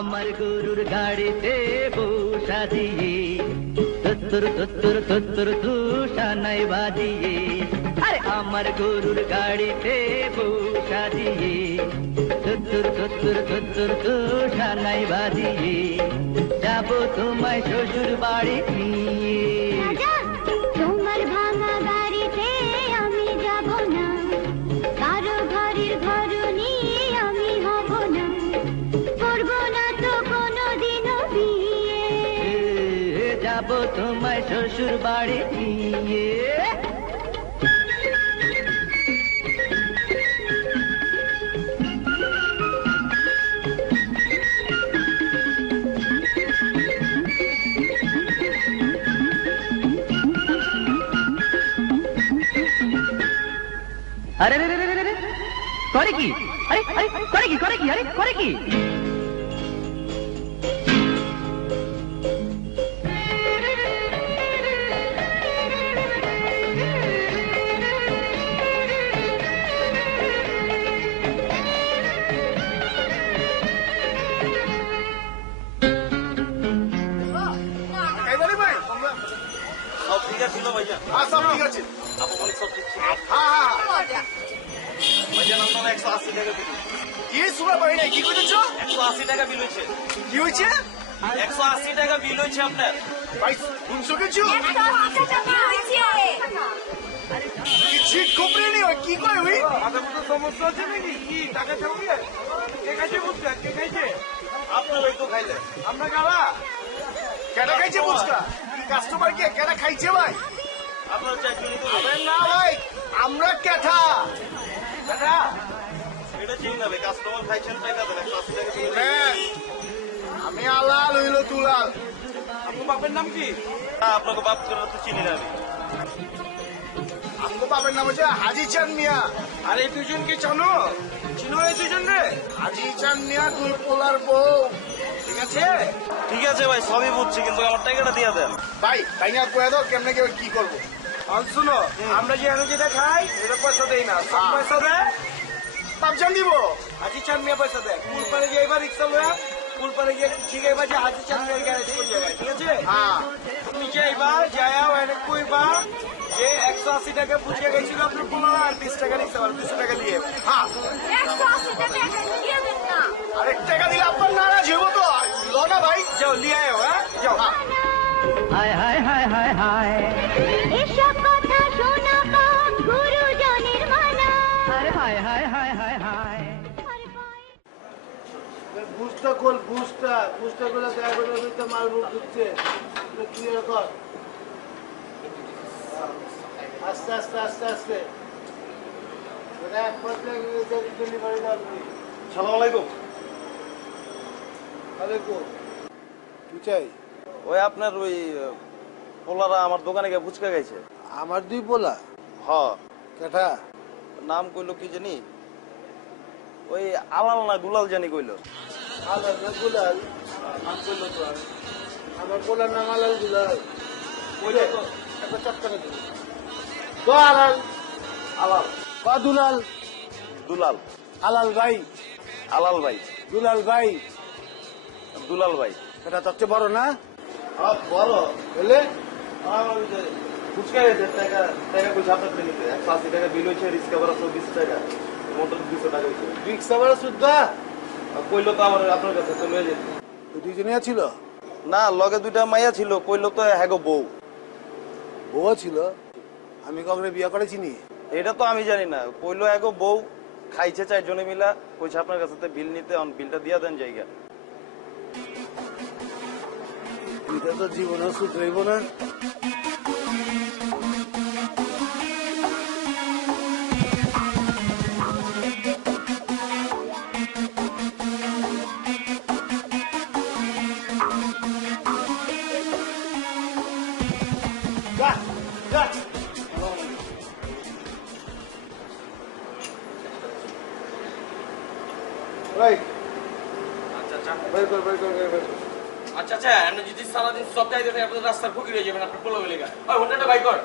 আমার গরুর গাড়িতে বসা দিয়ে তুত্তুর তুত্তুর তুত্তুর তুষা নাই বাজিয়ে, আরে আমার গরুর গাড়িতে বসা দিয়ে তুত্তুর তুত্তুর তুত্তুর তুষা নাই বাজিয়ে যাবো তোমায় শ্বশুর বাড়ি নিয়ে। তোমার ভাঙা গাড়িতে আমি যাব না, কারো ঘরের ঘরনি আমি হব না, করব না তো কোনোদিনও বিয়ে, যাবো তোমায় শ্বশুর বাড়ি নিয়ে। আরে রে রে রে রে করে কি? আরে আরে করে কি? করে কি? আরে করে কি? সব ঠিক আছে ভাইয়া? হ্যাঁ সব ঠিক আছে। আপু বলে সব ঠিক ছিল? হ্যাঁ ভাইয়া নাম 180 টাকা বিল। কি সুরা পাই নাই, কি করতেছ? 180 টাকা বিল হয়েছে। কি হয়েছে? 180 টাকা বিল হয়েছে আপনার। ভাই শুনছো কিছু? কি ছিট খোপরে নি কি কয় ওই? মাথার মতো সমস্যা আছে নাকি? কি টাকা চাবি? কে খাইছে বুঝকা? কে খাইছে? আপনার ওই তো খাইলে। আমরা কারা? কেডা খাইছে বুঝকা? কি কাস্টমার কে কেডা খাইছে ভাই? আপনার চাকরি তো আরে না ভাই, আমরা কেঠা। দাদা এটা চিনি না ভাই, কাস্টমার খাইছেন টাকা দেন 180 টাকা বিল। হ্যাঁ, আমি আলাল হইল তুলাল। আপনার বাপের নাম কি? আপনাকে বাপ করে তো চিনি না আমি। আমগো বাবার নাম হচ্ছে হাজি চান মিয়া। আর এই দুজনকে জানো? চিনো এই দুজন রে? হাজি চান মিয়া দুই পোলার বউ। ঠিক আছে? ঠিক আছে ভাই, সবই বুঝছি, কিন্তু আমার টাকাটা দিয়ে দেন। ভাই ভাইয়া কয়ে দাও কেমনে কেউ কি করবো। আর শুনো, আমরা যে এনে যেটা খাই এটা পয়সা দেই না, সব পয়সা দেয় পাবজান দিব। হাজি চান মিয়া পয়সা দেয়। কুল পারে গিয়ে এবার রিক্সা লয়া কুল পারে গিয়ে ঠিক এবার যে হাজি চান মিয়ার গ্যারেজ করে যাবে, ঠিক আছে? হ্যাঁ তুমি যে এবার যায়া এনে কইবা যে 180 টাকা বুঝিয়ে গেছিল আপনার 15 আর 20 টাকা রিক্সা ভাড়া 200 টাকা দিয়ে। হ্যাঁ, 180 টাকা দিয়ে দেন না। আরেক টাকা দিলে আপনার নারাজ হইব তো। লো না ভাই। যাও লিয়ে আয়, হ্যাঁ যাও। হায় হায় হায় হায় হায়, এসব কথা শোনা কম গুরুজনের মানা। আরে হায় হায় হায় হায় হায়। বুঝটা খোল, বুঝটা করে ড্রাইভারের ভিতরে মাল মুখ ঢুকছে, ক্লিয়ার কর। আস্তে আস্তে আস্তে আস্তে এক পর্যায়ে ডেলিভারি দেওয়া। সালাম আলাইকুম। আলাইকুম, কি চাই? ওই আপনার ওই পোলারা আমার দোকানে গিয়ে ফুচকা খাইছে। আমার দুই পোলা? হ। কেঠা? নাম কইলো কি জানি, ওই আলাল না গুলাল জানি কইলো। আলাল না গুলাল? নাম করলো তো আর। আমার পোলার নাম আলাল গুলাল। বলে একটা চটকানে দিল তো আলাল। আলাল বা দুলাল? দুলাল। আলাল ভাই, আলাল ভাই। দুলাল ভাই। দুলাল ভাই। এটা তার চেয়ে বড় না? বড় বলে ফুচকা খাইছে, টাকা কইছে আপনার নিতে 180 টাকা বিল হয়েছে, রিক্সা ভাড়া 20 টাকা, মোটর 200 টাকা হয়েছে। রিক্সা ভাড়া সুদ্ধা? কইলো তো আমার আপনার কাছে তো লয়ে যেত। দুইজনে ছিল? না, লগে দুইটা মাইয়া ছিল, কইলো তো হ্যাগো বউ। বউ ছিল? আমি কখনো বিয়ে করেছি নি? এটা তো আমি জানি না, কইলো হ্যাগো বউ, খাইছে 4 জনে মিলা কইছে আপনার কাছে বিল নিতে, বিলটা দিয়া দেন জায়গা। এটা তো জীবনে শুধরাইব না। আচ্ছা আচ্ছা, আপনি যদি সারাদিন সব চাইতে থাকেন আপনার রাস্তার ফকির হয়ে যাবেন, আপনার পোলা বেলেগা। ওই হোন্ডাটা বাই কর।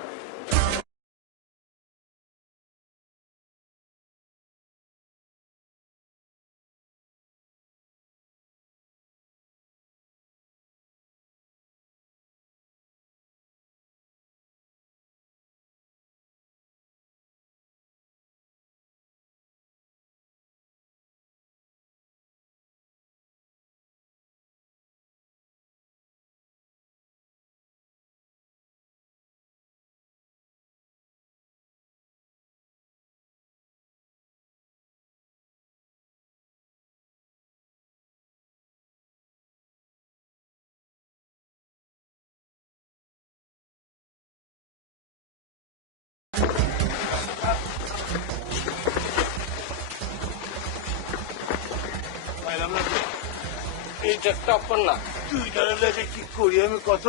এইটা টপ কর না। তুই জানলে কি করি আমি কত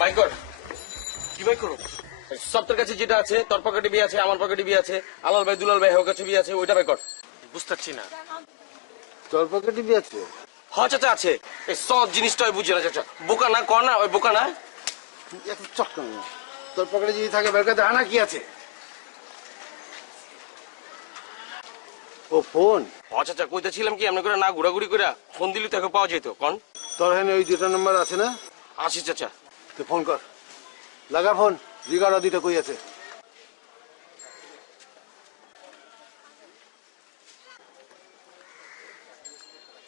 বাই কর। কি বাই করো? সব তোর কাছে যেটা আছে, তোর পকেটে বি আছে, আমার পকেটে বি আছে, আলাল ভাই দুলাল ভাই কাছে বি আছে, ওইটা বাই কর। বুঝতে পারছি না। তোর পকেটে বি আছে? হ্যাঁ চাচা আছে। এই সব জিনিসটা বুঝে না চাচা। বোকা না, কর না, ওই বোকা না। এত চক্কর না। তোর পকেটে যদি থাকে বের করে দেখা না কি আছে। ও ফোন? হ্যাঁ চাচা, কইতেছিলাম কি আমরা করে না ঘোরাঘুরি করে ফোন দিলি তোকে পাওয়া যেত। কোন তোর হ্যাঁ ওই 2টা নাম্বার আছে না? আসি চাচা। তুই ফোন কর, লাগা ফোন, জিগারা 2টা কই আছে।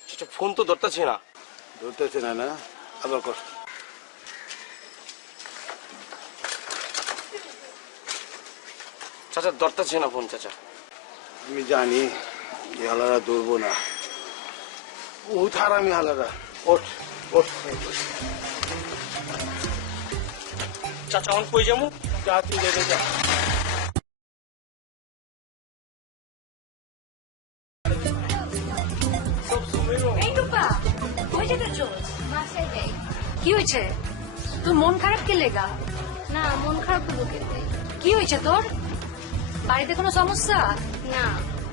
চাচা ফোন তো ধরতেছি না। ধরতেছে না? না আবার কর। চাচা ধরতেছি না ফোন চাচা। আমি জানি এই হালারা ধরবো না। বহুত হারামি হালারা। ওঠ ওঠ চাচা এখন কই যাবো? যা তুই দেখে যা। এই টুপা, কই যেতেছো? বাসায় যাই। কি হয়েছে? তোর মন খারাপ কে লেগা? না, মন খারাপ হলো কেন? কি হয়েছে তোর? বাড়িতে কোনো সমস্যা? না।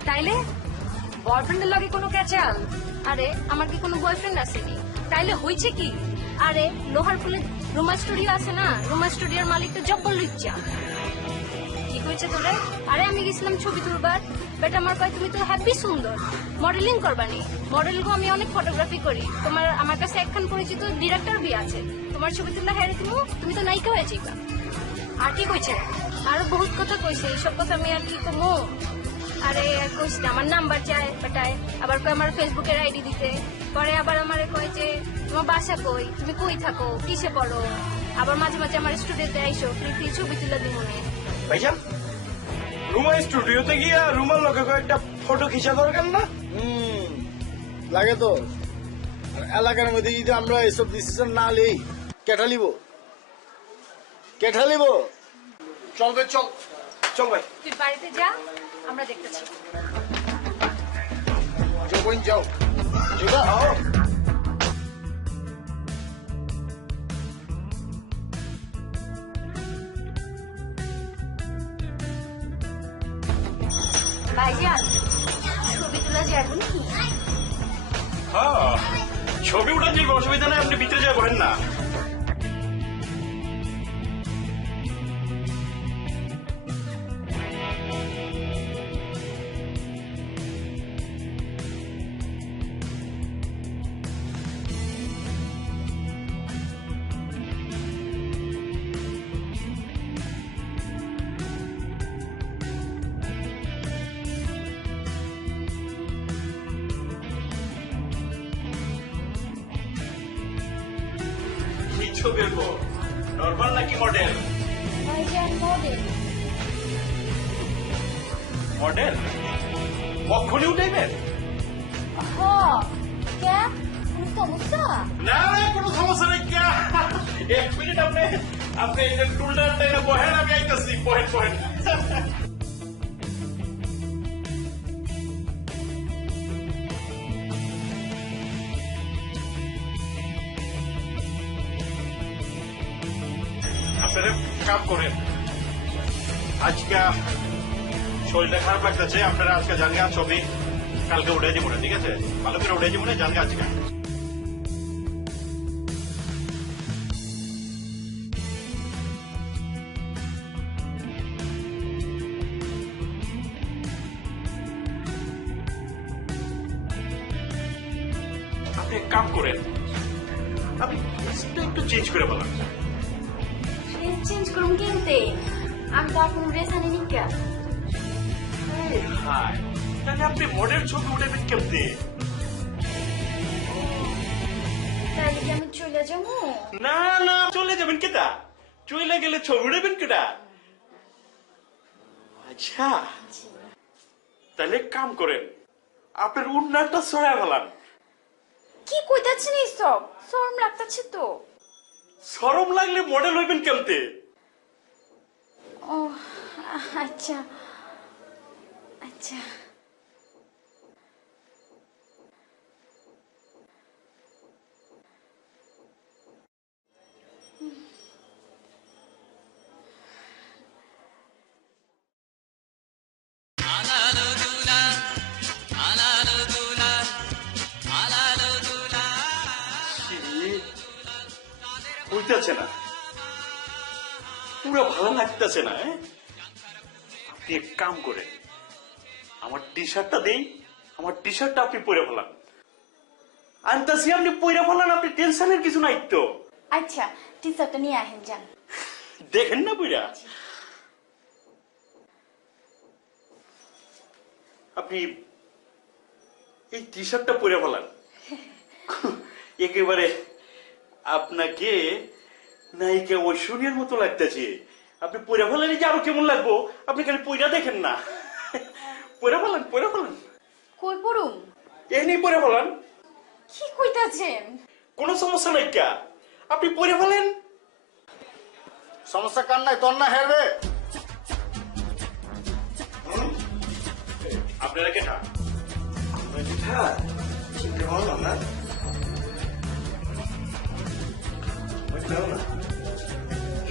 তাইলে বয়ফ্রেন্ডের লগে কোনো ক্যাচাল? আরে আমার কি কোনো বয়ফ্রেন্ড আসেনি? তাইলে হয়েছে কি? আরে লোহারপুলে রুমা স্টুডিও আছে না, রুমা স্টুডিওর মালিক তো জব্বল লুচ্চা। কি হয়েছে তোরে? আরে আমি গেছিলাম ছবি তুলবার, বাট আমার কয় তুমি তো হ্যাপি সুন্দর, মডেলিং করবানি। মডেলগো আমি অনেক ফটোগ্রাফি করি, তোমার আমার কাছে একখান পরিচিত ডিরেক্টর বি আছে, তোমার ছবি তুললে হ্যাঁ তুমি তো নায়িকা হয়ে যাইবা। আর কি কইছে? আরো বহুত কথা কইছে, এইসব কথা আমি আর কি কমো। আরে কইছে আমার নাম্বার চায় পাঠায়, আবার কয় আমার ফেসবুকের আইডি দিতে, পরে আবার আমারে কয় যে তোমার বাসা কই, তুমি কই থাকো, কিসে পড়ো, আবার মাঝে মাঝে আমার স্টুডিওতে আইসো, ফ্রি ছবি তুলে দিব মনে। ভাইজান রুমা স্টুডিওতে গিয়া রুমার লোকে কয়েকটা ফটো খিচা দরকার না? লাগে তো। আর এলাকার মধ্যে যদি আমরা এসব ডিসিশন না লই, কেটা লিব? কেটা লিব? চল বে চল। চল ভাই। তুই বাড়িতে যা, আমরা দেখতেছি। যখন যাও যেটা ভাইজান ছবি তোলা যাবে নাকি? হ্যাঁ ছবি উঠান যাবে, অসুবিধা নাই, আপনি ভিতরে যা বলেন না। কি ছবি নর্মাল নাকি মডেল? ভাইজান ফ্যাশন মডেল। মডেল কখনই উঠাইবেন? হ কে কোনো সমস্যা? না না কোনো সমস্যা নেই। এক মিনিট আপনি আপনি এই যে টুলটা বহেন, আমি আইতেছি। বহেন বহেন। আপনারা কাম করেন, আজকে শরীরটা খারাপ লাগতেছে, আপনারা আজকে জানগা ছবি কালকে উঠে যাবো না, ঠিক আছে? ভালো করে উঠে যাবো না, জানগা আজকে। আপনি এক কাম করেন, আপনি একটু চেঞ্জ করে বলেন। ড্রেস চেঞ্জ করুন কিনতে, আমি তো আর কোনো ড্রেস আনিনি কে। হাই, তাহলে আপনি মডেল ছবি উঠাবেন কেমতে? তাইলে কি আমি চলে যাবো? না না, চলে যাবেন কেটা? চলে গেলে ছবি উঠাবেন কেটা? আচ্ছা, তাহলে এক কাম করেন, আপনার উন্নাটা সরা ফেলান। কি কইতাছেন এইসব? শরম লাগতাছে তো। শরম লাগলে মডেল হইবেন কেমতে? ও আচ্ছা আচ্ছা। হইতেছে না, পুরো ভালো লাগতেছে না। আপনি এক কাম করেন, আমার টি শার্টটা দেই, আমার টি শার্টটা আপনি পরে ফেলান। আনতাছি, আপনি পরে ফেলান, আপনি টেনশনের কিছু নাই তো। আচ্ছা টি শার্টটা নিয়ে আসেন যান। দেখেন না পইরা, আপনি এই টি শার্টটা পরে ফেলান। একেবারে আপনাকে নায়িকা ঐশ্বরিয়ার মতো লাগতেছে। আপনি পরে ফেলেন, যে আরো কেমন লাগবো, আপনি খালি পইরা দেখেন না। পরে ফেলান, পরে ফেলান। কই পড়ুম? এই নিয়ে পরে ফেলান, কি কইতাছেন? কোনো সমস্যা নাই কা, আপনি পরে ফেলেন। সমস্যা কার নাই, তোর না হেরবে। আপনারা কেটা?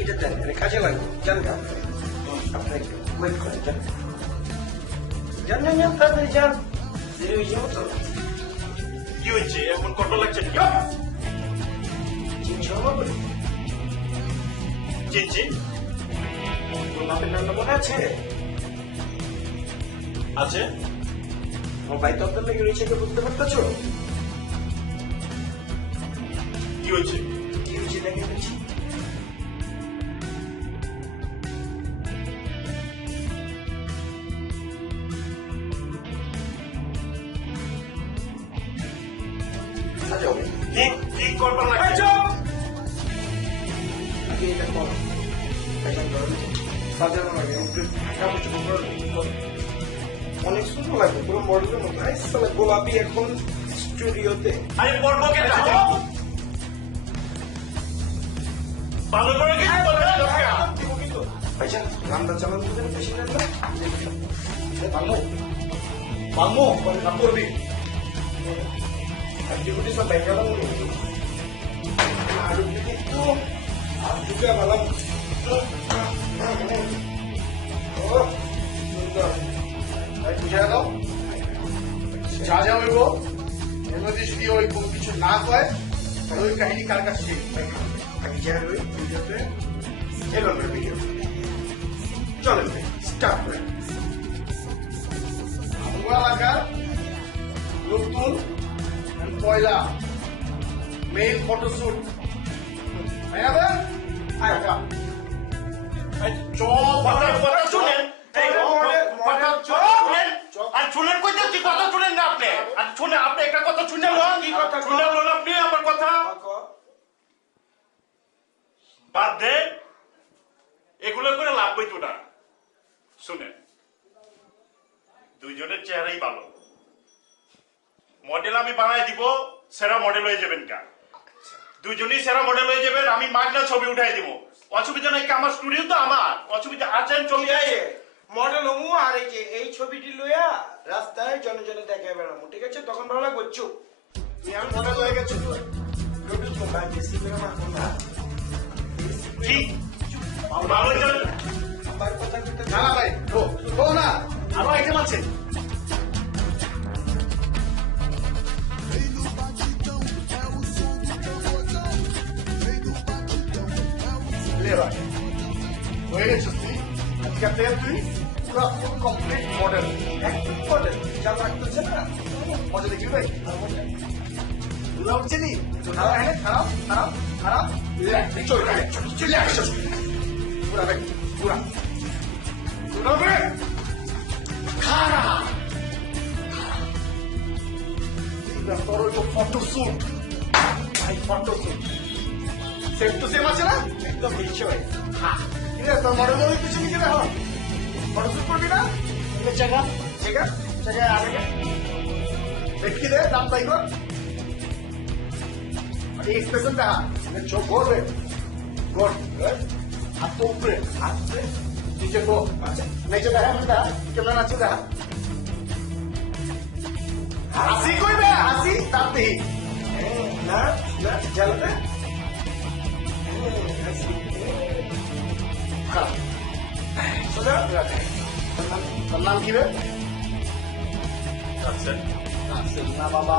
এটা দেন, কাজে লাগবে। যান গা, আপনি একটু ওয়েট করেন। যান যান যান যান, তাড়াতাড়ি যান, দেরি হয়ে যাবো তো। কি হয়েছে, এমন কত লাগছে? জিনিস হবে চিনছি, বাপের নাম মনে আছে? আছে। আমার ভাই তো আপনার লেগে রয়েছে, বুঝতে পারতেছো? কি হয়েছে? কি হয়েছে দেখে ফেলছি। কি করবার লাগছে? এটা কর, সাজানো লাগে, কাপড় চোপড় অনেক সুন্দর লাগবে, পুরো মডেলের মতো। গোলাপি এখন স্টুডিওতে। আরে বলবো কেটা? ভালো করে কিছু বলবেন না। ভাইজান, রান্না চালান দিবেন বেশি না? মামু মামু কাম করবি? অ্যাক্টিভিটি সব বাইরে গেলাম, আর যদি একটু আর দুটা ভালো। বুঝা দাও, যা যা হইব এর মধ্যে যদি ওই কোনো কিছু না হয় তাহলে ওই কাহিনী কার কাছে আমি যা রই ভিডিওতে এভাবে ভিডিও চলেন স্টার্ট করেন। আমার এলাকার নতুন পয়লা মেল ফটোশুট কথা শুনেন, আর শুনেন কইতে কথা শুনেন না আপনি। আর শুনে আপনি একটা কথা শুনে শুনে আপনি আমার কথা বাদ দে। এগুলো করে লাভ হইতো না। শুনেন, দুইজনের চেহারাই ভালো, মডেল আমি বানাই দিব, সেরা মডেল হয়ে যাবেন কা, দুইজনই সেরা মডেল হয়ে যাবেন, আমি মাগনা ছবি উঠাই দিব, অসুবিধা নাই, আমার স্টুডিও তো আমার, অসুবিধা আছেন ছবি আছে মডেল হমু আর এই যে এই ছবিটি লইয়া রাস্তায় জনে জনে দেখাই বেড়াবো, ঠিক আছে? তখন ভালো লাগবে। চুপ, আমি মডেল হয়ে গেছি তো রবি কুমার বেশি করে মাখো না, ঠিক ভালো চল। আমার কথা কিন্তু না না ভাই, ও না, আরো আইটেম আছে। হয়ে গেছিস তুই, আজকে থেকে তুই পুরো কমপ্লিট মডেল। একদম মডেল যা লাগতেছে না। মজা দেখবি ভাই? দুলা উঠছিলি? খারাপ খারাপ খারাপ খারাপ চলে আসো পুরা ভাই, পুরা দুলাবে খারাপ। তোর ওই ফটোশুট, ভাই ফটোশুট সেম টু সেম আছে না? একদম মিলছে ভাই। হ্যাঁ, তোর মডেল ওই কিছু নিচে দেখো, ফটোশুট করবি না? জায়গা জায়গা জায়গায় আগে দেখি দে, দাম তাই কর। এই এক্সপ্রেশনটা চোখ করবে, গোড হাত তো উপরে, হাত নিচে তো নিচে দেখা, দেখা কেমন আছে দেখা, হাসি কইবে, হাসি তাতে না না জ্বালাতে সোজা। তোর নাম কি রে? আছেন না বাবা,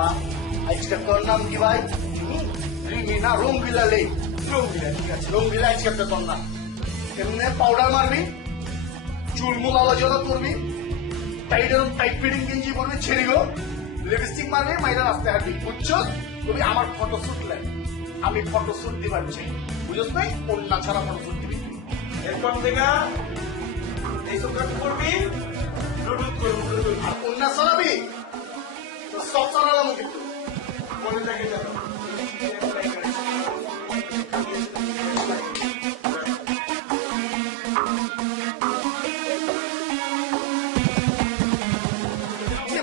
আজকে তোর নাম কি ভাই? রিমি না রঙ্গিলা লে, রঙ্গিলা, ঠিক আছে রঙ্গিলা। আজকে তোর নাম এমনি পাউডার মারবি, চুল মুল আলোচনা করবি, টাইট এরকম টাইট ফিটিং গেঞ্জি পরবি, ছেড়িব লিপস্টিক মারবি, মাইরা রাস্তায় হাঁটবি, বুঝছো? তুমি আমার ফটোশুট লাগে, আমি ফটোশুট দিবার চাই, বুঝছ ভাই? অন্য ছাড়া ফটোশুট দিবি। এরপর থেকে এইসব কাজ করবি, রুডুত করবো, রুডুত। আর অন্য চালাবি তো সব চালালাম কিন্তু মনে থাকে যাবে।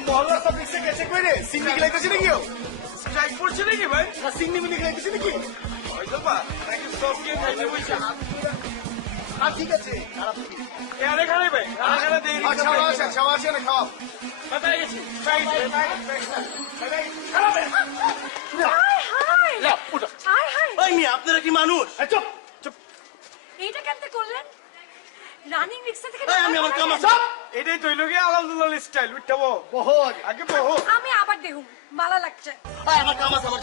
মহল্লা সব মিক্সে গেছে কই রে? সিন্নি গিলাইতেছি নাকি? স্ট্রাইক পড়ছে নাকি ভাই? না সিন্নি মিনি গিলাইতেছি নাকি? হয়তো বা নাকি সব গিয়ে খাইতে বলছে। হ্যাঁ ঠিক আছে, খারাপ নাকি? এখানে খাই ভাই, এখানে দেই। আচ্ছা আচ্ছা খাওয়া আসে না, খাওয়া পেয়ে গেছি। খারাপ হাই হাই, ওই মেয়ে, আপনারা কি মানুষ? চুপ চুপ। এইটা কেমতে করলেন? রানিং রিক্সা থেকে আমি আমার কাম আছে। এটাই তৈল গিয়ে আলহামদুলিল্লাহ স্টাইল উঠাবো। বহু আগে বহু। আমি আবার দেখুন, ভালো লাগছে। আমার কাম আছে, আমার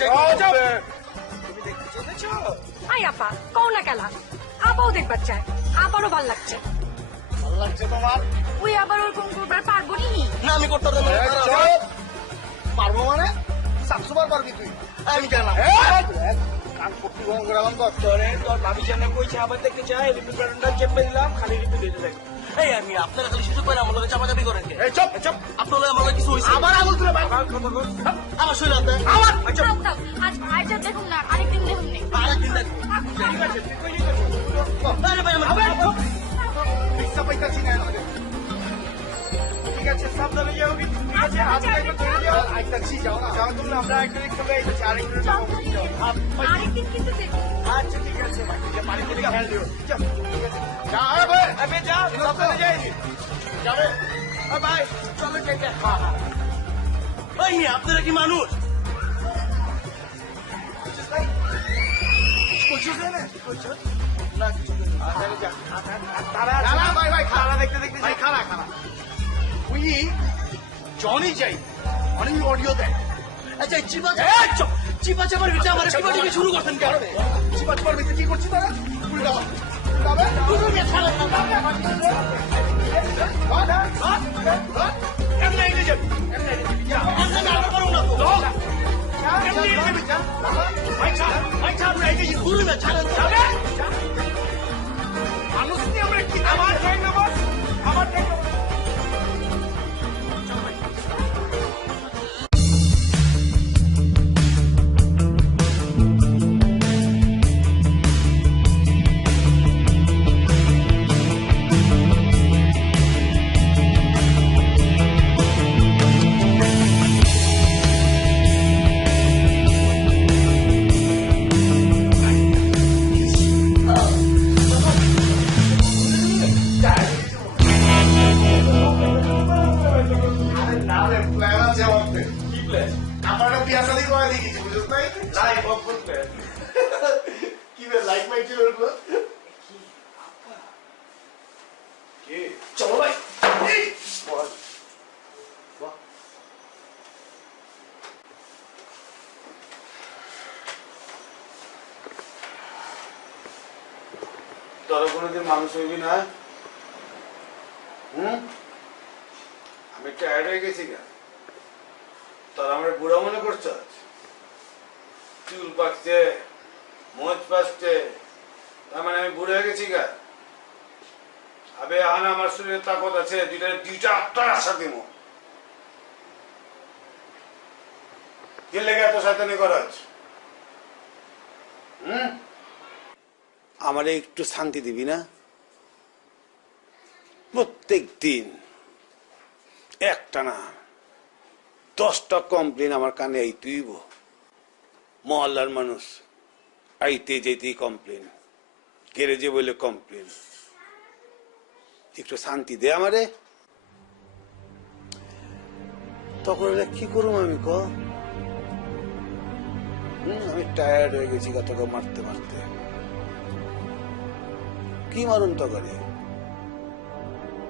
তুমি দেখতে চেয়েছো? আই আপা, কও না কেলা, আপাও দেখবার চায়, আবারও ভাল লাগছে। ভালো লাগছে তোমার? ওই আবার ওরকম করবার পারবো নি। না, আমি করতে পারবো না। চুপ। পারবো মানে সাতশোবার পারবি তুই। আমি কেন? কান পট্টি গরম করে আমার দশ। তোর ভাবি জানে কইছে আবার দেখতে চাই, রিপিট বাটনটা চেপে দিলাম, খালি রিপিট হইতে থাকে। এই আমি আপনারা খালি সুযোগ করে আমার লগে চাপাচাপি করেন কে? এই চুপ চুপ। আপনার লগে আমার লগে কিছু হইছে? আবার আঙুল তুলে ভাই। আমার কথা বল। আমার শরীর আছে। আবার দাও, দাও। আজ ভাইটা দেখুন না, আরেকদিন দেখুন নে। আরেকদিন দেখবো। ঠিক আছে, তুই কই যাবি? আরে ভাই, আমার রিক্সা পাইতাছি না আমাদের। ঠিক আছে, সাবধানে যাও কিন্তু। ঠিক আছে, হাত থেকে ধরে যাও। আইতাছি, যাও না। যাও তুমি, আমরা একটা রিক্সা পেয়ে গেছি, আরেকটা যাও। আরেকদিন কিন্তু দেখুন। আচ্ছা ঠিক আছে, বাড়িতে খেয়াল দিও। যা, আরে ভাই, আবে যা, সাবধানে যাই। যাবে। ভাই চলো দেখে। ওই মেয়ে, আপনারা কি মানুষ? কইছিস না? না কিছু তারা না, না, ভাই, ভাই, তারা দেখতে দেখতে ভাই খারা খারা। তুই জনই যাই, অনেক অডিও দেয়। আচ্ছা, চিপা চাপার ভিতরে আমার চিপা টিপি শুরু করছেন কেন? চিপা চিপার ভিতরে কি করছি তারা? উড়ে যাওয়া। এমনি এনে যাবি, এমনি এনে যাবি। যা, আর পারবো না তো। এমনি এনে যাবি, যা। ভাই ছাড়, ভাই ছাড়, আমরা এগিয়ে যাবো। ঘুরবে, ছাড়েন তো। মানুষ নিয়ে আমরা কি আমার ট্রেন নাম্বার, আমার ট্রেন নাম্বার। আমার বিয়া শাদী করে দিয়ে গেছি বুঝছ নাই নাই বক করতে কি বে লাইক মাইক ছিল ওর কি চলো ভাই এই, বল তোরা কোনোদিন মানুষ হইবি না আমি টায়ার্ড হয়ে গেছি গা তোরা আমার বুড়া মনে করছ চুল পাকছে মোচ পাকছে তার মানে আমি বুড়ো হয়ে গেছি গা আবে আন আমার শরীরে তাকত আছে দুইটা আটটা আশা দিব কে লেগে এত শয়তানি করছ আমারে একটু শান্তি দিবি না প্রত্যেক দিন একটা না 10টা কমপ্লেন আমার কানে আইতেইব মহল্লার মানুষ আইতে যেতেই কমপ্লেন গ্যারেজে বলে কমপ্লেন একটু শান্তি দে আমারে তখন এটা কি করুম আমি ক আমি টায়ার্ড হয়ে গেছি তোকে মারতে মারতে কি মারুম তো করে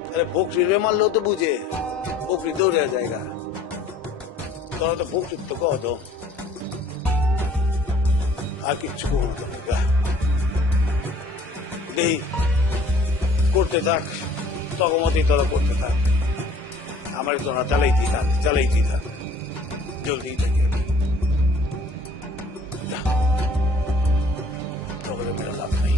আরে বকরি রে মারলেও তো বুঝে বকরি দৌড়ে জায়গা তোরা তো বকরির তো কত আর কিচ্ছু করবো তো দেই করতে থাক তগমতেই তোরা করতে থাক আমার তোরা চালাইতেই থাক জলদি থেকে তখন মেরা লাভ নাই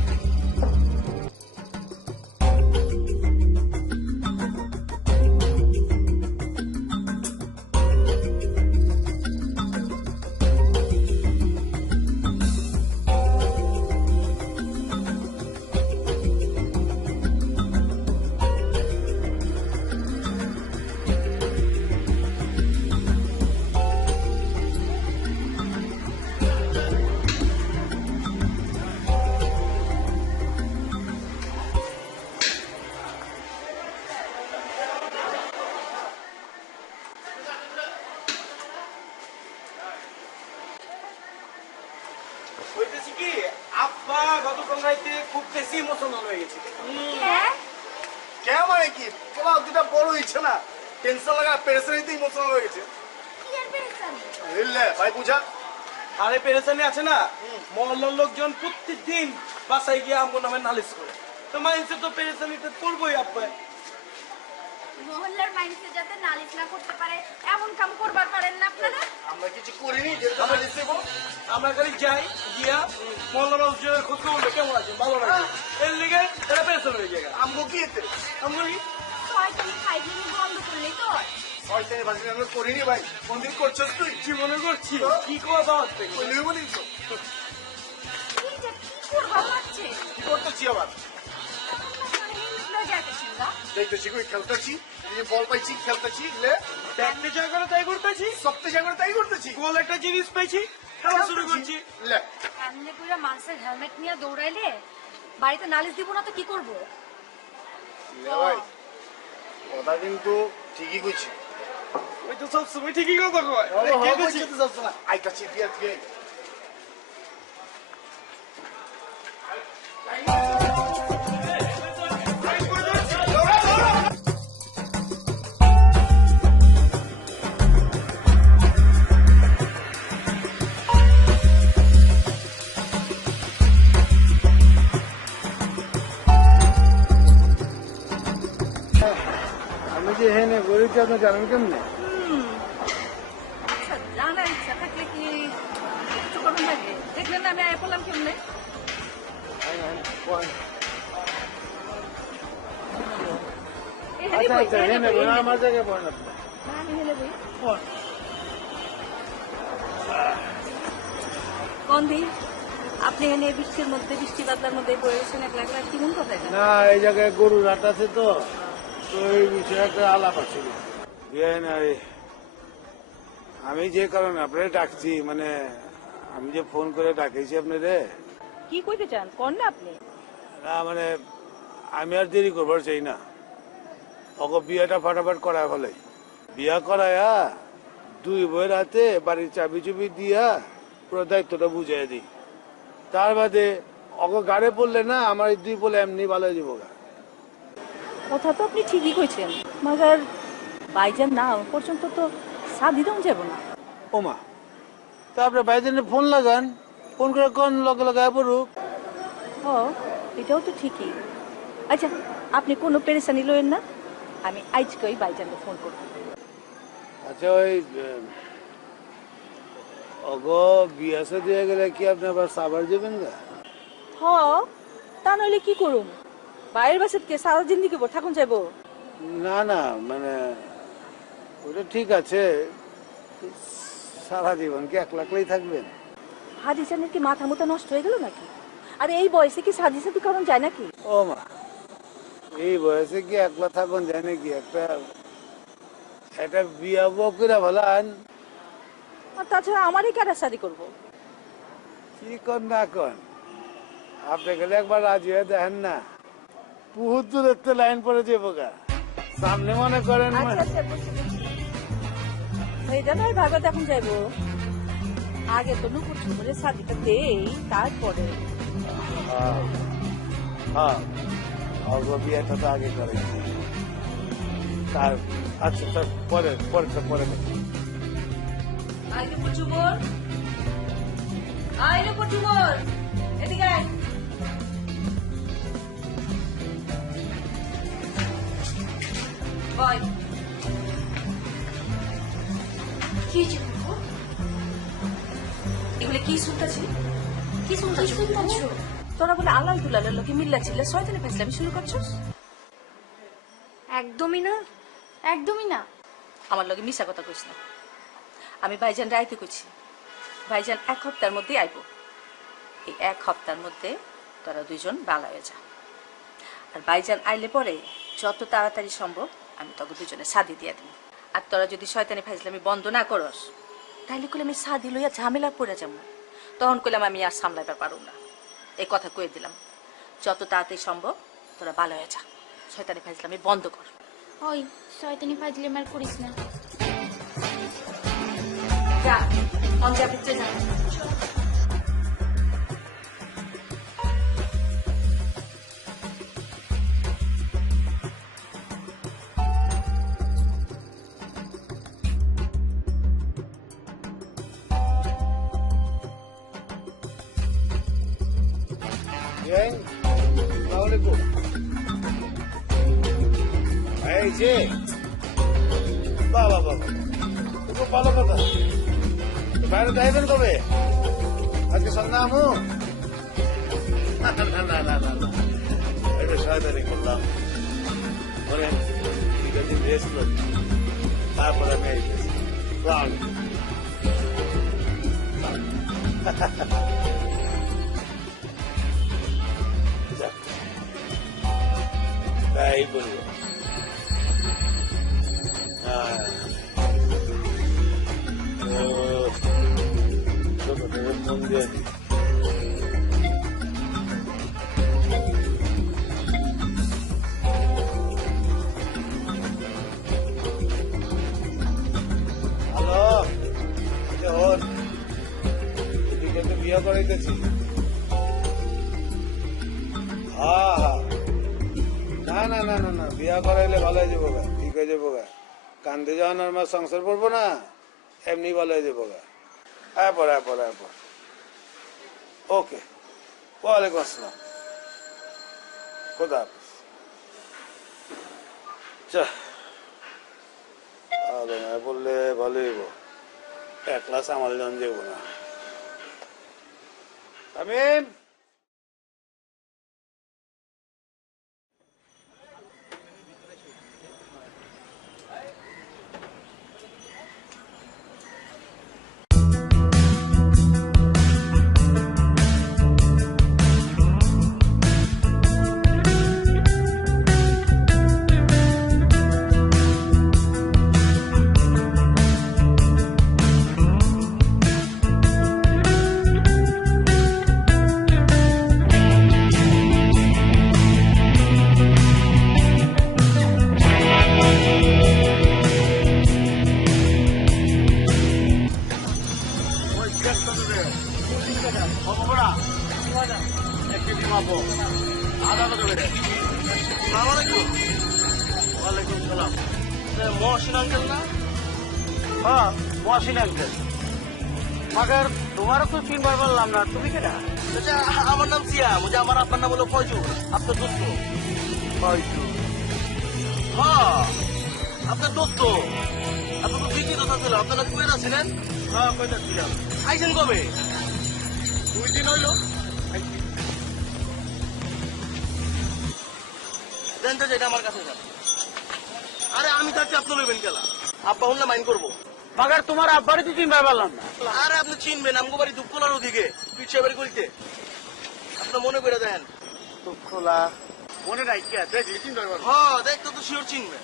হইতেছি কি আব্বা গতকাল রাইতে খুব বেশি ইমোশনাল হয়ে গেছে কে মানে কি পোলা দুটা বড় ইচ্ছে না টেনশন লাগা পেরেশানিতে ইমোশনাল হয়ে গেছে ভাই বুঝা আরে পেরেশানি আছে না মহল্লার লোকজন প্রত্যেকদিন বাসায় গিয়ে আমগো নামে নালিশ করে তো মাইন্সে তো পেরেশানিতে পড়বই আব্বা মহল্লার মানুষে যাতে নালিশ না করতে পারে এমন কাম করবার পারেন না আপনারা আমরা কিছু করিনি যে আমরা আমরা খালি যাই গিয়া মহল্লার মানুষজনের খোঁজ খবর নেই, কেমন আছে ভালো লাগে এর লিগে এটা পেরেশান হয়ে যায় আমগো কি এতে আমগো কি শয়তানি খাইনি বন্ধ করলেই তো হয়। শয়তানি বাজি আমরা করিনি ভাই মন্দির করছস তুই কি মনে করছি কি কোয়া দাওয়াত থেকে কইলি বলিস তো এইটা কি করবা ভাবছে কি করতেছি আবার দেখতেছি কই খেলতেছি এই যে বল পাইছি খেলতেছি লে দেখতে যা করে তাই করতেছি সপ্তাহে জায়গা তাই করতেছি গোল একটা জিনিস পাইছি খেলা শুরু করছি লে এমনি করে মানুষের হেলমেট নিয়ে দৌড়াইলে বাড়িতে নালিশ দিব না তো কি করব? লে ভাই কথা কিন্তু ঠিকই কইছি ওই তো সব সময় ঠিকই কথা কয় কে কইছে তো যাচ্ছে না আইতাছি দিয়া দিয়ে আমি যে হেনে গরিবকে আপনি জানেন কেমনে আচ্ছা জানার ইচ্ছা থাকলে কি কিছু করবেন লাগে দেখলেন না আমি আয় পড়লাম কেমনে? আচ্ছা আচ্ছা হেনে আমার জায়গায় পড়েন আপনি আমি হেলে বই কন্দি আপনি এনে বৃষ্টির মধ্যে বৃষ্টি বাদলার মধ্যে পড়ে গেছেন এক লাখ লাখ কি মন কথা এটা? না এই জায়গায় গরুর হাট আছে তো তো এই বিষয়ে একটা আলাপ আছে আমি যে কারণে আপনারে ডাকছি মানে আমি যে ফোন করে ডাকেছি আপনারে কি কইতে চান কোন না আপনি? না মানে আমি আর দেরি করবার চাই না ওকে বিয়েটা ফাটাফাট করায় ফেলে বিয়া করায়া দুই বইয়ের হাতে বাড়ির চাবি চুবি দিয়া পুরো দায়িত্বটা বুঝাই দিই। তার বাদে অগ গাড়ে পড়লে না আমার এই দুই বলে এমনি ভালো হয়ে যাবো গা। কথা তো আপনি ঠিকই কইছেন, মাগার ভাইজান না হওয়া পর্যন্ত তো শাদি দাম যাব না। ওমা, তারপরে ভাইজানে ফোন লাগান, ফোন করে কোন লগে লগে পড়ুক। ও, এটাও তো ঠিকই। আচ্ছা, আপনি কোনো পেরেশানি লইেন না, আমি আজকেই ভাইজানকে ফোন করব। আচ্ছা, ওই অগ বিয়াসে দিয়ে গেলে কি আপনি আবার সাবার যাবেন গা? হ, তা নইলে কি করুম? বাইরের বাসাত কে সারা জিন্দিগি পর থাকুন যাইব? না না, মানে ওটা ঠিক আছে, সারা জীবন কি একলাই থাকবেন? হাদিসানের কি মাথা মুথা নষ্ট হয়ে গেল নাকি? আর এই বয়সে কি সাদি সাদি কারণ যায় নাকি? ও মা, এই বয়সে কি একলা থাকুন যায় নাকি? একটা বিয়া বকুরা ভালো আন। আর তাছাড়া আমারই কারা শাদি করবো? কি কর না কন, আপনি গেলে একবার রাজি হয়ে দেখেন না, বহুত দূরের তো লাইন পড়ে যাবো গা। সামনে মনে করেন হয়ে যাবে, আর ভাগত এখন যাইবো। আগে তো নুপুর ঠুপুরের শাদিটা দেই, তারপরে। হ্যাঁ, অগ বিয়েটা তো আগে করে তার। আচ্ছা, তার পরে পরে আইলে পচুমর, আইলে পচুমর, এদিকে আয়। বয় কি হয়েছে? এগুলো কি শুনতেছি? কি শুনতেছো? তোরা বলে আলাল দুলালের লোকে মিল্লা ছিল, শয়তানি ফাইজলামি শুরু করছস? একদমই না, একদমই না। আমার লগে মিশা কথা কইস না। আমি ভাইজান রাইতে কইছি, ভাইজান 1 সপ্তাহের মধ্যেই আইব। এই 1 সপ্তাহের মধ্যে তোরা দুইজন বালা হয়ে যা। আর ভাইজান আইলে পরে যত তাড়াতাড়ি সম্ভব আমি তোকে দুজনে শাদি দিয়ে দেব। আর তোরা যদি শয়তানি ফাইজলামি বন্ধ না করস, তাইলে কইলে আমি শাদি লইয়া ঝামেলা পড়ে যাবো। তখন কইলাম আমি আর সামলাইবার পারব না। এই কথা কয়ে দিলাম, যত তাড়াতাড়ি সম্ভব তোরা ভালো হয়ে যা, শয়তানি ফাইজলামি বন্ধ কর। ওই শয়তানি ফাজলামি আর করিস না। যা, অঞ্জা ভিতরে যা। আসসালামাইকুম। এই যে বাবা বাবা, খুব ভালো কথা। বাইরে যাইবেন কবে? আজকে সন্ধ্যা আমু? না না না না না না, এটা সহায়তারি করলাম। বলেন ঠিক আছে, রেস্ট করি, তারপরে আমি আইতেছি। তাই বলবো। ফোন দিয়ে হ্যালো, ওর এদিকে তো বিয়ে করাইতেছি। হ্যাঁ হ্যাঁ, না না না না না, বিয়া করাইলে ভালো হয়ে যাবো গা, ঠিক হয়ে যাবো গা। কান্দে যখন আমার সংসার পড়বো না, এমনি ভালো হয়ে যাবো গা। এরপর ওকে, ওয়ালাইকুম আসসালাম, খোদা হাফেজ। বললে ভালো হইব, একলা সামাল জন যাবো না। আমি মহসিন আঙ্কেল না? হ্যাঁ মহসিন আঙ্কেল মাগার তোমারও তো চিনবার পারলাম না, তুমি কেনা? চাচা আমার নাম সিয়াম, ওই যে আমার আপনার নাম হলো ফয়জুল, আপনার দোস্ত। হ্যাঁ আপনার দোস্ত। আপনার তো দিদি দোস্ত ছিল, আপনারা কুয়েত ছিলেন? হ্যাঁ কইতা ছিলাম। আইছেন কবে? 2 দিন হইলো। দেন চাচা, এটা আমার কাছে যান। আরে আমি থাকতে আপনি নেবেন খেলা, আব্বা হলে মাইন্ড করবো। মাগার তোমার আব্বারই তো চিনবার পারলাম না। আরে আপনি চিনবেন, আমগো বাড়ি দুপকলার ওদিকে পিছিয়ে বাড়ি করিতে। আপনি মনে করে দেন। খোলা মনে নাই কি আছে চিনবার পারলাম। হ্যাঁ দেখতে তো শিওর চিনবেন।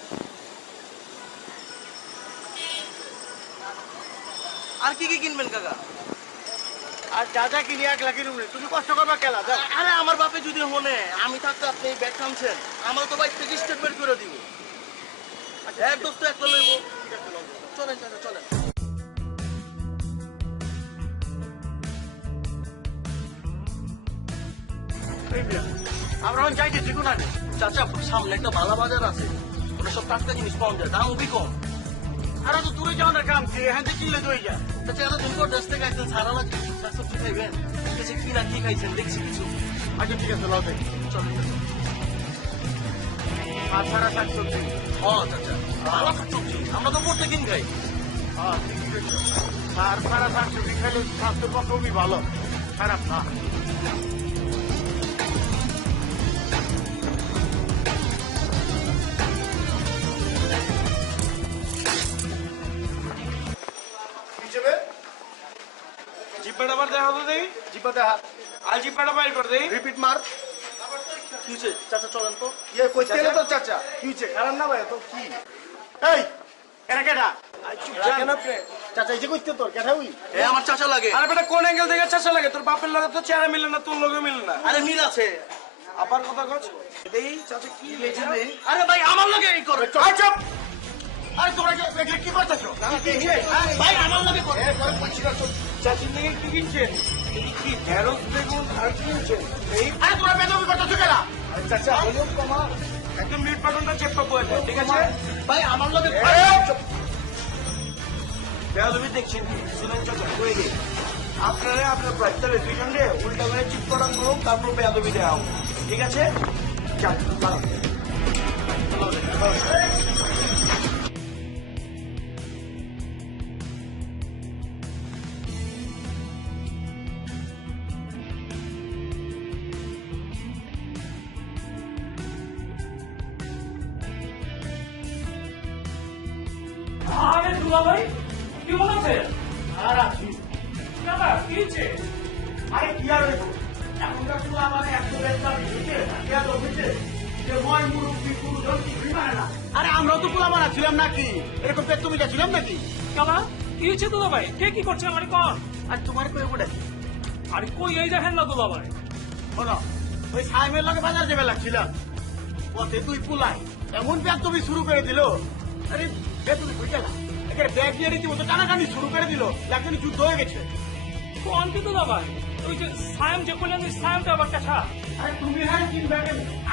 আর কি কি কিনবেন কাকা? আর যা যা কিনি 1 লাখের উপরে, তুমি কষ্ট করবা কেলা যাও। আরে আমার বাপে যদি হনে আমি থাকতে আপনি এই ব্যাগ টানছেন, আমার তো বাইক থেকে স্টেটমেন্ট করে দিব। এক দোস্ত একটা লইব। চলেন চাচা চলেন। আমরা এখন যাইতেছি কোনানে? চাচা সামনে একটা বালা বাজার আছে, ওটা সব টাটকা জিনিস পাওয়া যায়, দাম খুবই কম। আর তো দূরে যাওয়ার কাম কি, এখান থেকে কিনলে তো হয়ে যায়। চাচা এত দিন পর দেশ থেকে একদিন সারা লাগছে, শাকসবজি খাইবেন? কিছু কি না কি খাইছেন দেখছি কিছু। আচ্ছা ঠিক আছে লবে চলেন চাচা। আর সারা শাকসবজি। হ্যাঁ চাচা ভালো শাকসবজি, আমরা তো প্রত্যেকদিন খাই। হ্যাঁ ঠিক আছে। আর সারা শাকসবজি খেলে স্বাস্থ্যের পক্ষে খুবই ভালো, খারাপ না। হিসেবে জিব্বাটা আবার দেখা তো দেই, জিপাতে হাত আর জিব্বাটা বাইর করে দেই। রিপিট মার। কি হয়েছে চাচা? চলেন তো। ইয়ে কইতে গেলে তো চাচা কি হচ্ছে, খারাপ না ভাই তো কি? এই এরা কেডা? কেন আপনি? চাচা এই যে কইতে তোর কেডা হই? এ আমার চাচা লাগে। আরে বেটা কোন অ্যাঙ্গেল থেকে চাচা লাগে? তোর বাপের লাগে তো চেহারা মিলে না, তোর লগে মিলে না। আরে মিল আছে। আবার কথা কচ দেই চাচা কি লেখা দেই? আরে ভাই আমার লাগে এই করে। আই চুপ! আরে তোমরা কি কি করতেছো? ভাই আমার লাগে করে। চাচির থেকে কি কিনছেন? এই কি ঢেঁড়স বেগুন আর কি কিনছেন? এই আরে তোমরা বেদবি করতেছো কেডা? চাচা হলো কমা একদম মিট বাটনটা চেপটা বলে ঠিক আছে? ভাই আমার লাগে। বেয়াদবি দেখছেন কি? শুনেন চাচা কই রে? আপনারা আপনার প্রাইসটারে দুইজন রে উল্টা করে চিপ করান করুন, তারপর বেয়াদবি দেওয়া হোক। ঠিক আছে? যান দাঁড়ান। আরে দুলা ভাই কি বলছে? আর আছি। দাদা কি হচ্ছে? আরে কি আর হইব? এখনকার চুলা মানে এত বেচা দিচ্ছে, ইয়া তো হচ্ছে যে মই মুরব্বি পুরুষজন কিছুই মানে না। আরে আমরাও তো পোলা মারা ছিলাম নাকি? এরকম পেট তুমি ছিলাম নাকি? কালা কি হচ্ছে দুলা ভাই? কে কি করছে আমার কর? আর তোমার কই ওটা? আরে কই এই দেখেন না দুলা ভাই। শোনো, ওই সাইমের লগে বাজার যাবে লাগছিলাম, পথে তুই পুলাই এমন ব্যাগ তুমি শুরু করে দিল। আরে বেতুল কই গেলা? একের ব্যাগ নিয়ে রীতিমতো টানাটানি শুরু করে দিল, লাগছে যুদ্ধ হয়ে গেছে। কোন কি দুলা ভাই? ওই যে সায়াম যে করলেন ওই সায়ামটা আবার কাছা। আরে তুমি হ্যাঁ কিনবে,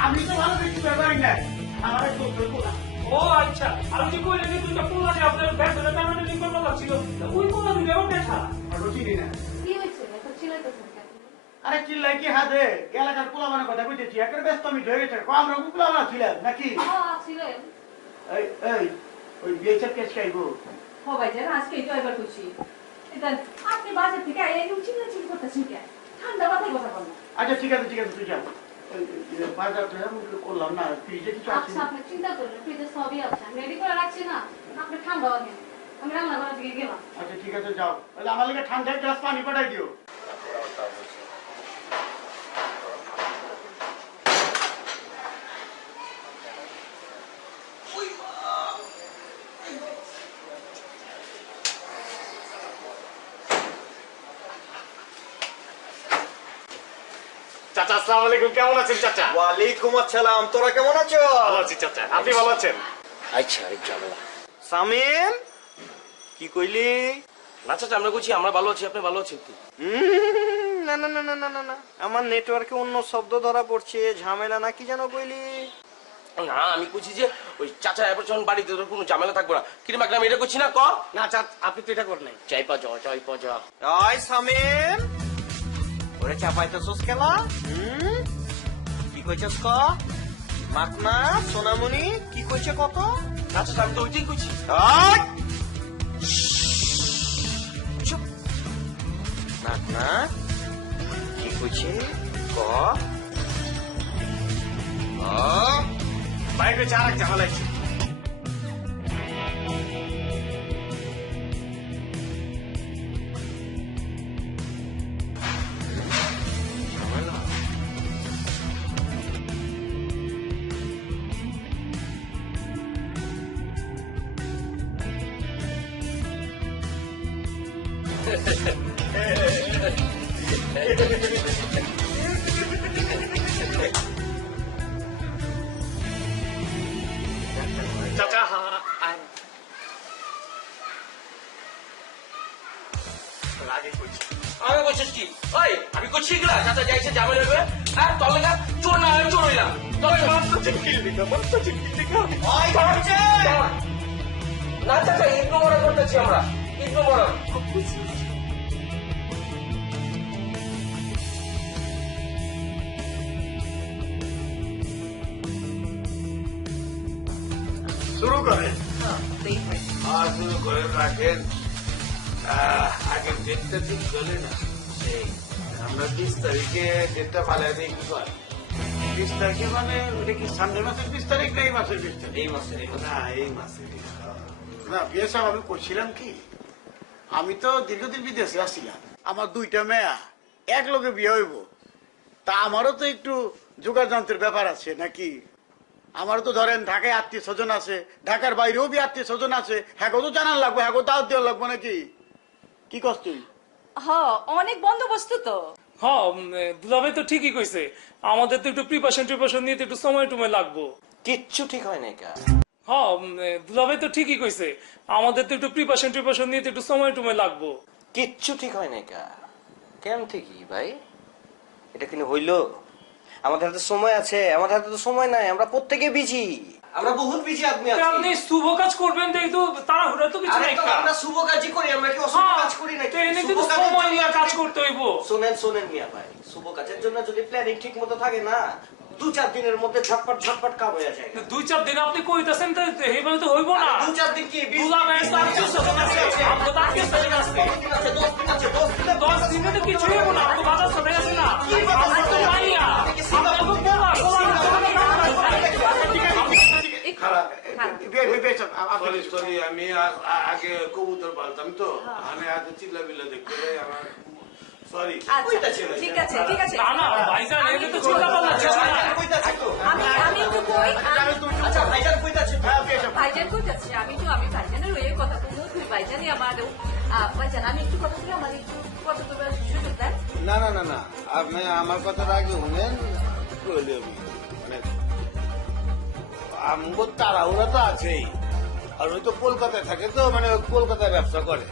আমি তো ভালো দেখি ব্যাপারই নাই। আমার এক দোস্ত পোলা। ও আচ্ছা, আর ওই যে কইলেন যে দুইটা পোলা যে আপনার ভেতরে টানাটানি করতে লাগছিল, ওই পোলা দুইটা আবার কাছা। আর রুটি না। কি হয়েছে এত চিল্লাইতেছেন কেন? আরে চিল্লাই কি হাতে এলাকার পোলা মানে কথা কইতেছি, একের ব্যস্ত আমি হয়ে গেছে। আমরা পোলা না ছিলাম নাকি? ছিলেন এই এই ওই বিয়েছের কেস খাইবো। ও ভাইজান আজকেই তো একবার খুশি। এটা আপনি বাজার থেকে এরকম চিল্লাচিল্লি করতেছেন কেন? ঠান্ডা মাথায় কথা বলেন। আচ্ছা ঠিক আছে তুই যা। ওই বাজার করলাম না, ফ্রিজে কিছু আছে? আচ্ছা আপনি চিন্তা করবেন, ফ্রিজে সবই আছে, আমি রেডি করে রাখছি না, আপনি ঠান্ডা হবে। আমি রান্না করার দিকে গেলাম। আচ্ছা ঠিক আছে যাও, তাহলে আমার লাগে ঠান্ডা এক গ্লাস পানি পাঠাই দিও। চাচা আসসালামু আলাইকুম, কেমন আছেন চাচা? ওয়ালাইকুম আসসালাম, তোরা কেমন আছো? ভালো আছি চাচা, আপনি ভালো আছেন? আচ্ছা ইনশাআল্লাহ। সামিম কি কইলি? না চাচা আমরা কইছি আমরা ভালো আছি, আপনি ভালো আছেন কি? না না না না না না না, আমার নেটওয়ার্কে অন্য শব্দ ধরা পড়ছে, ঝামেলা না কি যেন কইলি? না আমি কইছি যে ওই চাচা এবার যখন বাড়িতে তোর কোনো ঝামেলা থাকবো না কিরে মাগলাম এটা করছি না ক না চাচা আপনি তো এটা করেন নাই। চাই পা যা ওই সামিম ওরে চাপাইতেছস খেলা কি কইছস ক মাকনা সোনামণি কি কইছে কত চাচা আমি তো ওইটাই কইছি ওই! চুপ মাকনা কি কইছে ক বাইরে চারাক ঝামেলাইছে চাচা আগে কইছে আমি কইছিস কি ওই আমি কইছি গলা চাচা যাইছে ঝামেলা হবে আর তোর লাগা চোর না আমি চোর হইলাম তোর ওই করছে না চাচা ইগনোর করতেছি আমরা ইগনোর শুরু করেন আর শুরু করে রাখেন আগে ডেটটা ঠিক চলে না আমরা 20 তারিখে ডেটটা পালাই দিই কি হয় 20 তারিখে মানে ওটা কি সামনের মাসের 20 তারিখ না এই মাসের 20 তারিখ এই মাসে না এই মাসে না বিয়ে সাহেব আমি করছিলাম কি আমি তো দীর্ঘদিন বিদেশে আসছিলাম আমার 2টা মেয়া এক লগে বিয়ে হইব তা আমারও তো একটু যোগার যন্ত্রের ব্যাপার আছে নাকি আমারও তো ধরেন ঢাকায় আত্মীয় স্বজন আছে ঢাকার বাইরেও বি আত্মীয় স্বজন আছে হ্যাঁ তো জানার লাগবে হ্যাঁ দাওয়াত দেওয়ার লাগবে নাকি কি কষ্ট তুই অনেক বন্দোবস্ত তো হ্যাঁ দুলাভাই তো ঠিকই কইছে আমাদের তো একটু প্রিপারেশন নিয়ে তো একটু সময় টময় লাগবো কিচ্ছু ঠিক হয় নাই কা হ্যাঁ দুলাভাই তো ঠিকই কইছে আমাদের তো একটু প্রিপারেশন নিয়ে তো একটু সময় টময় লাগবো কিচ্ছু ঠিক হয় নাই কা কেন ঠিকই ভাই এটা কিনে হইলো আমাদের হাতে সময় আছে আমাদের হাতে তো সময় নাই আমরা প্রত্যেকে বিজি আমরা বহুত বিজি আদমি আছি আপনি শুভ কাজ করবেন তো এই তো তাড়াহুড়া তো কিছু আরে নাই তো আমরা শুভ কাজই করি আমরা কি অশুভ কাজ করি না তো এনে কিন্তু সময় নিয়ে কাজ করতে হইব শুনেন মিয়া ভাই শুভ কাজের জন্য যদি প্ল্যানিং ঠিক মতো থাকে না 2-4 দিনের মধ্যে ঝটপট কাম হয়ে যায় 2-4 দিন আপনি কইতাছেন তো এইভাবে তো হইব না 2-4 দিন কি দুলাভাই সাথে আমরা তো আজকে তারিখ আছে 10 দিনে তো কিছু হইব না আমরা বাজার চলে আসি না আমরা তো মাইয়া আমরা তো সরি আমি আগে কবুতর পালতাম তো আমি আগে চিল্লা বিল্লা দেখতে যাই আমার সরি ঠিক আছে না না ভাইজান এনে তো চিন্তা ভাবনা ছিল না আমি একটু কই আচ্ছা ভাইজান কইতাছে ভাইজান কইতাছি আমি ভাইজানের ওই কথা বলবো তুই ভাইজানই আমার ভাইজান আমি একটু কথা বলি আমার একটু কথা বলার সুযোগ দেন না আপনি আমার কথার আগে শুনেন মানে আমগো তাড়াহুড়া তো আছেই আর ওই তো কলকাতায় থাকে তো মানে কলকাতায় ব্যবসা করে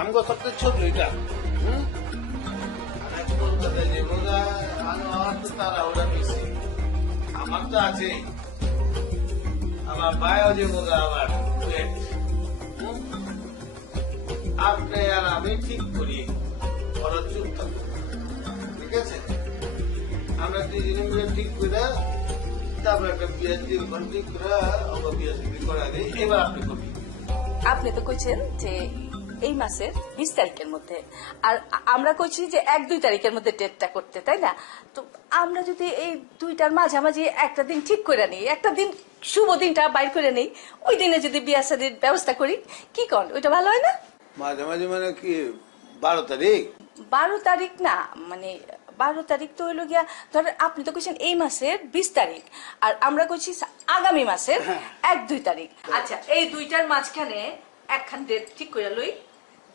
আমগো সবচেয়ে ছোট এটা কলকাতায় যে বোঝা আমার তো তাড়াহুড়া বেশি আমার তো আছেই আমার ভাইও যে বোঝা আমার আপনি আর আমি ঠিক করি ওরা চুপ থাকবো ঠিক আছে আমরা দুজনে মিলে ঠিক করে তারপর একটা বিয়ের দিন ঠিক করে আমরা বিয়ে শুরু করা দিই এবার আপনি করবেন আপনি তো কইছেন যে এই মাসের 20 তারিখের মধ্যে আর আমরা কইছি যে 1-2 তারিখের মধ্যে ডেটটা করতে তাই না তো আমরা যদি এই দুইটার মাঝামাঝি একটা দিন ঠিক করে নিই একটা দিন শুভ দিনটা বাইর করে নেই ওই দিনে যদি বিয়ে শাদীর ব্যবস্থা করি কি কর ওইটা ভালো হয় না মাঝামাঝি মানে কি 12 তারিখ 12 তারিখ না মানে 12 তারিখ তো হইলো গিয়া ধর আপনি তো কইছেন এই মাসের 20 তারিখ আর আমরা কইছি আগামী মাসের 1-2 তারিখ আচ্ছা এই দুইটার মাঝখানে একখান ডেট ঠিক করে লই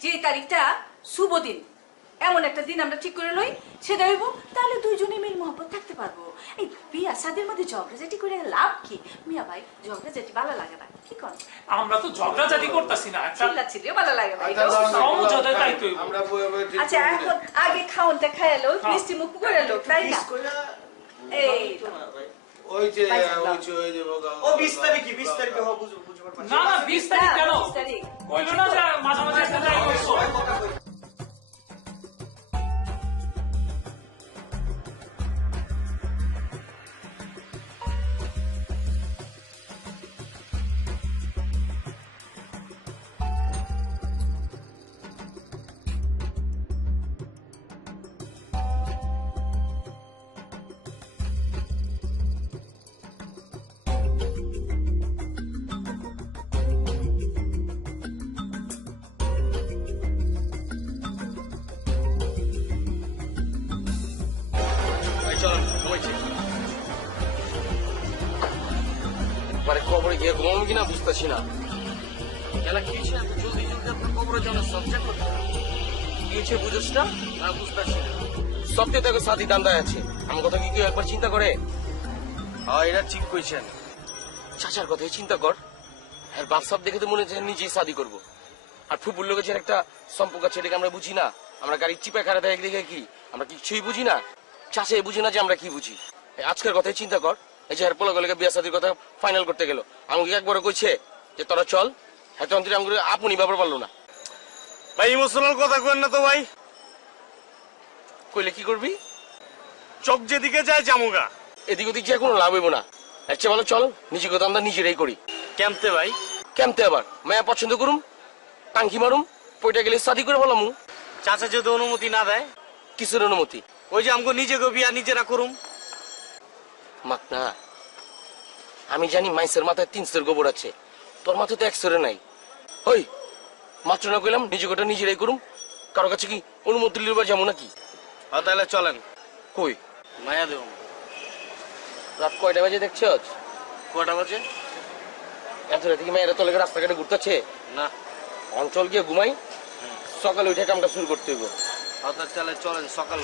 যে তারিখটা শুভ দিন এমন একটা দিন আমরা ঠিক করে লই সেটা হইব তাহলে দুইজনে মিল মহব্বত থাকতে পারবো এই বিয়া শাদীর মধ্যে ঝগড়াঝাটি করে লাভ কি মিয়া ভাই ঝগড়াঝাটি ভালো লাগে না কি কর আমরা তো ঝগড়াঝাটি করতেছি না চিল্লাচিল্লিও ভালো লাগে না সমঝোতায় তাই তো আমরা আচ্ছা এখন আগে খাওনটা খাইলো মিষ্টি মুখ করে লো তাই না এই ওই যে ভাইজান, দাও। ওই যে ও 20 তারিখে 20 তারিখে হবে বুঝবার পারছি না না 20 তারিখ কেন 20 তারিখ। কইলো না যে মাঝে মাঝে একটা যাই করছো পরে কবরে গিয়ে ঘুমাবো কিনা বুঝতেছি না কেন কি হয়েছে এত জলদি জলদি আপনার কবরে যাওয়ার সাবজেক্ট করতে কি হয়েছে বুঝোস না বুঝতেছি না সবচেয়ে তাকে সাথী দান্দায় আছে আমার কথা কি কেউ একবার চিন্তা করে হ্যাঁ এটা ঠিক কইছেন চাচার কথাই চিন্তা কর আর বাপ সাপ দেখে তো মনে হচ্ছে নিজেই শাদি করবো আর ফুপুর লোকের যে একটা সম্পর্ক আছে এটাকে আমরা বুঝি না আমরা গাড়ির চিপায় খারাপ থাকে দেখে কি আমরা কিছুই বুঝি না চাচা বুঝি না যে আমরা কি বুঝি আজকের কথাই চিন্তা কর এই যে পোলা গলিকে বিয়া শাদির কথা ফাইনাল করতে গেল আমাকে একবার কইছে যে তোরা চল হয়তো অন্তরে আমাকে আপনি ব্যাপার পারলো না ভাই ইমোশনাল কথা কেন না তো ভাই, কইলে কি করবি চোখ যেদিকে যায় জামুগা। এদিক ওদিক যে কোনো লাভ হইব না এর চেয়ে ভালো চল নিজে কথা আমরা নিজেরাই করি কেমতে ভাই? কেমতে আবার মায়া পছন্দ করুম টাঙ্কি মারুম পয়টা গেলে শাদি করে বলাম চাচা যদি অনুমতি না দেয়? কিসের অনুমতি? ওই যে আমাকে নিজে বিয়া নিজেরা করুম। মাক না আমি জানি মাইসের মাথায় 300 গোবর আছে, তোর মাথায় তো 100 নাই। ওই মাত্র না কইলাম নিজে গোটা নিজেরাই করুম, কারো কাছে কি অনুমতি লিবা যাবো নাকি? তাহলে চলেন। কই মায়া দেব। রাত কয়টা বাজে দেখছ? কটা বাজে? এত রাতে কি মেয়েরা তোলে রাস্তাঘাটে ঘুরতেছে? না, অঞ্চল গিয়ে ঘুমাই, সকালে উঠে কামটা শুরু করতে হইব। তাহলে চলেন সকাল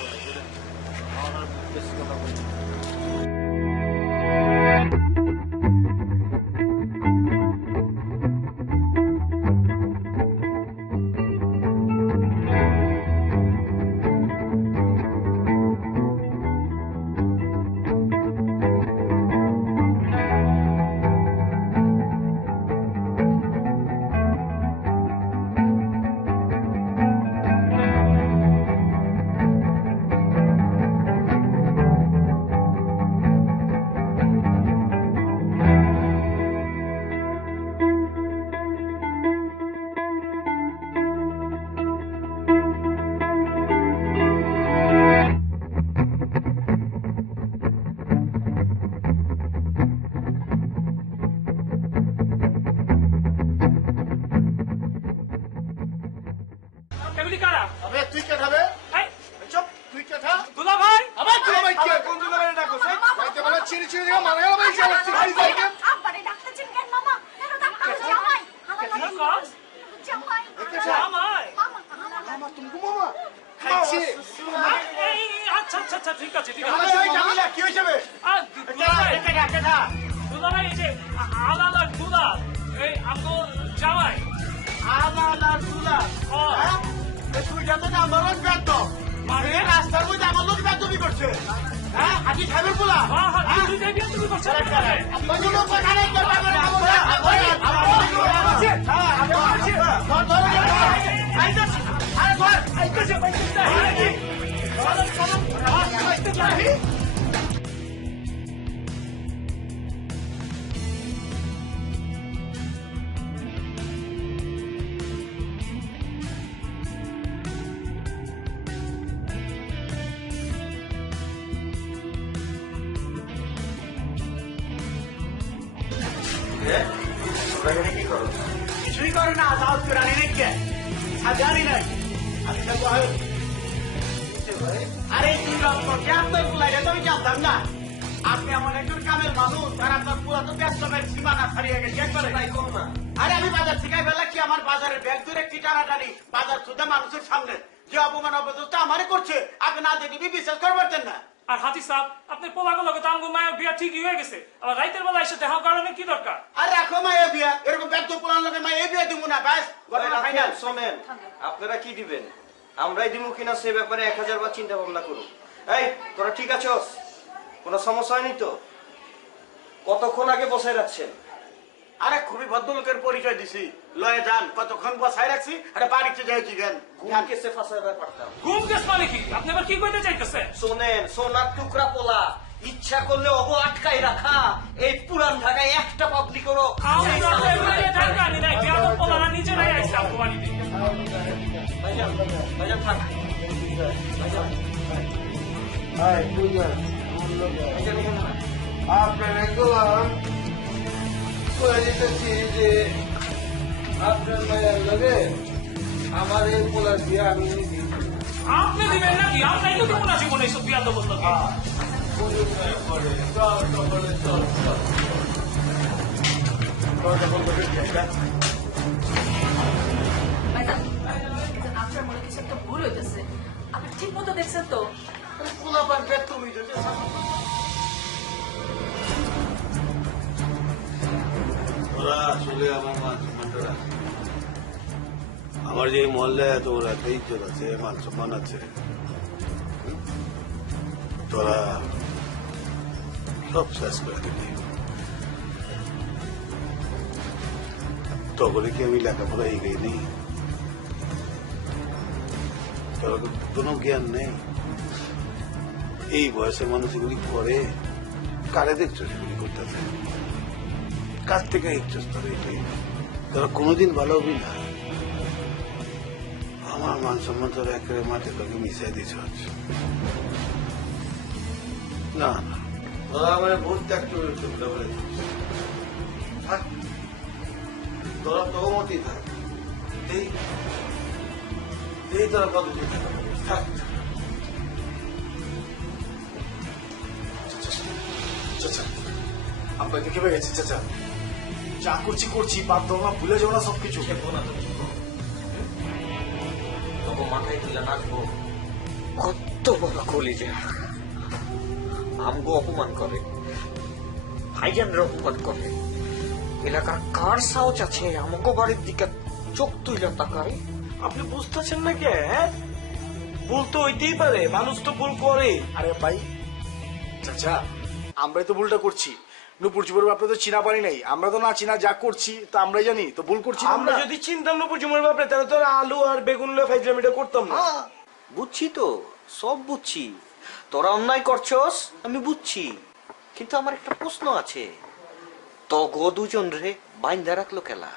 এগুলি কারা? আবে তুই কে খাবে? এই, চুপ, তুই কে খা? দুলা ভাই আবার তুই ভাই কে? কোন দুলাভাই ডাকো স্যার? যাইতে বলে চিনি চিনি দিয়ে মারা গেল ভাই শালা তুই যাইতে। আব্বারে ডাকতেছেন কেন মামা? কেন ডাক্তার জামাই? কি কর? জামাই। জামাই? মামা তুমি মামা খাইছি। এই, আচ্ছা আচ্ছা আচ্ছা ঠিক আছে ঠিক আছে এই জামিলা কি হইছে বে? আর দুলা ভাই দুলা ভাই এই যে আলাল আর দুলাল এই আমগো জামাই আলাদা দুলা। ও হ্যাঁ? এ তুই যাতে না আমার লোক ব্যর্থ। মানে এই রাস্তার মধ্যে আমার লোক ব্যর্থমি করছে। হ্যাঁ? হাতি খাবে পোলা। হ্যাঁ হ্যাঁ তুই যাই বিয়ে তুমি করছ ওই যে লোক কোথায় নেই, তোর বাবার বাবা বলে। হ্যাঁ, আমি বলছি। ধর, ধর, ধর। আইতাছি। আরে ধর। আইতেছে আইতেছে কিছুই করে না, সাহস করে আনি নাকি? আর জানি নাই। আমি তো বল। আরে তুই রক্ত কেন তোর পোলা, এটা তো আমি জানতাম না। আপনি এমন একজন কামের মানুষ, আর আপনার পোলা তো ব্যস্তমের সীমানা ছাড়িয়ে গেছে একবারে। আরে আমি বাজার শিখাই ফেলা কি আমার বাজারের ব্যাগ ধরে কি টানাটানি বাজার সুদ্ধা মানুষের সামনে যে অপমান অপদস্থ আমারে করছে, আপনি না দেখবি বিশ্বাস করে পারতেন না। আর হাতি সাহেব আপনি পোলাগুলো তো আমগো মায়ের বিয়া ঠিকই হয়ে গেছে, আবার রাইতের বেলা এসে দেখা করানোর কি দরকার? আর রাখো মা এ বিয়া, এরকম ব্যর্থ পোলার লোকে মা এ বিয়া দিব না, ব্যাস ঘটনা ফাইনাল। শোনেন আপনারা কি দিবেন আমরাই দিব কিনা সে ব্যাপারে 1000 বার চিন্তা ভাবনা করুন। এই তোরা ঠিক আছস? কোনো সমস্যা হয়নি তো? কতক্ষণ আগে বসায় রাখছেন? আরে খুবই ভদ্রলোকের পরিচয় দিছি, লয়ে যান। কতক্ষণ বসায় রাখছি? আরে বাড়িতে যাই জিগান। ঘুম কেসে ফাঁসাইবার পারতাম। ঘুম কেস মানে কি? আপনি আবার কি কইতে চাইতেছে? শোনেন, সোনার টুকরা পোলা, ইচ্ছা করলে অব আটকাই রাখা এই পুরান ঢাকায় একটা পাবলিকেরও আমরা তো এবারে জানকারি নাই, বিয়াদব পোলারা নিজেরাই আইছে আপনার বাড়িতে। ভাইজান, ভাইজান থাক। ভাইজান, হাই বুঝা ভাইজান এখানে না। আপনার গোলাম করে দিতেছি যে আপনার মায়ের লগে আমার এই পোলার দিয়ে আমি দিই। আপনি দিবেন নাকি? আমরাই তো দিব না জীবনে এইসব বিয়াদব বলতে। ভাইজান, আপনার মনে কিছু একটা ভুল হইতেছে। আপনি ঠিক মতো দেখছেন তো? পোলাপান পেট তুমি যদি ওরা আসলে আমার মান সম্মানটা রাখে। আমার যে মহল্লায় এত ওরা একটা ইজ্জত আছে, মান সম্মান আছে, তোরা সব শেষ করে দিবি। তখন কি আমি লেখাপড়া এগিয়ে নেই? তোরা তো কোনো জ্ঞান নেই। এই বয়সে মানুষ এগুলি করে, কারে দেখছো সেগুলি করতেছে? কাছ থেকে ইচ্ছস তোরা এটাই। তোরা কোনোদিন ভালো হবি না। আমার মান সম্মান তোরা একেবারে মাঠে তোকে মিশাই দিছ। না না, তোরা আমার ভোট ত্যাগ করে চলতে বলে থাক। তোরা তহমতি থাক, এই তোরা কত থাক। চাচা, আপনাকে দেখে পেয়ে গেছি চাচা। যা করছি করছি, বাধ্য না, ভুলে যাবো না সবকিছু। তবু মাথায় তুলে নাচবো। কত বড় কলিজা, আমগো অপমান করে, ভাইজানের অপমান করে। এলাকার কার সাহস আছে আমগো বাড়ির দিকে চোখ তুইলে তাকায়? আপনি বুঝতেছেন না কে? হ্যাঁ, ভুল তো হইতেই পারে, মানুষ তো ভুল করে। আরে ভাই চাচা, আমরাই তো ভুলটা করছি। নুপুর চুপুর আপনার তো চিনা পারি নাই। আমরা তো না চিনা যা করছি তা আমরাই জানি, তো ভুল করছি না আমরা যদি চিনতাম না পুজুমের ব্যাপারে, তাহলে তো আলু আর বেগুন লয়ে ফাইজলামিটা করতাম না। বুঝছি তো, সব বুঝছি। তোরা অন্যায় করছস, আমি বুঝছি। কিন্তু আমার একটা প্রশ্ন আছে, তো গো দুজন রে বাইন্দা রাখলো খেলা।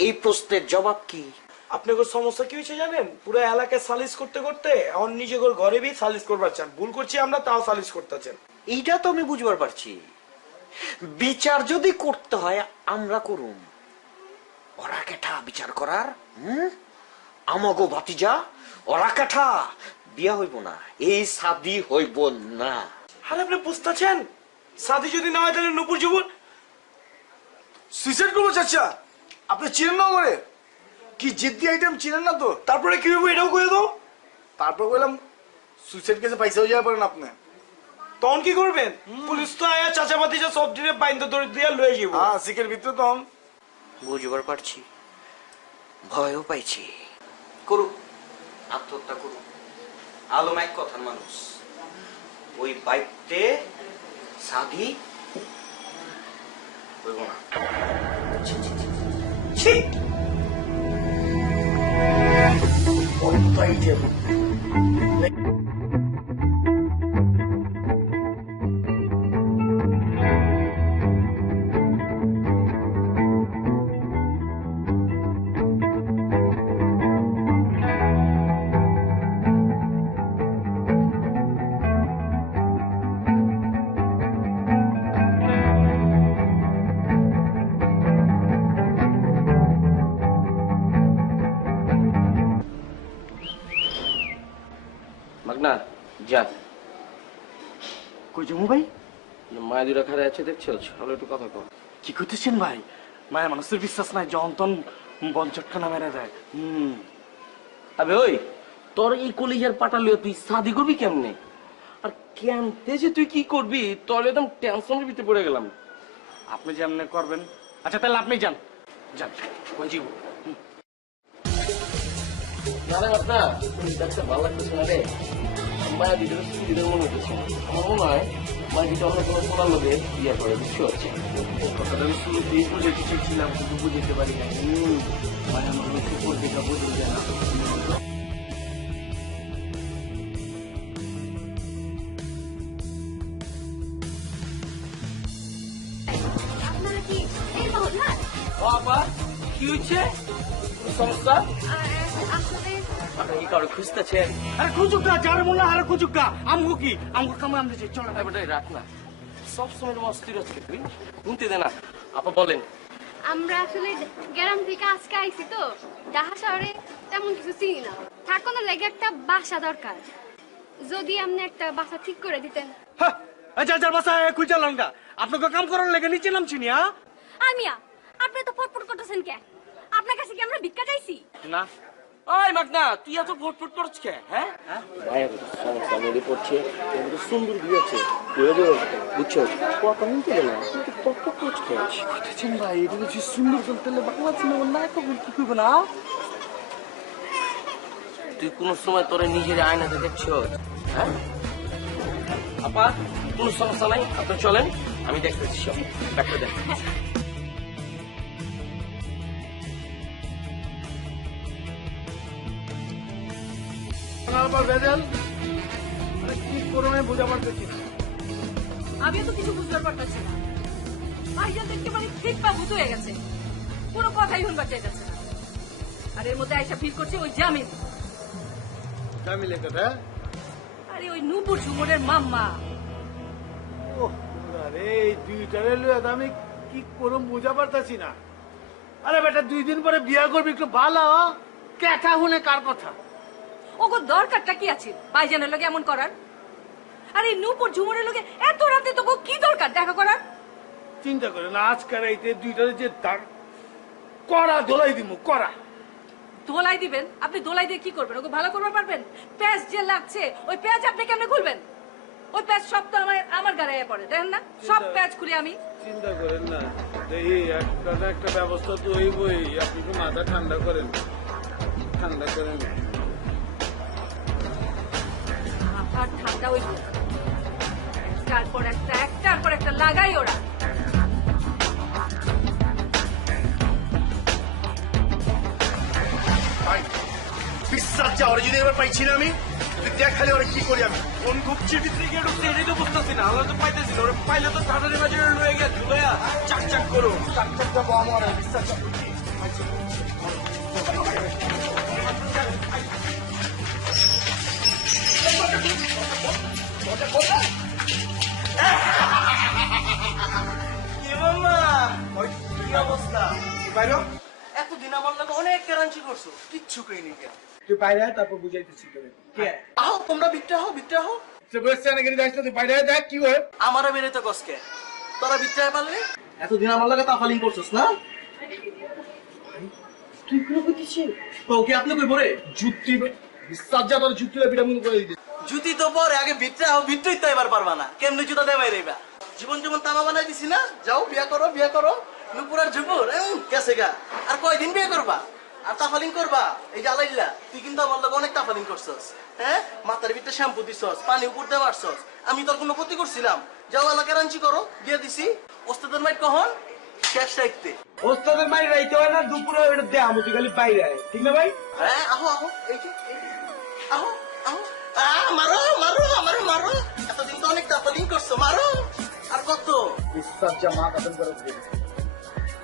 এই প্রশ্নের জবাব কি? আপনাকে সমস্যা কি হয়েছে জানেন? পুরো এলাকায় সালিশ করতে করতে এখন নিজে ঘরে বি সালিশ করবার চান। ভুল করছি আমরা, তাও সালিশ করতেছেন। এইটা তো আমি বুঝবার পারছি। বিচার যদি করতে হয় আমরা করুম, ওরা কেঠা বিচার করার? আমাগো ভাতিজা, ওরা কেঠা বিয়া হইব না, এই শাদি হইব না। আরে আপনি বুঝতেছেন, সাথী যদি না হয় তাহলে নুপুর যুবর সুইসাইড করবো চাচা। আপনি চিনেন না করে কি জিদ্দি আইটেম চিনেন না তো? তারপরে কি হইব এটাও করে দাও। তারপর বললাম সুইসাইড কেসে পয়সা হয়ে যাওয়া পারেন আপনি। তখন কি করবেন? পুলিশ তো আয়া চাচা ভাতিজা সব দিনে বাইন্দা ধরে দিয়ে লয়ে যাব। হ্যাঁ, শিখের ভিতরে তখন বুঝবার পারছি, ভয়ও পাইছি। করুক, আত্মহত্যা করুক। আলম এক কথার মানুষ, ওই বাইকতে সাধি হইব না। ছি, মাগনা যাক, কই যাবো ভাই? মায়া দুটা খারে আছে দেখছো, চলো একটু কথা কর। কি করতেছেন ভাই? মায়ের মানুষের বিশ্বাস নাই, যন্তন বঞ্চটখানা মেরে দেয়। আবে ওই, তোর এই কলিজার পাটালিও তুই শাদি করবি কেমনে? আর কেমতে যে তুই কি করবি, তোর একদম টেনশনের ভিতরে পড়ে গেলাম। আপনি যেমনে করবেন। আচ্ছা তাহলে আপনি যান, যান ওই জীব। না রে মাগনা, দেখতে ভালো লাগতেছে না রে। মায়া দিদির সুবিধার মনে হচ্ছে আমার মনে হয় মায়া দিদি অন্য কোনো পড়ার লোকে বিয়ে করে বুঝতে হচ্ছে কথাটা আমি শুরুতেই বুঝাইতে চেয়েছিলাম কিন্তু বুঝাইতে পারি না মায়া মানুষ উপর দিকে বুঝে যায় না আপনারা কি এই মহল্লার? বাবা কি হচ্ছে সমস্যা আসলে আপনার কি কারো খুঁজতেছেন আরে খুঁজুক না যার মনে আরে খুঁজুক না আমগো কি আমগো কামে আমরা যে চল বেটাই রাখ না সবসময় অস্থির হচ্ছে তুই শুনতে দে না আপা বলেন আমরা আসলে গ্রাম থেকে আজকে আইছি তো ঢাকা শহরে তেমন কিছু চিনি না থাকানোর লাগে একটা বাসা দরকার যদি আপনি একটা বাসা ঠিক করে দিতেন। যার যার বাসা খুঁজে লঙ্কা আপনাকে কাম করার লেগে নিচে নামছি নি আমিয়া আপনি তো ফটফট করতেছেন কে? আপনার কাছে কি আমরা ভিক্ষা চাইছি? না ওই মাগনা তুই এত ফুটফুট করছিস কে হ্যাঁ ভাইয়া তো সমস্যা মেরে পড়ছে এর তো সুন্দর বিয়ে আছে বুঝছো কথা শুনতে না কিন্তু তত করছে বুঝছেন ভাই এটা যে সুন্দর চলতে বাংলা সিনেমা না তো কি কইব না তুই কোন সময় তোরে নিজের আয়নাতে দেখছো হ্যাঁ আপা কোনো সমস্যা নাই আপনি চলেন আমি দেখতেছি সব ব্যাগটা দেখ কি করো আমি বোঝা পারতেছি না আমিও তো কিছু বুঝতে পারতেছি না ভাইজান দেখতে মানে ঠিক বা ভূত হয়ে গেছে কোনো কথাই শুনবার চাইতেছে না আর এর মধ্যে আইসা ফিল করছে ওই জামিন জামিলে কথা আরে ওই নূপুর ঝুমুরের মাম্মা আরে এই দুইটারে লইয়া তো আমি কি করব বোঝা পারতাছি না আরে বেটা 2 দিন পরে বিয়া করবি একটু ভালো কেকা হুনে কার কথা ওগো দরকারটা কি আছে ভাইজানের লগে এমন করার আরে নূপুর ঝুমুরের লগে এত রাতে তোকে কি দরকার দেখা করার চিন্তা করে না আজকাল এইতে দুইটারে যে দাঁড় করা দোলাই দিমু করা দোলাই দিবেন আপনি দোলাই দিয়ে কি করবেন ওকে ভালো করবার পারবেন প্যাচ যে লাগছে ওই প্যাচ আপনি কেমনে খুলবেন ওই প্যাচ সব তো আমার গাড়াইয়ে পড়ে দেখেন না সব প্যাচ খুলে আমি চিন্তা করেন না এই একটা না একটা ব্যবস্থা তো হইবই আপনি একটু মাথা ঠান্ডা করেন আর ঠান্ডা ওই তারপর একটার পর একটা লাগাই ওরা বিশ্বাস যা ওরা যদি এবার পাইছি না আমি তুই দেখ খালি ওরা কি করি আমি কোন গুপচির ভিতরে গিয়ে ঢুকছে এটাই তো বুঝতেছি না আমরা তো পাইতেছি না ওরা পাইলে তো সাটারি বাজারে লয়ে গিয়ে ঝুলাইয়া চাক চাক করো চাক চাক যাবো আমার বিশ্বাস যা কি মামা কি অবস্থা বাইরো এতদিন আমার লাগে অনেক কেরাঞ্চি করছো কিচ্ছু কইনি কে তুই বাইরে আয়, তারপর বুঝাইতেছি তোরে কে আহ তোমরা বিট্টা হও সে বসছে না গিয়ে যাইছ তুই বাইরে দেখ কি হয় আমারও বেরোতে কসকে তোরা বিট্টায় পারলে এতদিন আমার লাগে তাফালিং করছিস না তুই কোনো কইছিস তো কি আপনি কই বরে যুক্তি বিশ্বাস যা তোর যুক্তিটা বিরামন করে দিতে জুতি তো পরে আগে বিট্টা হও বিট্টুই তো এবার পারবা না কেমনে জুতা দেবাই রেবা জীবন যেমন তামা বানাই দিছি না যাও বিয়া করো নুপুরার ঝুপুর কেসে গা আর কয়দিন বিয়ে করবা আর তাফালিং করবা এই যে আলাইল্লা তুই কিন্তু আমার লগে অনেক তাফালিং করছস হ্যাঁ মাথার ভিতরে শ্যাম্পু দিছস পানি উপর দিয়ে মারছস আমি তোর কোনো ক্ষতি করছিলাম যাও এলাকা রাঞ্চি করো দিয়ে দিছি ওস্তাদের মাইট কখন শেষ রাখতে ওস্তাদের মাই রাইতে হয় না দুপুরে ওটা দে আমি তুই খালি বাইরে আয় ঠিক না ভাই হ্যাঁ আহো এই যে আহো মারো এতদিন তো অনেক তাফালিং করছো মারো আর কত বিশ্বাস যা মা কাটন করে দিবে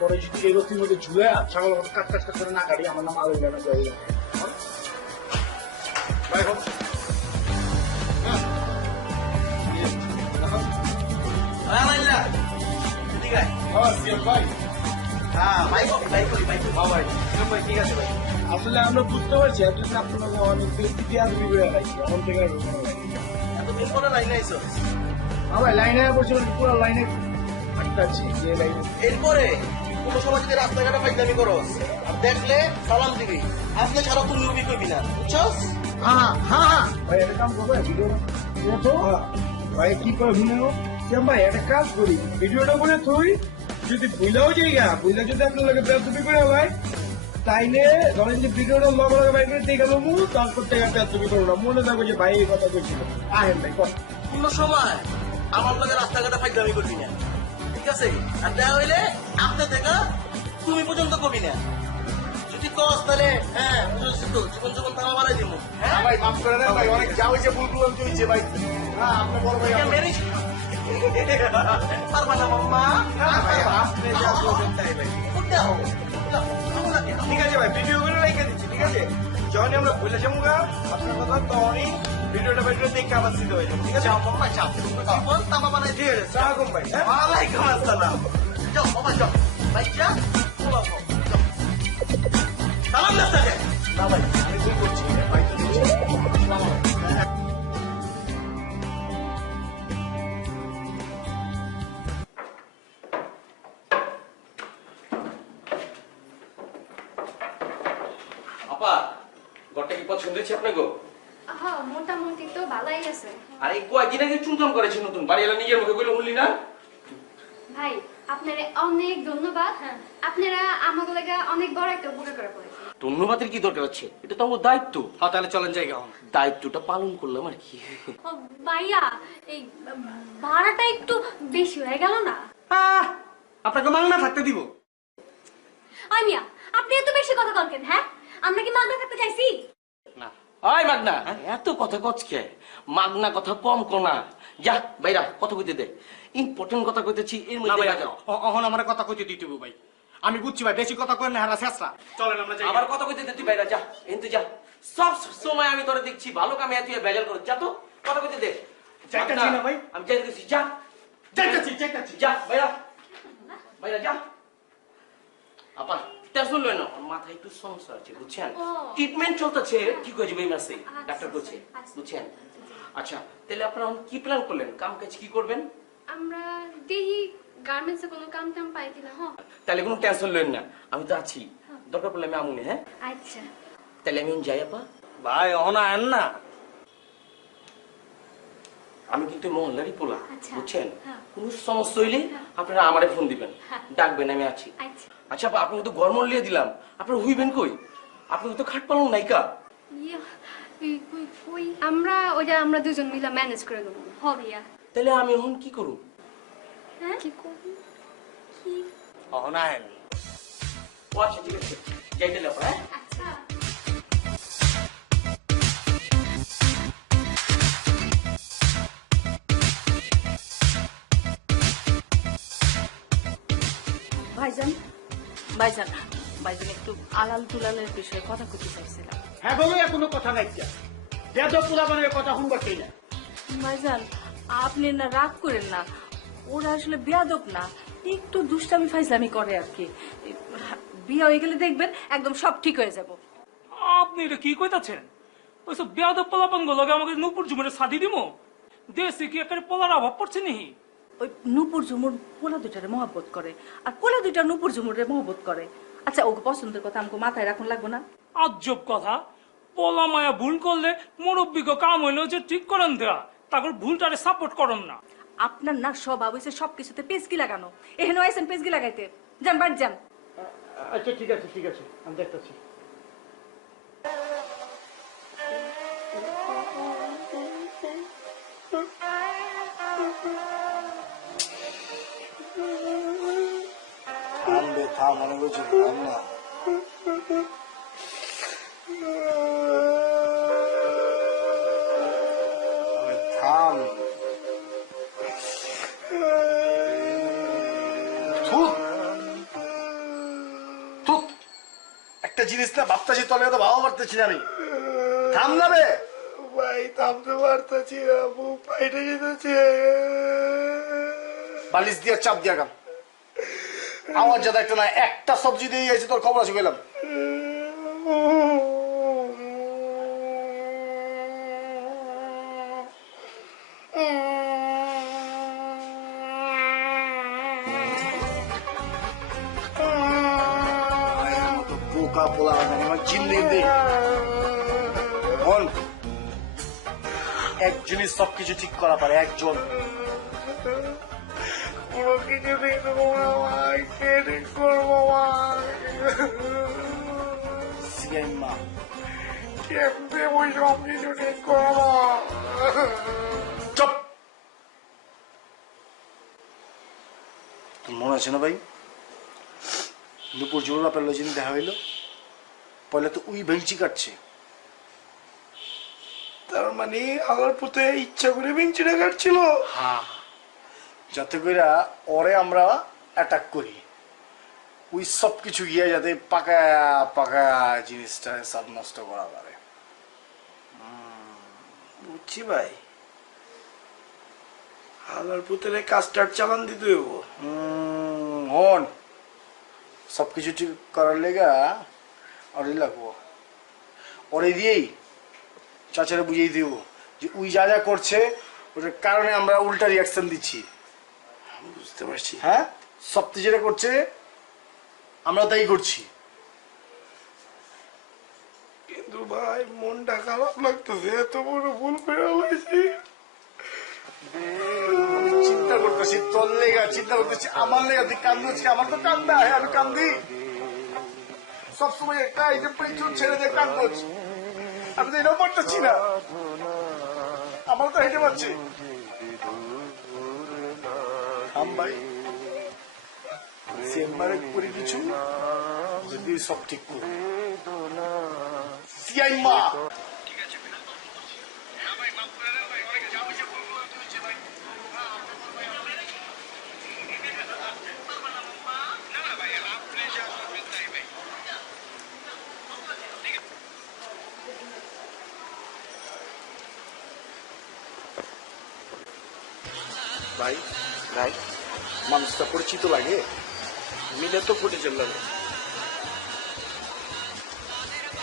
পরে যদি এই রতির মধ্যে ঝুলে ছাগল মতো কাট কাট করে না কাটি আমার নাম আলো গেল যাই ভাই হোক আলাইল্লা ঠিক আছে ভাই হ্যাঁ ভাই ভাই ঠিক আছে ভাই আসলে আমরা বুঝতে পারছি এতদিন আপনাকে অনেক পেঁয়াজ বিগড়ে রাখছি এখন থেকে এতদিন পরে লাইনে আইছো আমার লাইনে বসে পুরো লাইনে আটকাচ্ছি যে লাইনে এরপরে কোনো সময় যদি রাস্তাঘাটে ফাইজলামি করস আর দেখলে সালাম দিবি আসলে ছাড়া তুই নবী কইবি না বুঝছস হ্যাঁ ভাই একটা কাম করবো ভিডিও ভাই কি করে শুনেও ভাই একটা কাজ করি ভিডিওটা বলে তুই যদি ভুলাও যাই গা ভুলা যদি আপনার লাগে বেরোবি করে ভাই তাইলে ধরেন যে ভিডিওটা লগে লগে বাইক করে দেখে নেবো, তারপর থেকে তুমি করো না, মনে থাকো যে ভাই এই কথা কইছিল। আহেন ভাই কর। কোন সময় আমার লগে রাস্তাঘাটে ফাইজলামি করবি না, ঠিক আছে? আর দেখা হইলে আপনি দেখা তুমি পর্যন্ত কবি না। যদি কস তাহলে হ্যাঁ বুঝেছি তো, জীবন জীবন তারা বাড়াই দিব। হ্যাঁ ভাই মাফ করে দেন ভাই, অনেক যা হয়েছে ভুল করলাম হয়েছে ভাই। হ্যাঁ আপনি বড় ভাই, মেরিস পারবা না মাম্মা। আপনি যা বলবেন তাই ভাই। উঠতে হবে। ঠিক আছে ভাই, ভিডিও করে রেখে দিচ্ছি, ঠিক আছে? যখনই আমরা বলে যাবো গা আপনার কথা, তখনই ভিডিওটা বাইরে দেখে আবার সিদ্ধ হয়ে যাবো, ঠিক আছে? যাও মাম্মা যাও, জীবন তামা বানাই ঠিক আছে, সালাম ভাই। হ্যাঁ, ওয়ালাইকুম আসসালাম। যাও মামা যাও, ভাই যা বলাবো। সালাম না তাকে। না ভাই আমি ভুল করছি, ভাই তো দিচ্ছি। আপা ঘরটা কি পছন্দ হয়েছে আপনাকে? হ্যাঁ মোটামুটি তো ভালোই আছে। আর এই কয়েকদিন আগে চুনকাম করেছে নতুন বাড়ি এলা নিজের মুখে বলে বললি না? ভাই আপনারা অনেক ধন্যবাদ। আপনারা আমাকে লাগা অনেক বড় একটা উপকার করে পড়েছেন। ধন্যবাদের কি দরকার আছে? এটা তো আমার দায়িত্ব। হ্যাঁ তাহলে চলেন জায়গা হন। দায়িত্বটা পালন করলাম আর কি। ও ভাইয়া এই ভাড়াটা একটু বেশি হয়ে গেল না? আপনাকে মাংনা থাকতে দিব। আমিয়া আপনি এত বেশি কথা বলছেন। হ্যাঁ আমরা কি মাগনা থাকতে চাইছি? না ওই মাগনা এত কথা কচকে, মাগনা কথা কম কোনা। যা বাইরা কথা কইতে দে, ইম্পর্টেন্ট কথা কইতেছি এর মধ্যে যাও। অহন আমার কথা কইতে দিতে ভাই, আমি বুঝছি ভাই, বেশি কথা করেন না হারা শেষরা। চলেন আমরা যাই। আবার কথা কইতে দে তুই বাইরা যা, এনতে যা। সব সময় আমি তোরে দেখছি ভালো কামে তুই বেজাল কর। যা তো কথা কইতে দে। যাইতাছি না ভাই। আমি যাইতেছি, যা যাইতাছি। যা বাইরা বাইরা যা। আপা টেনশন লয় না, আমার মাথায় একটু সমস্যা আছে বুঝছেন, ট্রিটমেন্ট চলতেছে, ঠিক হয়ে যাবে এই মাসে ডাক্তার বলছে, বুঝছেন? আচ্ছা তাহলে আপনারা কি প্ল্যান করলেন, কাম কাজ কি করবেন? আমরা দেখি গার্মেন্টসে কোনো কাম টাম পাই কিনা। হ্যাঁ তাহলে কোনো টেনশন লইন না, আমি তো আছি, দরকার পড়লে আমি আমুনি। হ্যাঁ আচ্ছা তাহলে আমি যাই আপা। ভাই অহন আয়েন না। আমি কিন্তু মহল্লারই পোলা, আচ্ছা। বুঝছেন? হ্যাঁ। কোনো সমস্যা হইলে আপনারা আমারে ফোন দিবেন, হ্যাঁ। ডাকবেন, আমি আছি। আচ্ছা আচ্ছা আপা আপনাকে তো গরম লিয়ে দিলাম, আপনারা হইবেন কই? আপনাকে তো খাট পালন নাইকা। আমরা ওইটা আমরা দুজন মিলে ম্যানেজ করে দেবো। হবে তাহলে আমি এখন কি করব? হ্যাঁ কি করবি কি? অহন আয়েন। ও আচ্ছা ঠিক আছে, যাই তাহলে আপা। হ্যাঁ আচ্ছা ভাইজান ভাইজান ভাইজান একটু আলাল তুলালের বিষয়ে কথা কইতে চাইছিলাম। হ্যাঁ বলো, কোনো কথা নাই। বেদ পুরা মানে কথা শুনবার চাই না। ভাইজান আপনি না রাগ করেন না, ওরা আসলে বেয়াদব না, একটু দুষ্টামি ফাইজলামি করে আর কি। বিয়ে হয়ে গেলে দেখবেন একদম সব ঠিক হয়ে যাব। আপনি এটা কি কইতাছেন? ওইসব বেয়াদব পোলাপান গুলোকে আমাকে নুপুর ঝুমুরে সাদি দিব? দেশে কি একেবারে পোলার অভাব পড়ছে নি? ওই নুপুর ঝুমুর পোলা দুইটারে মহব্বত করে, আর পোলা দুইটা নুপুর ঝুমুরে মহব্বত করে। আচ্ছা ওকে পছন্দের কথা আমাকে মাথায় রাখুন লাগবো না? আজব কথা, পোলা মায়া ভুল করলে মুরব্বীকে কাম হইলেও যে ঠিক করেন দেয়া, তারপর ভুলটারে সাপোর্ট করেন না। আপনার না স্বভাব হয়েছে সবকিছুতে পেজকি লাগানো। এখানে আইসেন পেজকি লাগাইতে, যান বাড়ি যান। আচ্ছা ঠিক আছে আমি দেখতেছি। থামবে, থাম, অনেক বলছি থাম না। থাম। একটা জিনিস না ভাবতেছি, তলে তো ভাবা পারতেছি না আমি। থাম না রে ভাই থামতে পারতেছি না, বুক ফাইটে যেতেছে। বালিশ দিয়ে চাপ দিয়া গাম আমার যাতে একটা না একটা সবজি দিয়ে গেছি, তোর খবর আছে গেলাম। বোকা পোলা আমার চিল্লি দিই। একজনই সবকিছু ঠিক করা পারে, একজন। কোনো কিছু দেখতে পাবো না ভাই, কে ঠিক করবো ভাই? সিয়াইম্মা কেমনে ওই সব কিছু ঠিক করবো? চুপ। তোর মনে আছে না ভাই, নুপুর জোর বাপের লজিন দেখা হইলো, পয়লা তো উই ভেঞ্চি কাটছে। তার মানে আমার পুতে ইচ্ছা করে বেঞ্চিটা কাটছিল। হ্যাঁ, যাতে কইরা ওরে আমরা অ্যাটাক করি, ওই সব কিছু গিয়ে যাতে পাকা পাকা জিনিসটা সব নষ্ট করা পারে। বুঝছি ভাই, আমার পুতের কাস্টার্ড চালান দিতে হইব। হন সবকিছু ঠিক করার লেগা ওরই লাগবো, ওরে দিয়েই চাচারা বুঝিয়ে দিব যে উই যা যা করছে ওটার কারণে আমরা উল্টা রিয়াকশন দিচ্ছি। বুঝতে পারছি। হ্যাঁ, সপ্তাহ যেটা করছে আমরা তাই করছি। কিন্তু ভাই মনটা খারাপ লাগতেছে, এত বড় ভুল করে ফেলেছি। চিন্তা করতেছি তোর লেগা, চিন্তা করতেছি আমার লেগা, তুই কান্দছিস, আমার তো কান্দা হয়, আমি কান্দি সবসময় একটা এই যে পেছন ছেড়ে দিয়ে কান্দছ, আমি তো এটাও পারতেছি না, আমার তো হেঁটে পাচ্ছি। ভাই চেম্বারে করি কিছু যদি সব ঠিক করবো। সিয়াইম্মা ভাই ভাই মানুষটা পরিচিত লাগে, মিলে তো ফুটেছে লাগে।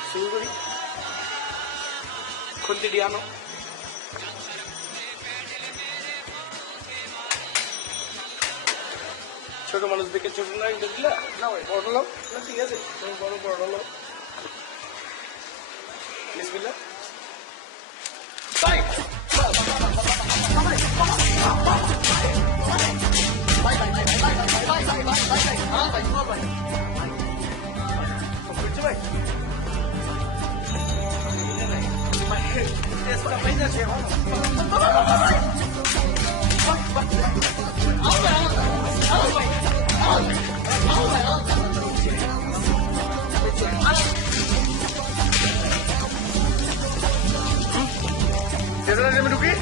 শুরু করি, খুলতে আনো। ছোট মানুষ দেখে ছোট না দিলা না ভাই, বড় হলো না, ঠিক আছে তুমি বড় বড় হলো। বিসমিল্লাহ। ভাই में ढुकी।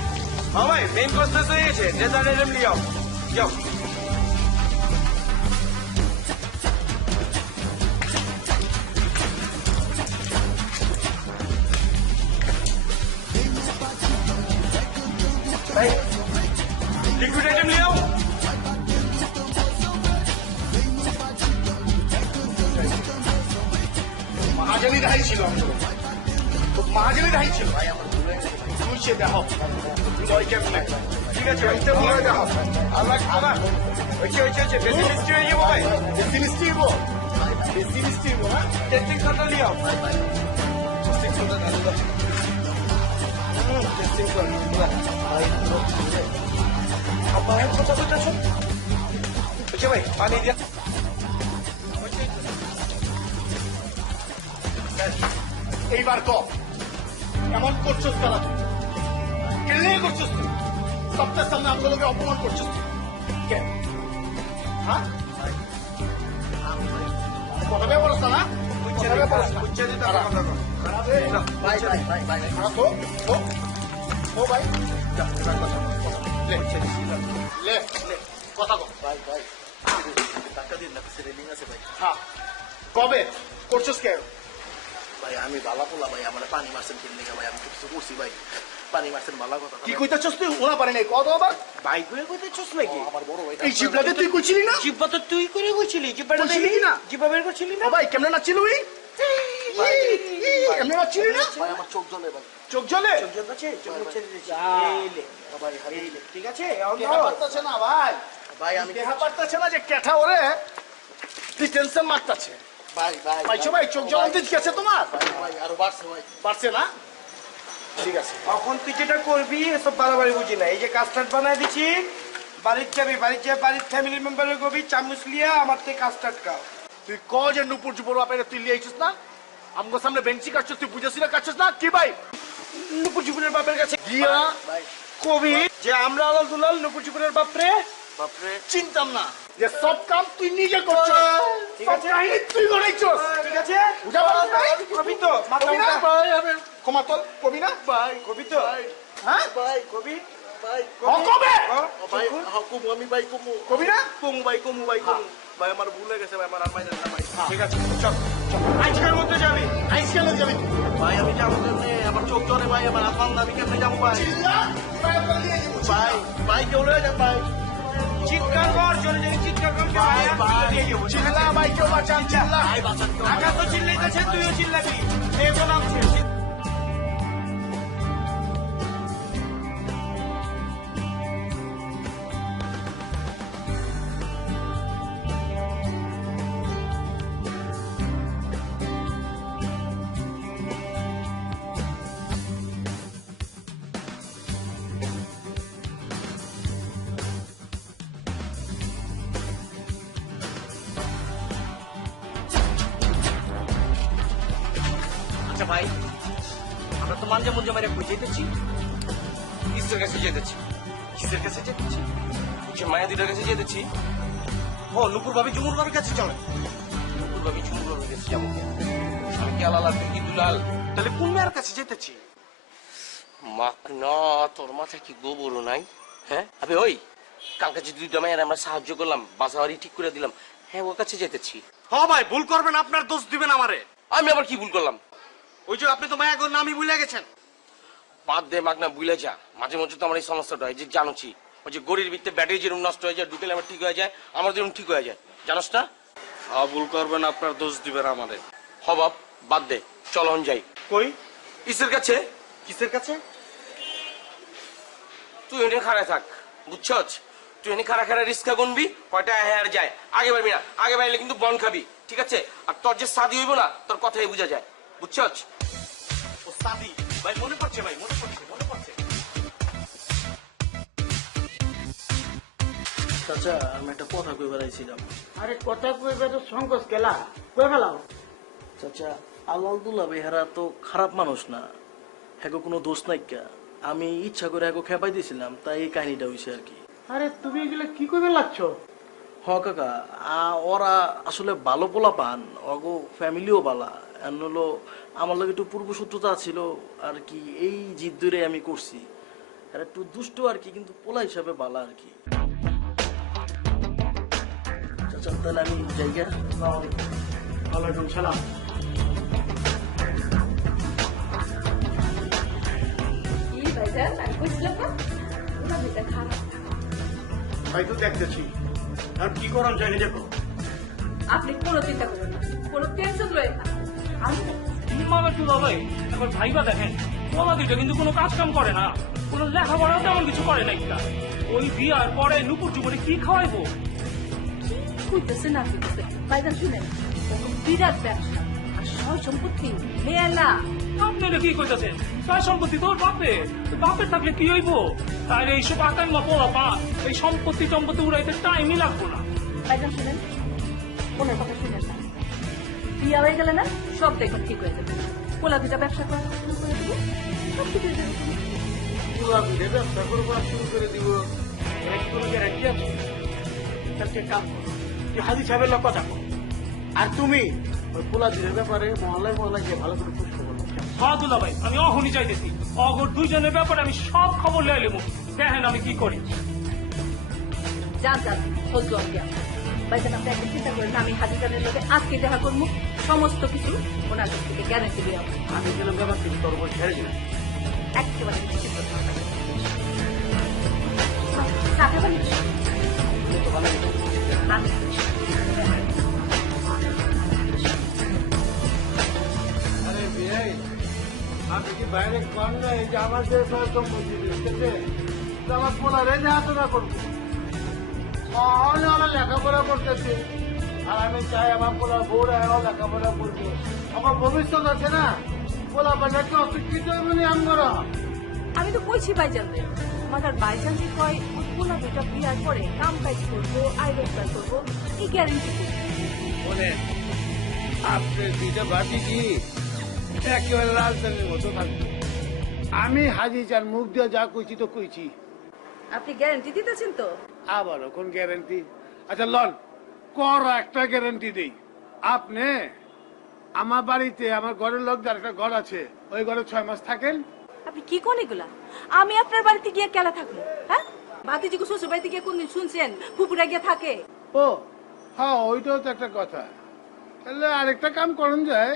हाँ भाई मेन कोर्स तो ये है, डेजर्ट आइटम ले आओ, जाओ। भाई लिक्विड आइटम ले आओ। महाजनी रही ছিল তো महाजनी रही ছিল ভাই আমার তুই দেখো লয় কেমনে ঠিক আছে ওইটা বলে দাও। আল্লাহ খানা ওইছে বেশি মিষ্টি হয়ে যাবো ভাই, বেশি মিষ্টি হবো, বেশি মিষ্টি হবো না। টেস্টিং সোডা নিয়ে আও। টেস্টিং সোডা না দাও, টেস্টিং সোডা ভাই আপনার কথা বলতেছো ওইছে ভাই পানি দিয়া। এইবার ক এমন করছিস কেন, কেন করছিস তুই? সপ্তাহের সামনে আপনাদেরকে অপমান করছিস তুই কেন? হ্যাঁ কথা বলছ না, ভাই ভাই ভাই ভাই খারাপ ও ভাই লে কথা কো ভাই ভাই টাকা দিন না, রেলিং আছে ভাই। হ্যাঁ কবে করছিস কেন? ভাই আমি বালা পোলা ভাই, আমার পানি মারছেন কিনে ভাই, আমি কিছু করছি ভাই, পানি মারছেন বালা কথা। কি কইতাছস তুই? ওনা পারে নাই কত আবার ভাই কই কইতেছস নাকি? আমার বড় ভাই এই জিবলাতে তুই কইছিলি না? জিব্বা তো তুই করে কইছিলি, জিব্বাটা কইছিলি কি না? জিব্বা বের করছিলি না? ও ভাই কেমনে নাচিল ওই এমনি নাচিলি না? ভাই আমার চোখ জ্বলে ভাই, চোখ জ্বলে চোখ জ্বলছে, চোখ ছেড়ে দিয়েছি। এইলে ভাই এইলে ঠিক আছে। দেখা পারতাছে না ভাই, ভাই আমি দেখা পারতাছে না যে কেঠা ওরে তুই টেনশন মারতাছে। ভাই ভাই পাইছো ভাই চোখ জ্বলতে ঠিক আছে তোমার? ভাই আরো বাড়ছে ভাই, পারছে না? ঠিক আছে এখন তুই যেটা করবি এসব বাড়াবাড়ি বুঝি না। এই যে কাস্টার্ড বানাই দিছি, বাড়ির যাবি, বাড়ির যা বাড়ির ফ্যামিলি মেম্বারের কবি চামচ লিয়া আমার থেকে কাস্টার্ড খাও। তুই ক যে নুপুর জুপুর বাপের তুই লিয়ে আইছিস না, আমগো সামনে বেঞ্চি কাটছস, তুই বুঝেছিস না কাটছস না কি ভাই? নুপুর চুপুরের বাপের কাছে গিয়া কবি যে আমরা আলাল দুলাল নুপুর চুপুরের বাপরে বাপরে চিনতাম না যে সব কাম তুই নিজে করছস, ঠিক সব আছে। কাহিনী তুই করেছস। ঠিক আছে বুঝা পারছ না? কবি তো মাথা কবি না উঠা। ভাই, আমি ক্ষমা তো কবি না ভাই, কবি তো হ্যাঁ ভাই কবি ভাই কবে ভাই কুমু আমি ভাই কুমু কবি না কুমু ভাই কুমু ভাই কুমু ভাই আমার ভুল হয়ে গেছে ভাই আমার আর মাইনেন না ভাই ঠিক আছে চল চল আজকের মধ্যে যাবি আইসকালে যাবি ভাই আমি যাবো কেমনে আমার চোখ ধরে ভাই আমার আসাম আমি কেমনে যাবো ভাই চিল্লা ভাই পালিয়ে যাবো ভাই ভাই কেউ লয়ে যান ভাই চিৎকার কর চলে যাবি চিৎকার কর ভাই ভাই চিল্লা ভাই কেউ বাঁচান চিল্লা ভাই বাঁচান কেউ আকাশ তো চিল্লাইতেছে তুইও চিল্লাবি এগো নামছে আচ্ছা ভাই আমরা তো মাঝে মধ্যে মারে কই যেতেছি কিসের কাছে যেতেছি কিসের কাছে যেতেছি যে মায়া দিদার কাছে যেতেছি ও নুপুর ভাবি ঝুমুর ভাবির কাছে চলে নুপুর ভাবি ঝুমুর ভাবির কাছে যাবো আমি কি আলাল তুই কি দুলাল তাহলে কোন মেয়ের কাছে যেতেছি মাক না তোর মাথায় কি গোবর নাই হ্যাঁ আবে ওই কালকে যে দুইটা মেয়ের আমরা সাহায্য করলাম বাসা বাড়ি ঠিক করে দিলাম হ্যাঁ ওর কাছে যেতেছি হ্যাঁ ভাই ভুল করবেন আপনার দোষ দিবেন আমারে আমি আবার কি ভুল করলাম ওই যে আপনি তো মায়াগোর নামই ভুলে গেছেন বাদ দে মাগনা বুঝলে যা মাঝে মধ্যে তো আমার এই সমস্যাটা হয় যে জানোছি ওই যে গড়ির ভিত্তে ব্যাটারি যেরকম নষ্ট হয়ে যায় ঢুকেলে আমার ঠিক হয়ে যায় আমার যেরকম ঠিক হয়ে যায় জানোস না হ্যাঁ ভুল করবেন আপনার দোষ দিবেন আমারে হবাব বাদ দে চল হন যাই কই ইসের কাছে কিসের কাছে তুই এনে খাড়ায় থাক বুঝছস তুই এনে খাড়া খাড়া রিস্কা গুনবি কয়টা হেয়ার যায় আগে বাড়বি না আগে বাড়লে কিন্তু বন খাবি ঠিক আছে আর তোর যে শাদি হইব না তোর কথাই বোঝা যায় বুঝছস ও সাদি ভাই মনে পড়ছে ভাই মনে পড়ছে মনে পড়ছে চাচা আমি একটা কথা কই বেড়াইছিলাম আরে কথা কইবে তো সংকোচ গেলা কই ফেলাও চাচা আলাল দুলা বেহারা তো খারাপ মানুষ না হ্যাঁ কোনো দোষ নাই কা আমি ইচ্ছা করে হ্যাঁ খেপাই দিয়েছিলাম তাই এই কাহিনীটা হয়েছে আর কি আরে তুমি এগুলো কি কইবে লাগছ হ কাকা ওরা আসলে ভালো পোলা পান অগো ফ্যামিলিও বালা এন হলো আমার লাগে একটু পূর্বশত্রুতা ছিল আর কি এই জিদ ধরে আমি করছি আর একটু দুষ্ট আর কি কিন্তু পোলা হিসাবে বালা আর কি চাচা তাহলে আমি জায়গা ওয়ালাইকুম সালাম কি ভাইজান আমি কইছিলাম না ওরা বেটা খারাপ ভাই তো দেখতেছি আর কি করাম জানি দেখো আপনি কোনো চিন্তা করবেন না কোনো টেনশন লয় না আমি মামা টুলা ভাই এবার ভাইবা দেখেন পোলা দুইটা কিন্তু কোনো কাজ কাম করে না কোনো লেখাপড়াও তেমন কিছু করে না একটা ওই বিয়ার পরে নুপুর চুপুরে কি খাওয়াইবো কইতেছে না কইতেছে ভাইজান শুনেন তখন বিরাট ব্যবসা আর সব সম্পত্তি মেলা আপনারা কি কইতাছেন তার সম্পত্তি তোর বাপের বাপের থাকলে কি হইব তাইলে এইসব আকাঙ্ক্ষা পোলা পা এই সম্পত্তি উড়াইতে টাইমই লাগবো না ভাইজান শুনেন ওনার কথা শুনেন না বিয়া হয়ে গেলে না সব দেখুন ঠিক হয়ে যাবে পোলা দুটা ব্যবসা করা শুরু করে দেবো সব ঠিক হয়ে যাবে পুরা বিলে ব্যবসা করবো আর শুরু করে দিব এর কোনো গ্যারান্টি আছে তাকে কাম করো তুই হাজি সাহেবের লোক কথা কর। আর তুমি ওই পোলা দিনের ব্যাপারে মহল্লায় গিয়ে ভালো করে পুষ্প করো হ্যাঁ দুলা ভাই আমি অহনি চাইতেছি অগর দুইজনের ব্যাপারে আমি সব খবর লয়ে নেবো দেখেন আমি কি করি যান যান সহ্য আমি ভাইজান আপনি একদিন চিন্তা করেন আমি হাজিজানের লোকে আজকে দেখা করবো সমস্ত কিছু ওনার কাছ থেকে গ্যারান্টি দিয়ে আমি গেলাম ব্যাপার কিন্তু তোর উপর ছেড়ে দিলাম একেবারে নিশ্চিত করতে হবে। সাথে বানিয়ে তো ভালো আমি আরে বিয়াই আপনি কি বাইরে কম না এই যে আমার যে সম্পত্তি দিচ্ছে আমার পোলা রেঞ্জে হাতনা করবো অনেক লেখাপড়া করতেছে আর আমি চাই আমার পোলা বউরা লেখাপড়া করবো আমার ভবিষ্যৎ আছে না পোলা বাজার তো অশিক্ষিত হইবনি আমরা আমি তো কইছি ভাইজান রে আমার ভাইজান যে কয় পোলা দুটা বিয়ার পরে কাম কাজ করবো আয় রোজগার করবো এই গ্যারেন্টি বলে আপনি দুইটা ভাবি কি একেবারে রাজধানীর মতো থাকবে। আমি হাজি চার মুখ দিয়ে যা কইছি তো কইছি। আপনি গ্যারান্টি দিতেছেন তো? আবারও কোন গ্যারান্টি? আচ্ছা লন কর একটা গ্যারান্টি দেই। আপনি আমার বাড়িতে আমার ঘরের লোকদের একটা ঘর আছে, ওই ঘরে 6 মাস থাকেন। আপনি কি কোন এগুলা? আমি আপনার বাড়িতে গিয়ে কেলা থাকবো? হ্যাঁ, ভাতিজি শ্বশুর বাড়িতে গিয়ে কোনদিন শুনছেন ফুপুরা গিয়ে থাকে? ও হ্যাঁ, ওইটাও তো একটা কথা। তাহলে আরেকটা কাম করুন যায়,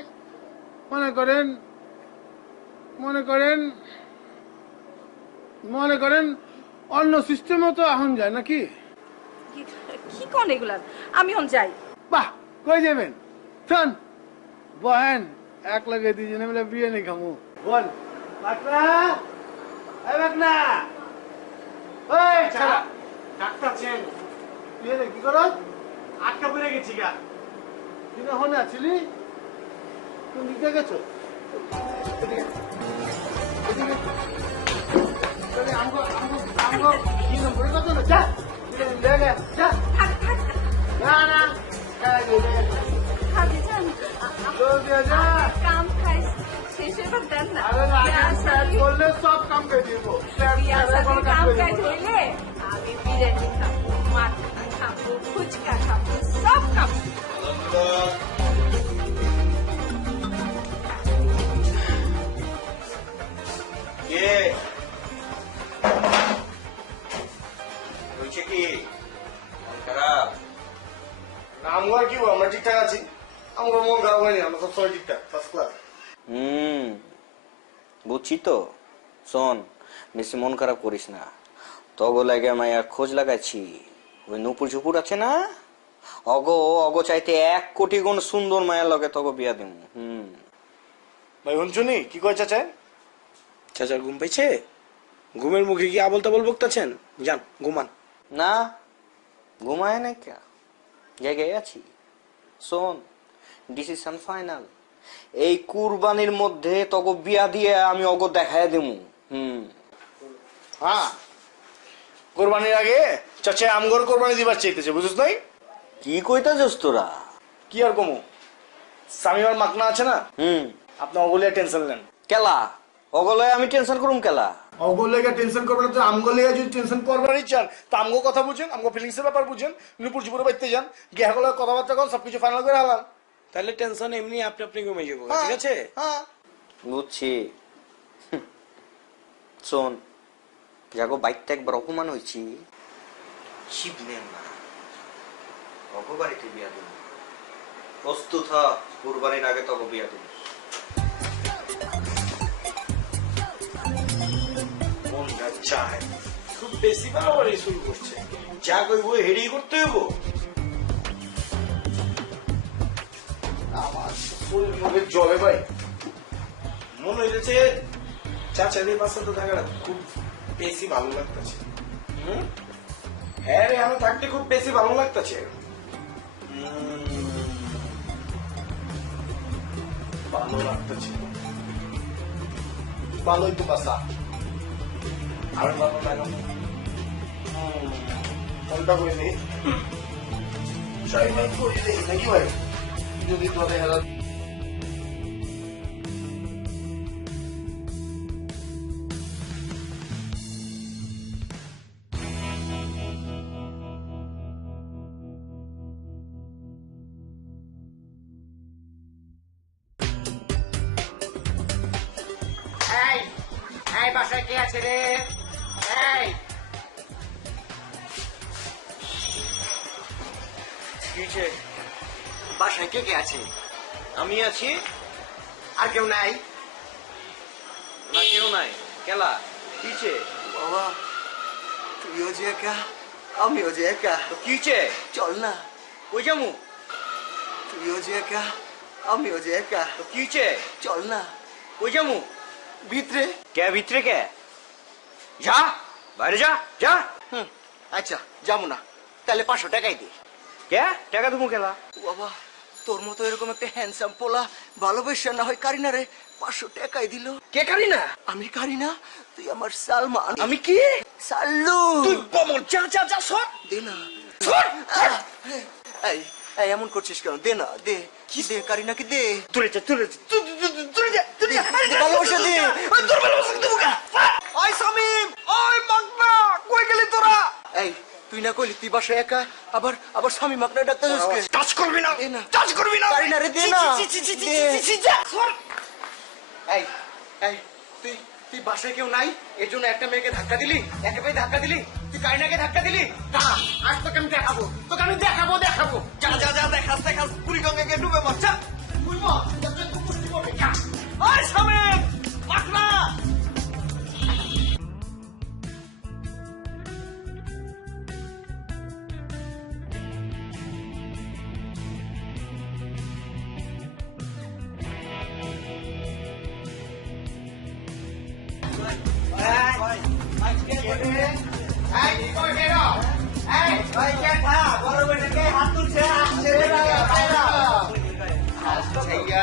মনে করেন মনে করেন মনে করেন অন্য সিস্টেমও তো এখন যায় নাকি? কি কোন এগুলা? আমি হন যাই। বাহ, কই যাবেন? শোন বহেন, এক লাগে দুজনে মিলে বিরিয়ানি খামু। বল বাকনা, এই বাকনা, ওই ছাড়া ডাক্তারছেন তুই এনে কি করস? আটকা পড়ে গেছি গা। তুই না হনে আছিলি? তুমি দিকে গেছো? এদিকে এদিকে তাহলে আমগো কি নম্বরে কত না? যা লেগে যা। না না ভাবিজান, কাম খাই শেষ এবার দেন না। বললে সব কাম করে দিব। কাম কাজ হইলে আমি বিরিয়ানি খাবো, মাথা খাবো, ফুচকা খাবো, সব খাবো। হয়েছে কি? খারাপ? আমার কি আমরা ঠিকঠাক আছি, আমার মন খারাপ হয়নি, আমরা সব সময় ঠিকঠাক ফার্স্ট ক্লাস। বুঝছি তো। শোন, বেশি মন খারাপ করিস না। তগো লাগে মায়া খোঁজ লাগাচ্ছি। ওই নুপুর ঝুপুর আছে না, অগো চাইতে 1 কোটি গুণ সুন্দর মায়া লগে তগো বিয়া দিম। ভাই শুনছুনি কি কয় চাচা? চাচার ঘুম পাইছে? ঘুমের মুখে কি আবল তাবল বকতাছেন? যান ঘুমান। না ঘুমায় না কে, জায়গায় আছি। শোন, ডিসিশন ফাইনাল। এই কুরবানির মধ্যে তগো বিয়া দিয়ে আমি অগো দেখায় দিমু। হ্যাঁ, কোরবানির আগে চাচা আমগর কোরবানি দিবার চাইতেছে, বুঝছ নাই? কি কইতাছস তোরা? কি আর কমু, সামিমার মাকনা আছে না, আপনি অগলিয়া টেনশন নেন। কেলা অগলয় আমি টেনশন করুম কেলা? অগলিয়া টেনশন করবেন না তো আমগলিয়া যদি টেনশন করবারই চান তা আমগো কথা বুঝেন, আমগো ফিলিংস এর ব্যাপার বুঝেন, নুপুর ঝুপুরে বাইতে যান, গিয়ে হগলার কথাবার্তা কন, সবকিছু ফাইনাল করে হালান। তাহলে টেনশন এমনি আপনি আপনি কমে যাবো, ঠিক আছে? হ্যাঁ বুঝছি। শোন, যাগো বাইকটা একবার অপমান হয়েছি, শিবলেন না, অগো বাড়িতে বিয়া দিন। প্রস্তুত হ, কুরবানির আগে তগো বিয়া দিন। মনটা চায় খুব বেশি বাড়াবাড়ি শুরু করছে, যা কইব হেডি করতে হইব। আমার শরীর মধ্যে জলে ভাই, মনে হইতেছে চাচাদের পাশে তো থাকাটা খুব বেশি ভালো লাগতেছে। হ্যাঁ রে, আমি থাকতে খুব বেশি ভালো লাগতেছে। ভালো লাগতেছে, ভালোই তো বাসা। আর ভালো লাগাবো কোনটা করে দিই, চাই নাই করে দিই নাকি ভাই? যদি তোদের হেলা এই বাসায় কে আছে রে? এই বাসায় কে কে আছে? আমি আছি। আর কেউ নাই? না কেউ নাই। কেলা কিছে? বাবা তুইও যে একা, আমিও যে একা। কিছে? চল না। ওই যামু। তুইও যে একা, আমিও যে একা। কিছে? চল না। ওই যামু। ভিতরে। কে ভিতরে কে? যা বাইরে যা, যা। আচ্ছা যাবো না, তাহলে 500 টাকাই দে। কে টাকা দেবো কেলা? বাবা তোর মতো এরকম একটা হ্যান্ডসাম পোলা ভালোবাসা না হয় কারিনা রে 500 টাকাই দিল। কে কারিনা? আমি কারিনা, তুই আমার সালমান। আমি কি? সাল্লু। তুই বমন, যা যা যা, সর। দে না। সর। এই এই এমন করছিস কেন? দে না, দে। কি দে? কারিনাকে দে। তুলে যা, তুলে যা, তুলে যা। ভালোবাসা দি তোর ভালোবাসা দেবো কা ওই শামিম ওই মাগনা কই গেলি তোরা এই তুই না কইলি তুই বাসায় একা আবার আবার স্বামী মাগনা ডাকতে যাসকে টাচ করবি না টাচ করবি না পারি না রে দে না এই এই তুই তুই বাসায় কেউ নাই এর জন্য একটা মেয়েকে ধাক্কা দিলি একেবারে ধাক্কা দিলি তুই কারিনাকে ধাক্কা দিলি না আজ তোকে আমি দেখাবো দেখাবো যা যা যা দেখাস বুড়িগঙ্গাকে ডুবে মর যা বুঝবো তুই পুষ্টি করবি যা ওই শামিম মাগনা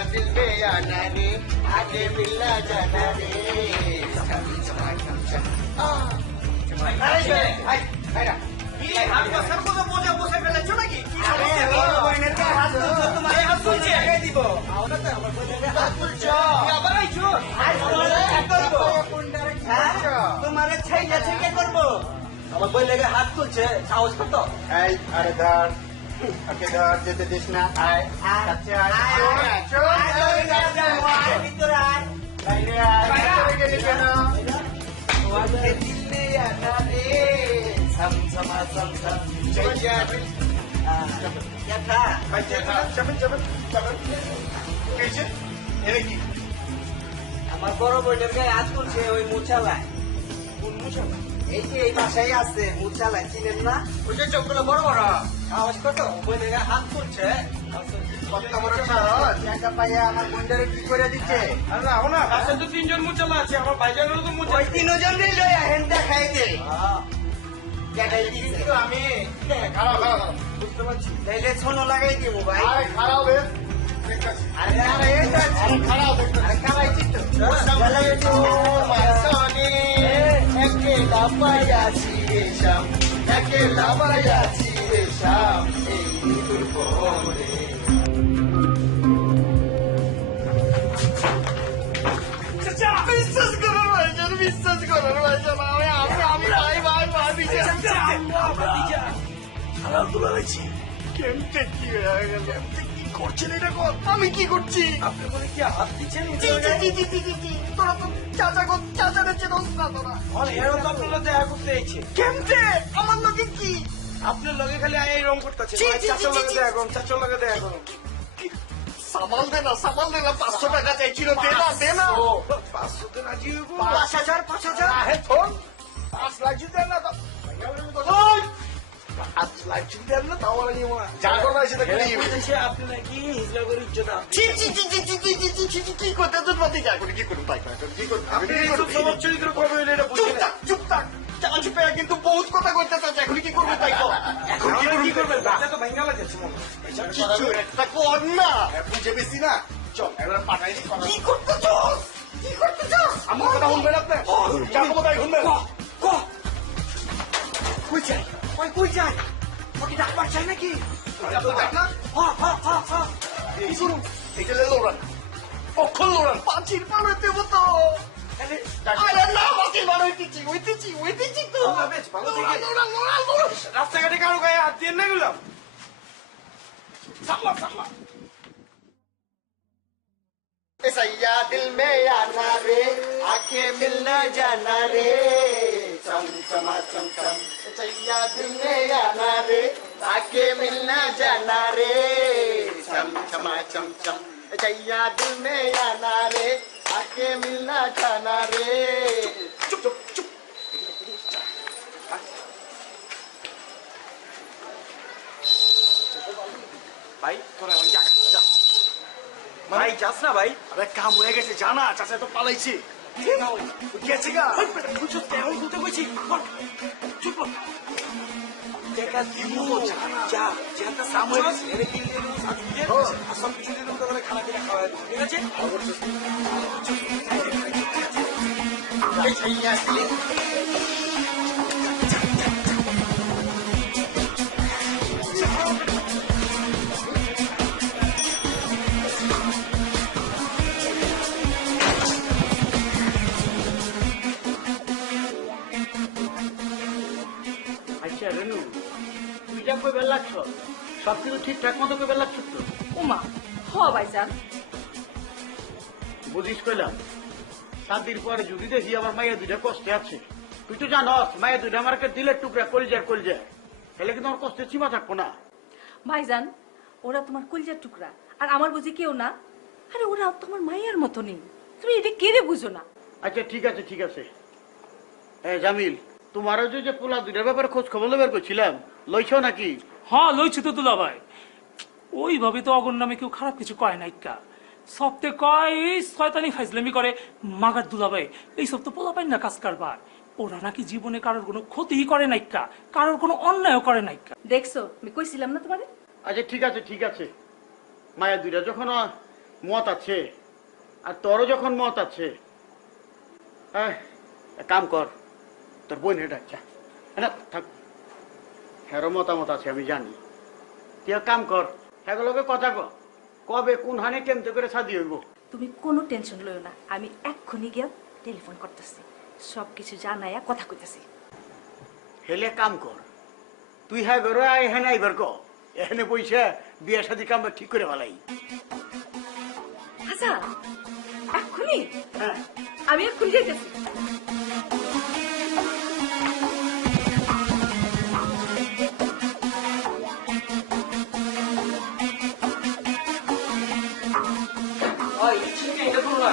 दिल में आना रे आगे मिलना जाना रे তোমার ছেলে করবো আমার বই লেগে হাত তুলছে সাহস কত আরে ধর ওকে ধর যেতে দিস না আয় কাছে আমার বড় বইটার গায়ে হাত তুলছে ওই মুছালায় কোন মুছালায় এই যে এই বাসায় আছে মুছালায় চিনেন না ওইটা চোখগুলো বড় বড় আওয়াজ কত বইটার গায়ে হাত তুলছে কত বড় জায়গা পাইয়া আমার বন্ডারে কি করে দিচ্ছে না কাছে তো তিনজন মুছালা আছে আমার ভাইজানেরও তো মুছালা ওই তিনজন মিলে হেন দেখাই দে দেখাই দিছি তো আমি খারাপ বুঝতে পারছি তাইলে ছোনো লাগাই দিব ভাই খারাপ হবে বিশ্বাস করো ভাইজান আমি কেমতে কি হয়ে গেল করছেন এটা কর আমি কি করছি আপনি বলে কি হাত দিচ্ছেন তোরা তো চাচাদের চেতন না তোরা এরকম তো আপনার দেখা করতে এসেছে কেমতে আমার লোকে কি আপনার লগে খালি এই রং করতেছে চাচার লগে দেখা করুন চাচার লগে দেখা করুন সামাল দে না 500 টাকা চাইছিল দে না 500 তে রাজি হইব 5000 হে থন 5 লাখ দিতে না তো 5 লাখ দিতে না তাও আমি যা করবা সেটা করি আপনি নাকি হিজলা করে ইজ্জত কি করতে তো পতি যা করে কি করব তাই কি করব আমি সব চরিত্র করব এটা বুঝি না চুপ থাক চাল চুপে কিন্তু বহুত কথা কইতে তো এখন কি করব তাই কর এখন কি করবে এটা তো ভাঙা লাগছে মনে কিছু একটা কর না বুঝে বেশি না চল এবার পাঠাই কি করতে চস আমার কথা শুনবেন আপনি যাবো কোথায় শুনবেন কই যায় ওকে ডাকবার চাই নাকি না কি করুন এটা লোড়ান অক্ষর লোড়ান পাঁচির পাড়ে দেবো তো আরে না পাঁচির পাড়ে ওইতেছি তো রাস্তাঘাটে কারো গায়ে হাত দিয়ে না গেলাম সামলা सैया दिल में आना रे आके मिलना जाना रे चम चमा चम चम सैया दिल में आना रे आके मिलना जाना रे चम चमा चम चम सैया दिल में आना रे आके मिलना जाना रे चुप चुप चुप भाई थोड़ा जा जा ভাই যাস না ভাই আরে কাম হয়ে গেছে জানা চাচা তো পালাইছে গেছে গা বুঝছো তেমন বলতে কইছি চুপ দেখা দিব যা যেটা সামনে এর কি সব কিছু দিন তো করে খানা কিনা খাওয়া ঠিক আছে এই ছাইয়া কইবার লাগছো সবকিছু ঠিকঠাক মতো কইবার লাগছো তো উমা হ ভাইজান বুঝিস কইলাম 7 দিন পরে যদি দেখি আমার মায়ের দুইটা কষ্টে আছে তুই তো জানস মায়ের দুইটা আমাকে দিলের টুকরা কলজা তাহলে কিন্তু আমার কষ্টের সীমা থাকবো না ভাইজান ওরা তোমার কলিজার টুকরা আর আমার বুঝি কেউ না আরে ওরা তোমার মায়ের মতো নেই তুমি এটা কেড়ে বুঝো না আচ্ছা ঠিক আছে জামিল তোমারও যে পোলা দুইটার ব্যাপারে খোঁজ খবর নেবার করছিলাম লইছ নাকি হ্যাঁ লইছি তো দুলা ভাই ওইভাবে তো অগর নামে কেউ খারাপ কিছু কয় নাইকা সবতে কয় এই শয়তানি ফাইজলামি করে মাগার দুলা ভাই এইসব তো পোলা পাই না কাজ কারবার ওরা নাকি জীবনে কারোর কোনো ক্ষতিই করে নাইকা কারোর কোনো অন্যায়ও করে নাইকা দেখছো আমি কইছিলাম না তোমারে আচ্ছা ঠিক আছে মায়ের দুইটা যখন মত আছে আর তোরও যখন মত আছে এক কাম কর তোর বোন হেঁটে না থাক হ্যারো মতামত আছে আমি জানি তুই এক কাম কর সেগুলোকে কথা কবে কোন হানে কেমতে করে সাদি হইব তুমি কোনো টেনশন লইও না আমি এক্ষুনি গিয়া টেলিফোন করতেছি সবকিছু জানাইয়া কথা কইতাছি হেলে কাম কর তুই হ্যাঁ ঘরে আয় হ্যাঁ আইবার ক এখানে পয়সা বিয়ে শাদি কাম ঠিক করে ভালাই আচ্ছা এক্ষুনি হ্যাঁ আমি এক্ষুনি যাইতেছি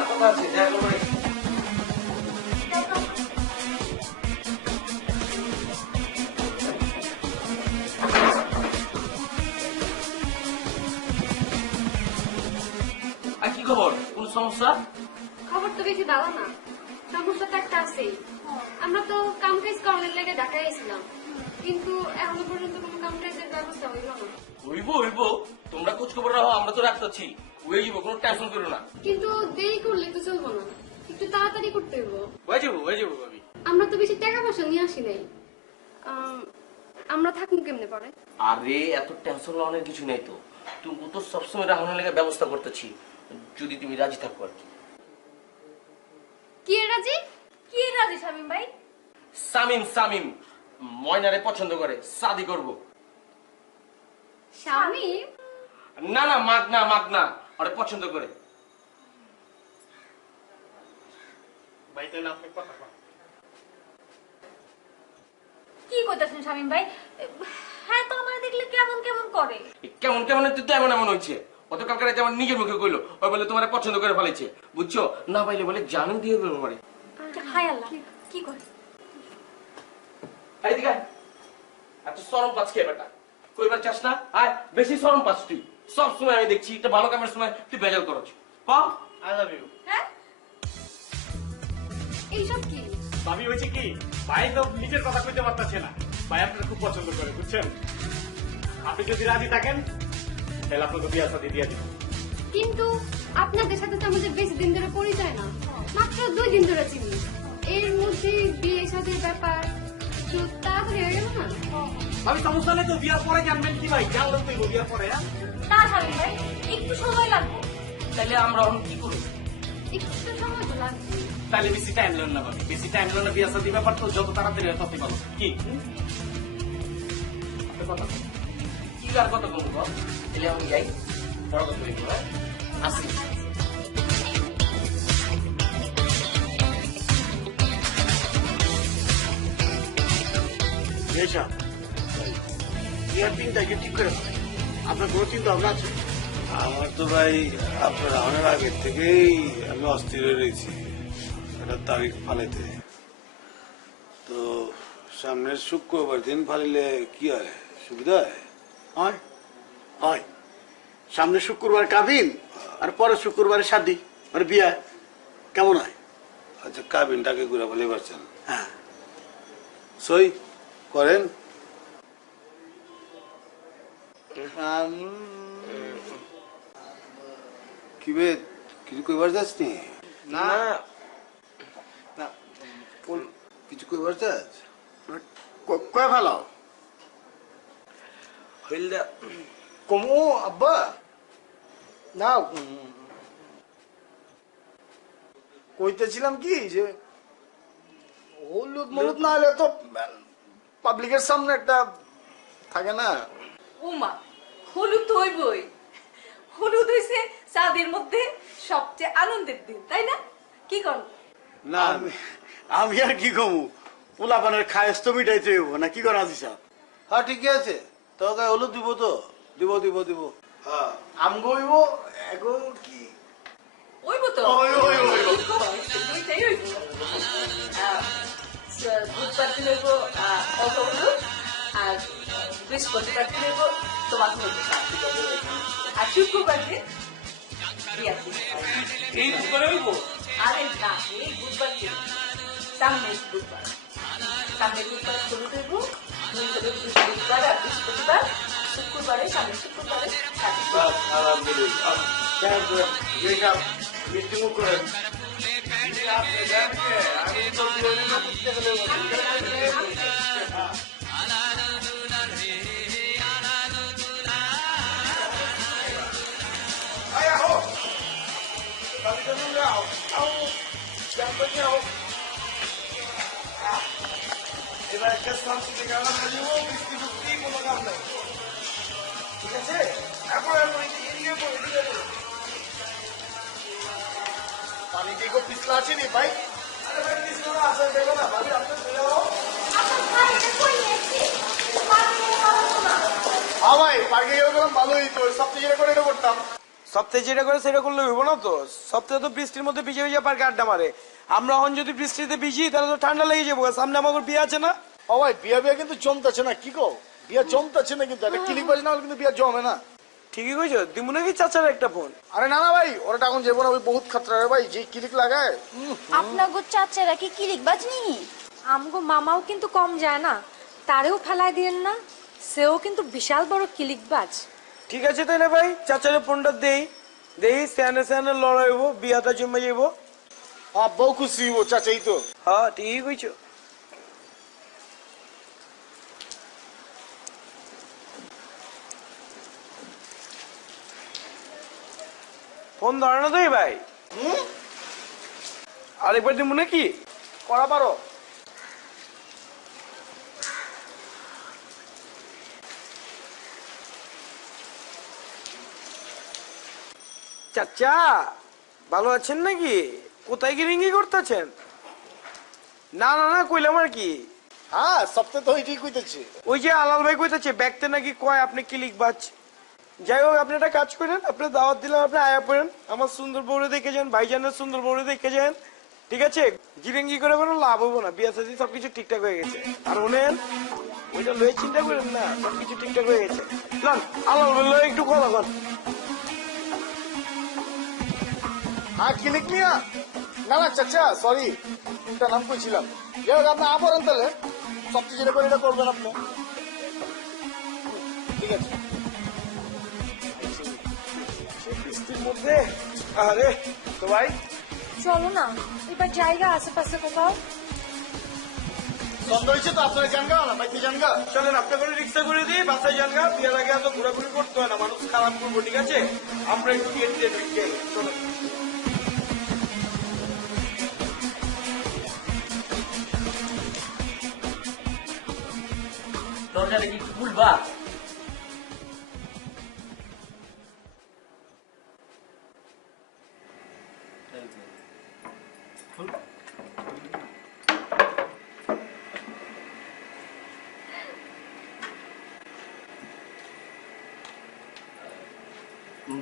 কথা আছে দেখা করে আর কি খবর কোন সমস্যা খবর তো বেশি দাও না সমস্যা তো একটা আছেই আমরা তো কাম কাজ করার লেগে ঢাকায় গেছিলাম কিন্তু এখনো পর্যন্ত কোনো কাম কাজের ব্যবস্থা হইল না হইব তোমরা খোঁজ খবর রাখো আমরা তো রাখতেছি হয়ে যাবো কোনো টেনশন করো না কিন্তু দেরি করলে তো চলবো না একটু তাড়াতাড়ি করতে হইব হয়ে যাবো ভাবি আমরা তো বেশি টাকা পয়সা নিয়ে আসি নাই আমরা থাকুন কেমনে পরে আরে এত টেনশন নেওয়ার কিছু নেই তো তুমি তো সবসময় রাহনের লেগে ব্যবস্থা করতেছি যদি তুমি রাজি থাকো আর কি কি রাজি শামিম ভাই সামিম ময়নারে পছন্দ করে শাদি করব শামিম না মাগনা আরে পছন্দ করে ভাই তাহলে আপনি কথা কি করতেছেন শামিম ভাই হ্যাঁ তো আমার দেখলে কেমন কেমন করে কেমন তুই তো এমন হয়েছে গতকালকে রাতে আমার নিজের মুখে কইলো ওই বলে তোমার পছন্দ করে ফেলেছে বুঝছো না পাইলে বলে জামিন দিয়ে দেবে আমারে হায় আল্লাহ কি করে আরে দিগা এত শরম পাস কে বেটা কইবার চাস না আয় বেশি শরম পাস তুই সব সময় আমি দেখছি এটা ভালো কামের সময় তুই বেজাল করছ কম আই লাভ ইউ হ্যাঁ এইসব কি ভাবি হয়েছে কি ভাই তো নিজের কথা কইতে পারতেছে না ভাই আপনার খুব পছন্দ করে বুঝছেন আপনি যদি রাজি থাকেন তাহলে আপনাকে বিয়ে শাদী দিয়ে দিব কিন্তু আপনাদের সাথে তো আমাদের বেশি দিন ধরে পরিচয় না মাত্র 2 দিন ধরে চিনি এর মধ্যে বিয়ে শাদীর ব্যাপার একটু তাড়াতাড়ি হয়ে গেল না ভাবি সমস্যা নেই তো বিয়ার পরে জানবেন কি ভাই জানলাম তো বিয়ার পরে না শামিম ভাই একটু সময় লাগবে তাহলে আমরা এখন কি করব একটু সময় তো লাগবে তাহলে বেশি টাইম নেন না ভাবি বেশি টাইম নেন না বিয়ে শাদী ব্যাপার তো যত তাড়াতাড়ি হয় ততই ভালো কি কথা কি আর কথা বলবো তাহলে আমি যাই বড় কথা বলবো আসি ঠিক করে আপনার কোনো চিন্তা ভাবনা আছে আমার তো ভাই আপনার রাওয়ানের আগের থেকেই আমি অস্থির হয়ে রয়েছি একটা তারিখ ফালাইতে তো সামনের শুক্রবার দিন ফালিলে কি হয় সুবিধা হয় হয় সামনে শুক্রবার কাবিন আর পরে শুক্রবারে শাদি মানে বিয়ে কেমন হয় আচ্ছা কাবিনটাকে ঘুরে ফেলে পারছেন হ্যাঁ সই করেন কি বে কিছু কইবার যাস নি না না কিছু কইবার যাস কয়ে ফেলাও হইলদা কমো আব্বা না কইতেছিলাম কি যে হলুদ মলুদ না হলে তো পাবলিকের সামনে একটা থাকে না উমা হলুদ তো হইবই। হলুদ হইছে চাঁদের মধ্যে সবচেয়ে আনন্দের দিন, তাই না? কি কর? না আমি আর কি কমু, পোলাপানের খায়স তো মিটাইতে হইব না, কি কর আজি সাহেব? হ্যাঁ ঠিকই আছে, তোকে হলুদ দিব তো, দিব দিব দিব। হ্যাঁ আমগো হইব, এগো কি ওইব তো? দুইটাই হইব। বুধবার দিন হইব অল্প হলুদ, আর বৃহস্পতিবার দিন হইব তোমার হলুদ, আর শুক্রবার দিন বিয়ার দিন। এই বুধবারে হইব? আরে না, এই বুধবার দিন, সামনের বুধবার, সামনের বুধবার হলুদ হইব, বুধবার আর বৃহস্পতিবার, শুক্রবারে সামনের শুক্রবারে। আলহামদুলিল্লাহ মিষ্টি মুখ করেন। আমি তো বুঝতে এবার একটা সামসুতে গাড়া দিব, বৃষ্টি বুষ্টি কোনো কাম নাই, ঠিক আছে? এখন এদিকে পানি কি খুব পিছলা আছে নি ভাই? আরে ভাই পিছনে আছে, দেখো না ভাবি আপনি চলে যাও। হ্যাঁ ভাই পার্কে গেলাম, ভালোই তো, সপ্তাহে যেটা করে এটা করতাম। সপ্তাহে যেটা করে সেটা করলে হইব না তো। সপ্তাহে তো বৃষ্টির মধ্যে ভিজে ভিজে পার্কে আড্ডা মারে, আমরা এখন যদি বৃষ্টিতে ভিজি তাহলে তো ঠান্ডা লেগে যাবো। সামনে আমার বিয়ে আছে না? ও ভাই বিয়া বিয়া কিন্তু জমতেছে না, কি কো? বিয়া জমতেছে না কিন্তু, একটা ক্লিক বাজে না হলে কিন্তু বিয়া জমে না। ঠিকই কইছো, দিমু নাকি চাচার একটা ফোন? আরে না না ভাই, ওরা এখন যাবো না, ওই বহুত খাতরা রে ভাই, যে ক্লিক লাগায়। আপনাগো চাচারা কি কিলিক বাজনি? আমগো মামাও কিন্তু কম যায় না, তারেও ফেলায় দিয়েন না, সেও কিন্তু বিশাল বড় কিলিক বাজ। ঠিক আছে তাইলে ভাই, চাচার ফোনটা দেই দেই, স্যানে স্যানে লড়াই হইব, বিয়াটা জমে যাইব। হ্যাঁ বউ খুশি হইব, চাচাই তো। হ্যাঁ ঠিকই কইছো। ফোন ধরে না তুই ভাই? আরেকবার দিব নাকি? করা পারো? চাচা ভালো আছেন নাকি? কোথায় গিরিঙ্গি করতেছেন? না না না কইলাম আর কি। হ্যাঁ সপ্তাহে তো ওইটাই কইতেছি। ওই যে আলাল ভাই কইতেছে ব্যাগতে নাকি কয় আপনি ক্লিক বাজ। যাই হোক আপনি একটা কাজ করেন, আপনি দাওয়াত দিলাম, আপনি আয়া পড়েন, আমার সুন্দর বউরে দেখে যান, ভাইজানের সুন্দর বউরে দেখে যান, ঠিক আছে? গিরিঙ্গি করে কোনো লাভ হবো না, বিয়া সাজি সবকিছু ঠিকঠাক হয়ে গেছে। আর ওনেন ওইটা লয়ে চিন্তা করেন না, সবকিছু ঠিকঠাক হয়ে গেছে। লন আলাল বললো একটু কথা কন। হ্যাঁ ক্লিক নিয়া? না না চাচা সরি, একটা নাম কইছিলাম। যাই হোক আপনি আপরেন তাহলে, সবচেয়ে যেটা করে এটা করবেন আপনি, ঠিক আছে? বৃষ্টির মধ্যে আরে তো ভাই চলো না এবার জায়গা আশেপাশে কোথাও। সন্ধ্যা হয়েছে তো, আপনারা জানগা না বাইতে জানগা? চলেন আপনি করে রিক্সা করে দিই, বাসায় জানগা। বিয়ার আগে এত ঘোরাঘুরি করতে হয় না, মানুষ খারাপ করবো, ঠিক আছে? আমরা একটু গিয়ে দিয়ে চলো। দরজাটা কি খুলবা?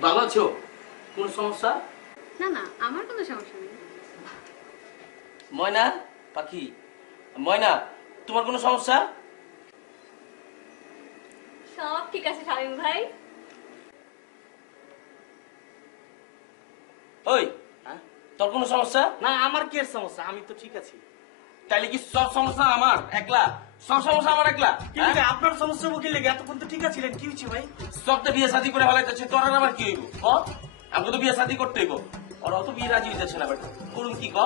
ভালো আছো? কোন সমস্যা? না না, আমার কোনো সমস্যা নেই। ময়না পাখি, ময়না তোমার কোনো সমস্যা? সব ঠিক আছে শামীম ভাই। ওই তোর কোনো সমস্যা? না আমার কি এর সমস্যা, আমি তো ঠিক আছি। তাইলে কি সব সমস্যা আমার একলা? সব সমস্যা আমার একলা? কিন্তু আপনার সমস্যা কি লেগে এতক্ষণ তো ঠিক আছিলেন, কি হয়েছে ভাই? সব তো বিয়ে শাদী করে ফেলাইতেছে, তোর আর আবার কি হইব? ক আমাকে তো বিয়ে শাদী করতে হইব, ওরা অত বিয়ে রাজি হইতেছে না। বেটা করুন কি? ক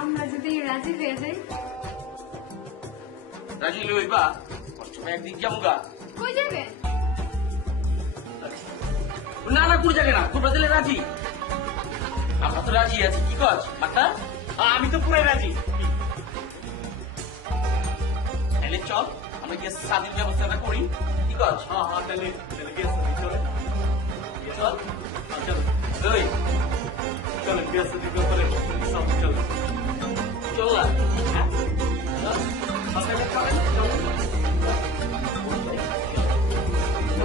আমরা যদি রাজি হয়ে যাই। রাজি হইবা? একদিক যাবো। কই যাবেন? না না কোন জায়গায় না, তোমরা দিলে রাজি। আমরা তো রাজি আছি, কি কর মাথা? আমি তো পুরো রাজি। তাহলে চল আমি গিয়ে স্বাধীন ব্যবস্থাটা করি কি কাজ? হ্যাঁ হ্যাঁ তাহলে গ্যাস চলে চল চল এই চলে গ্যাস ব্যাপারে সব চলে চল না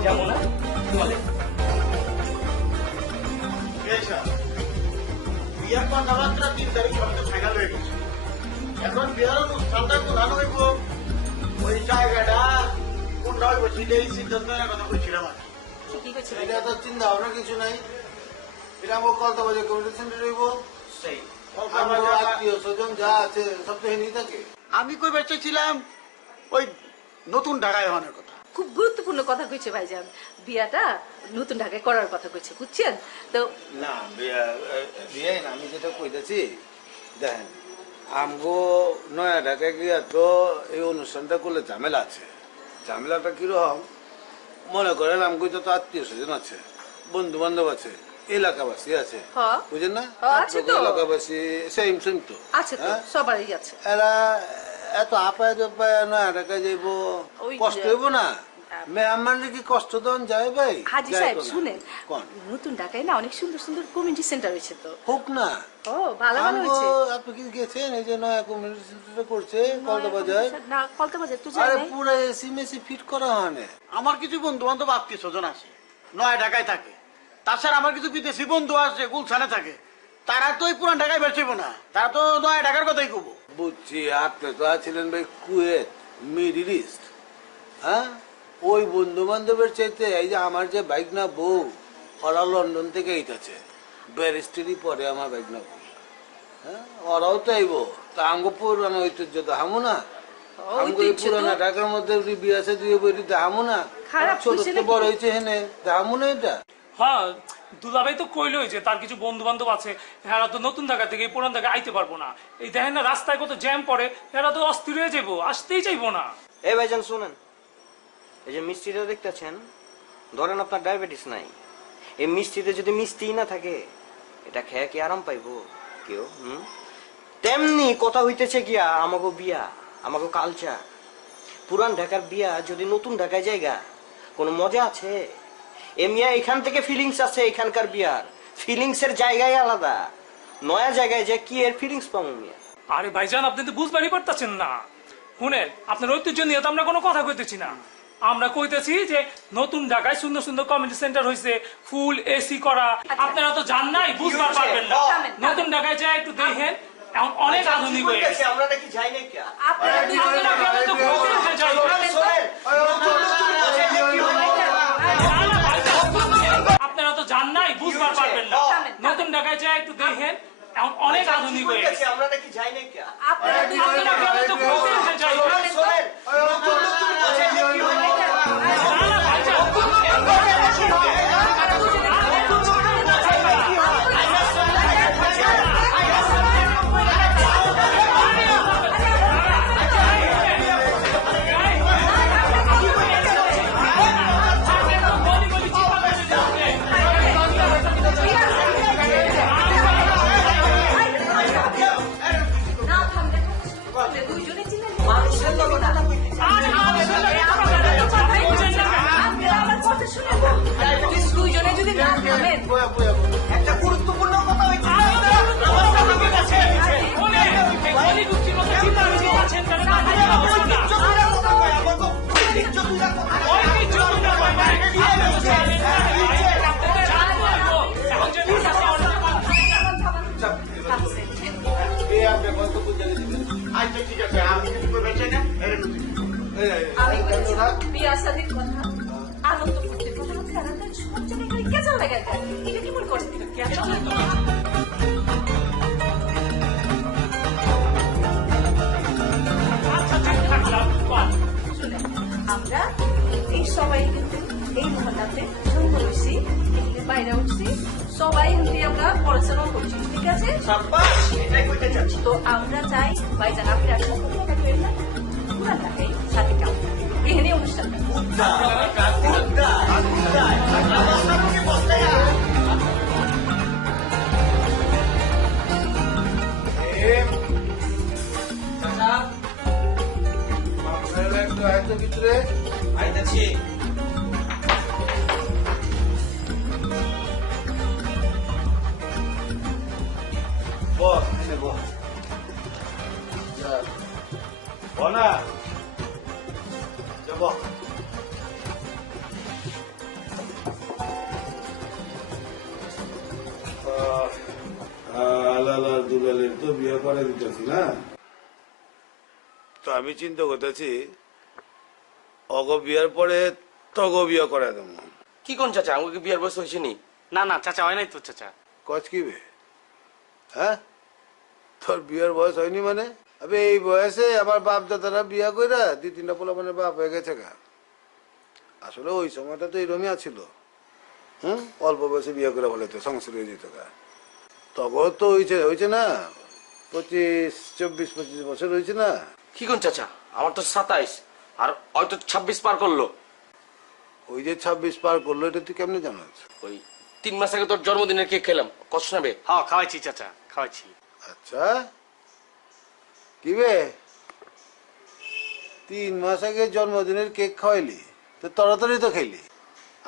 যাবো না বলে বিয়ার কথাবার্তা 3 তারিখ সপ্তাহ ফাইনাল হয়ে গেছে। এখন বিয়ার অনুষ্ঠানটা কোথায় হইব ওই জায়গাটা কোনটা হইব সেটাই সিদ্ধান্ত নেওয়ার কথা বলছিলাম আর কি করছে এটা তো চিন্তা ভাবনা কিছু নাই। এটা আমার কলতা বাজার কমিটি সেন্টার হইব। সেই আমার আত্মীয় স্বজন যা আছে সব তো এখানেই থাকে। আমি কইবার চাইছিলাম ওই নতুন ঢাকায় হওয়ার কথা। খুব গুরুত্বপূর্ণ কথা কইছে ভাইজান, বিয়াটা নতুন ঢাকায় করার কথা কইছে, বুঝছেন তো? না বিয়ে না, আমি যেটা কইতেছি দেখেন আমগো নয়া ঢাকায় গিয়া তো এই অনুষ্ঠানটা করলে ঝামেলা আছে। ঝামেলাটা কিরকম মনে করেন আমগো তো আত্মীয় স্বজন আছে, বন্ধু বান্ধব আছে, এলাকাবাসী আছে, হ্যাঁ। বুঝেন না? আছে তো। এলাকাবাসী সেম সেম তো আছে তো, সবারই আছে। এরা এত আপায় জপায় নয়া ঢাকায় যাইব, ওই কষ্ট হইব না? আমার কি কষ্ট দেন যায় ভাই? হাজি সাহেব শুনেন, কোন নতুন ঢাকায় না অনেক সুন্দর সুন্দর কমিউনিটি সেন্টার হয়েছে তো। হোক না, ও ভালো ভালো হয়েছে। আপনি কি গেছেন এই যে নয়া কমিউনিটি সেন্টারটা করছে কলতা বাজার? না কলতা বাজার তো আরে যাই নাই। পুরো এসি মেসি ফিট করা হয় না। আমার কিছু বন্ধু বান্ধব আত্মীয় স্বজন আছে নয়া ঢাকায় থাকে, তাছাড়া আমার কিছু বিদেশি বন্ধু আছে গুলশানে থাকে, তারা তো ওই পুরান ঢাকায় বেরছেব না, তারা তো নয়া ঢাকার কথাই কব। বুঝছি, আপনি তো আছিলেন ভাই কুয়েত, মিডল ইস্ট, হ্যাঁ? ওই বন্ধু বান্ধবের চাইতে এই যে আমার যে বাইক না বউ, ওরা লন্ডন থেকে এইটাছে ব্যারিস্টারি পরে আমার বাইক না বউ, হ্যাঁ? ওরাও তো আইব, তা আঙ্গ পুরানো ঐতিহ্য দেখামো না? আমগো এই পুরানা ঢাকার মধ্যে বিয়ে আছে দিয়ে বই দেখামো না? ছোট তো বড় হয়েছে হেনে দেখামো না এটা? হ্যাঁ দুলাভাই তো কইলই যে তার কিছু বন্ধু বান্ধব আছে, এরা তো নতুন ঢাকা থেকে পুরান ঢাকা আইতে পারবো না। এই দেখেন না রাস্তায় কত জ্যাম পড়ে, এরা তো অস্থির হয়ে যাবো, আসতেই চাইবো না। এই ভাইজান শুনেন, এই যে মিষ্টিটা দেখতেছেন, ধরেন আপনার ডায়াবেটিস নাই, এই মিষ্টিতে যদি মিষ্টি না থাকে এটা খেয়ে কি আরাম পাইবো কেউ? তেমনি কথা হইতেছে গিয়া আমাকে বিয়া, আমাকে কালচার, পুরান ঢাকার বিয়া যদি নতুন ঢাকায় জায়গা কোনো মজা আছে? এমিয়া এখান থেকে ফিলিংস আছে, এখানকার বিয়ার ফিলিংস এর জায়গায় আলাদা, নয়া জায়গায় যে কি এর ফিলিংস পাবো মিয়া। আরে ভাইজান আপনি তো বুঝবারই পারতেছেন না। শুনেন, আপনার ঐতিহ্য নিয়ে তো আমরা কোনো কথা কইতেছি না, আমরা কইতেছি যে নতুন ঢাকায় সুন্দর সুন্দর কমিউনিটি সেন্টার হয়েছে, ফুল এসি করা, আপনারা তো জান নাই, বুঝবার পারবেন না। নতুন ঢাকায় যায় একটু দেখেন, এখন অনেক আধুনিক হয়ে গেছে। আমরা নাকি যাই না কি? আপনারা গেলে তো ঘুরতে যাই। আপনারা তো জান নাই, বুঝবার পারবেন না। নতুন ঢাকায় যায় একটু দেখেন, এখন অনেক আধুনিক হয়ে গেছে। আমরা নাকি যাই না কি? আপনারা গেলে তো ঘুরতে যাই। দুইজনে যদি না থামেন, একটা গুরুত্বপূর্ণ কথা হইছে। আচ্ছা ঠিক আছে, আমি কিছু করবে চাই না। আমি বলছি বিয়া শাদীর কথা, আনন্দ ফুর্তির কথা, খেলাধুলা সব জায়গায় খালি কেঁচা লাগায় দেয়। এটা কি মনে করেন? শুনে আমরা এই সবাই কিন্তু এই মহল্লাতে জন্ম হয়েছি, এখানে বাইরে উঠছি, সবাই মিলে আমরা পড়াশোনা করছি, ঠিক আছে? তো আমরা চাই ভাইজান আপনি আসলে পুরান ঢাকায় সাথে কেমন এখানে অনুষ্ঠানটা একটু ভিতরে আইতাছি। বস এনে বস বনা যাব আলালার দুলালের তো বিয়ে করে দিতেছি না, তো আমি চিন্তা করতেছি অগ বিয়ার পরে তগ বিয়ে করে দেবো। কি কোন চাচা, আমাকে বিয়ার বয়স হয়েছে নি? না না চাচা হয় নাই তো চাচা। কচ কি বে, হ্যাঁ তোর বিয়ের বয়স হয়নি মানে? আবে এই বয়সে আমার বাপ দাদারা বিয়া কইরা 2-3টা পোলা মানে বাপ হয়ে গেছে গা। আসলে ওই সময়টা তো এরমই আছিল, অল্প বয়সে বিয়ে করে বলে তো সংসার হয়ে যেত গা। তখন তো হয়েছে না 24-25 বছর হয়েছে না। কি কোন চাচা, আমার তো 27 আর হয়তো 26 পার করলো। ওই যে 26 পার করলো এটা তুই কেমনে জানাস? ওই 3 মাস আগে তোর জন্মদিনের কেক খেলাম, কষ্ট নেবে? হ্যাঁ খাওয়াইছি চাচা, খাওয়াইছি। আচ্ছা কি বে, 3 মাস আগে জন্মদিনের কেক খাওয়াইলি তো তাড়াতাড়ি তো খাইলি,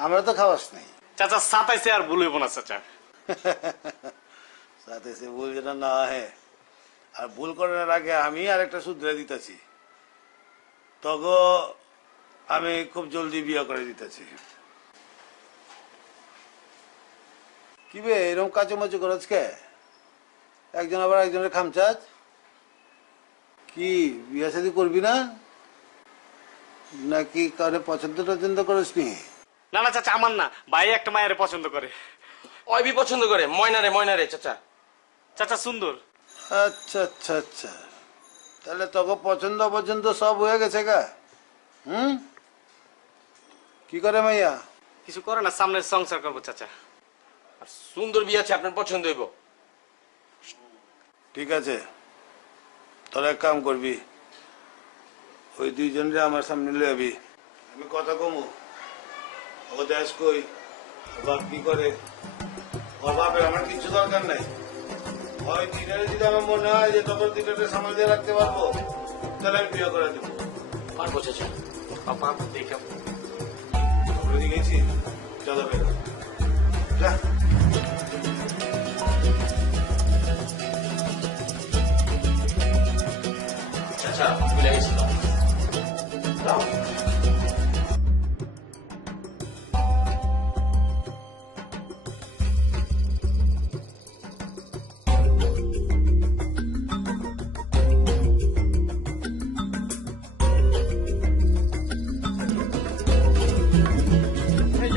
আমরা তো খাওয়াস নাই। চাচা 27 আর ভুল হইব না চাচা। সাথে সে ভুল যেটা না হয়, আর ভুল করার আগে আমি আর একটা শুধরে দিতেছি, তখন আমি খুব জলদি বিয়ে করে দিতেছি। কি বে এরকম কাচুমাচু করছ কে? একজন আবার একজনের খামচাচ, কি বিয়ে শাদী করবি না নাকি কারে পছন্দ টছন্দ করিস নি? না না চাচা আমার না, ভাই একটা মায়ের পছন্দ করে। ওই পছন্দ করে ময়নারে চাচা। চাচা সুন্দর। আচ্ছা আচ্ছা আচ্ছা, তাহলে তোকে পছন্দ অপছন্দ সব হয়ে গেছে গা। কি করে মাইয়া? কিছু করে না, সামনের সংসার করবো চাচা। আর সুন্দর বিয়ে আছে, আপনার পছন্দ হইব। ঠিক আছে, তোরা এক কাম করবি, ওই দুইজনরে আমার সামনে লয়ে যাবি, আমি কথা কমু। ও দেশ কই, ও বাপ কি করে, ওর বাপের আমার কিছু দরকার নাই। ওই তিনটারে যদি আমার মনে হয় যে তখন তিনটারে সামাল দিয়ে রাখতে পারবো, তাহলে আমি বিয়ে করে দেবো। পারবো চাচা। বাবা দেখে বুঝে গেছি, চলো বের হ। যা। চাচা ভুলে গেছিলাম। যাও।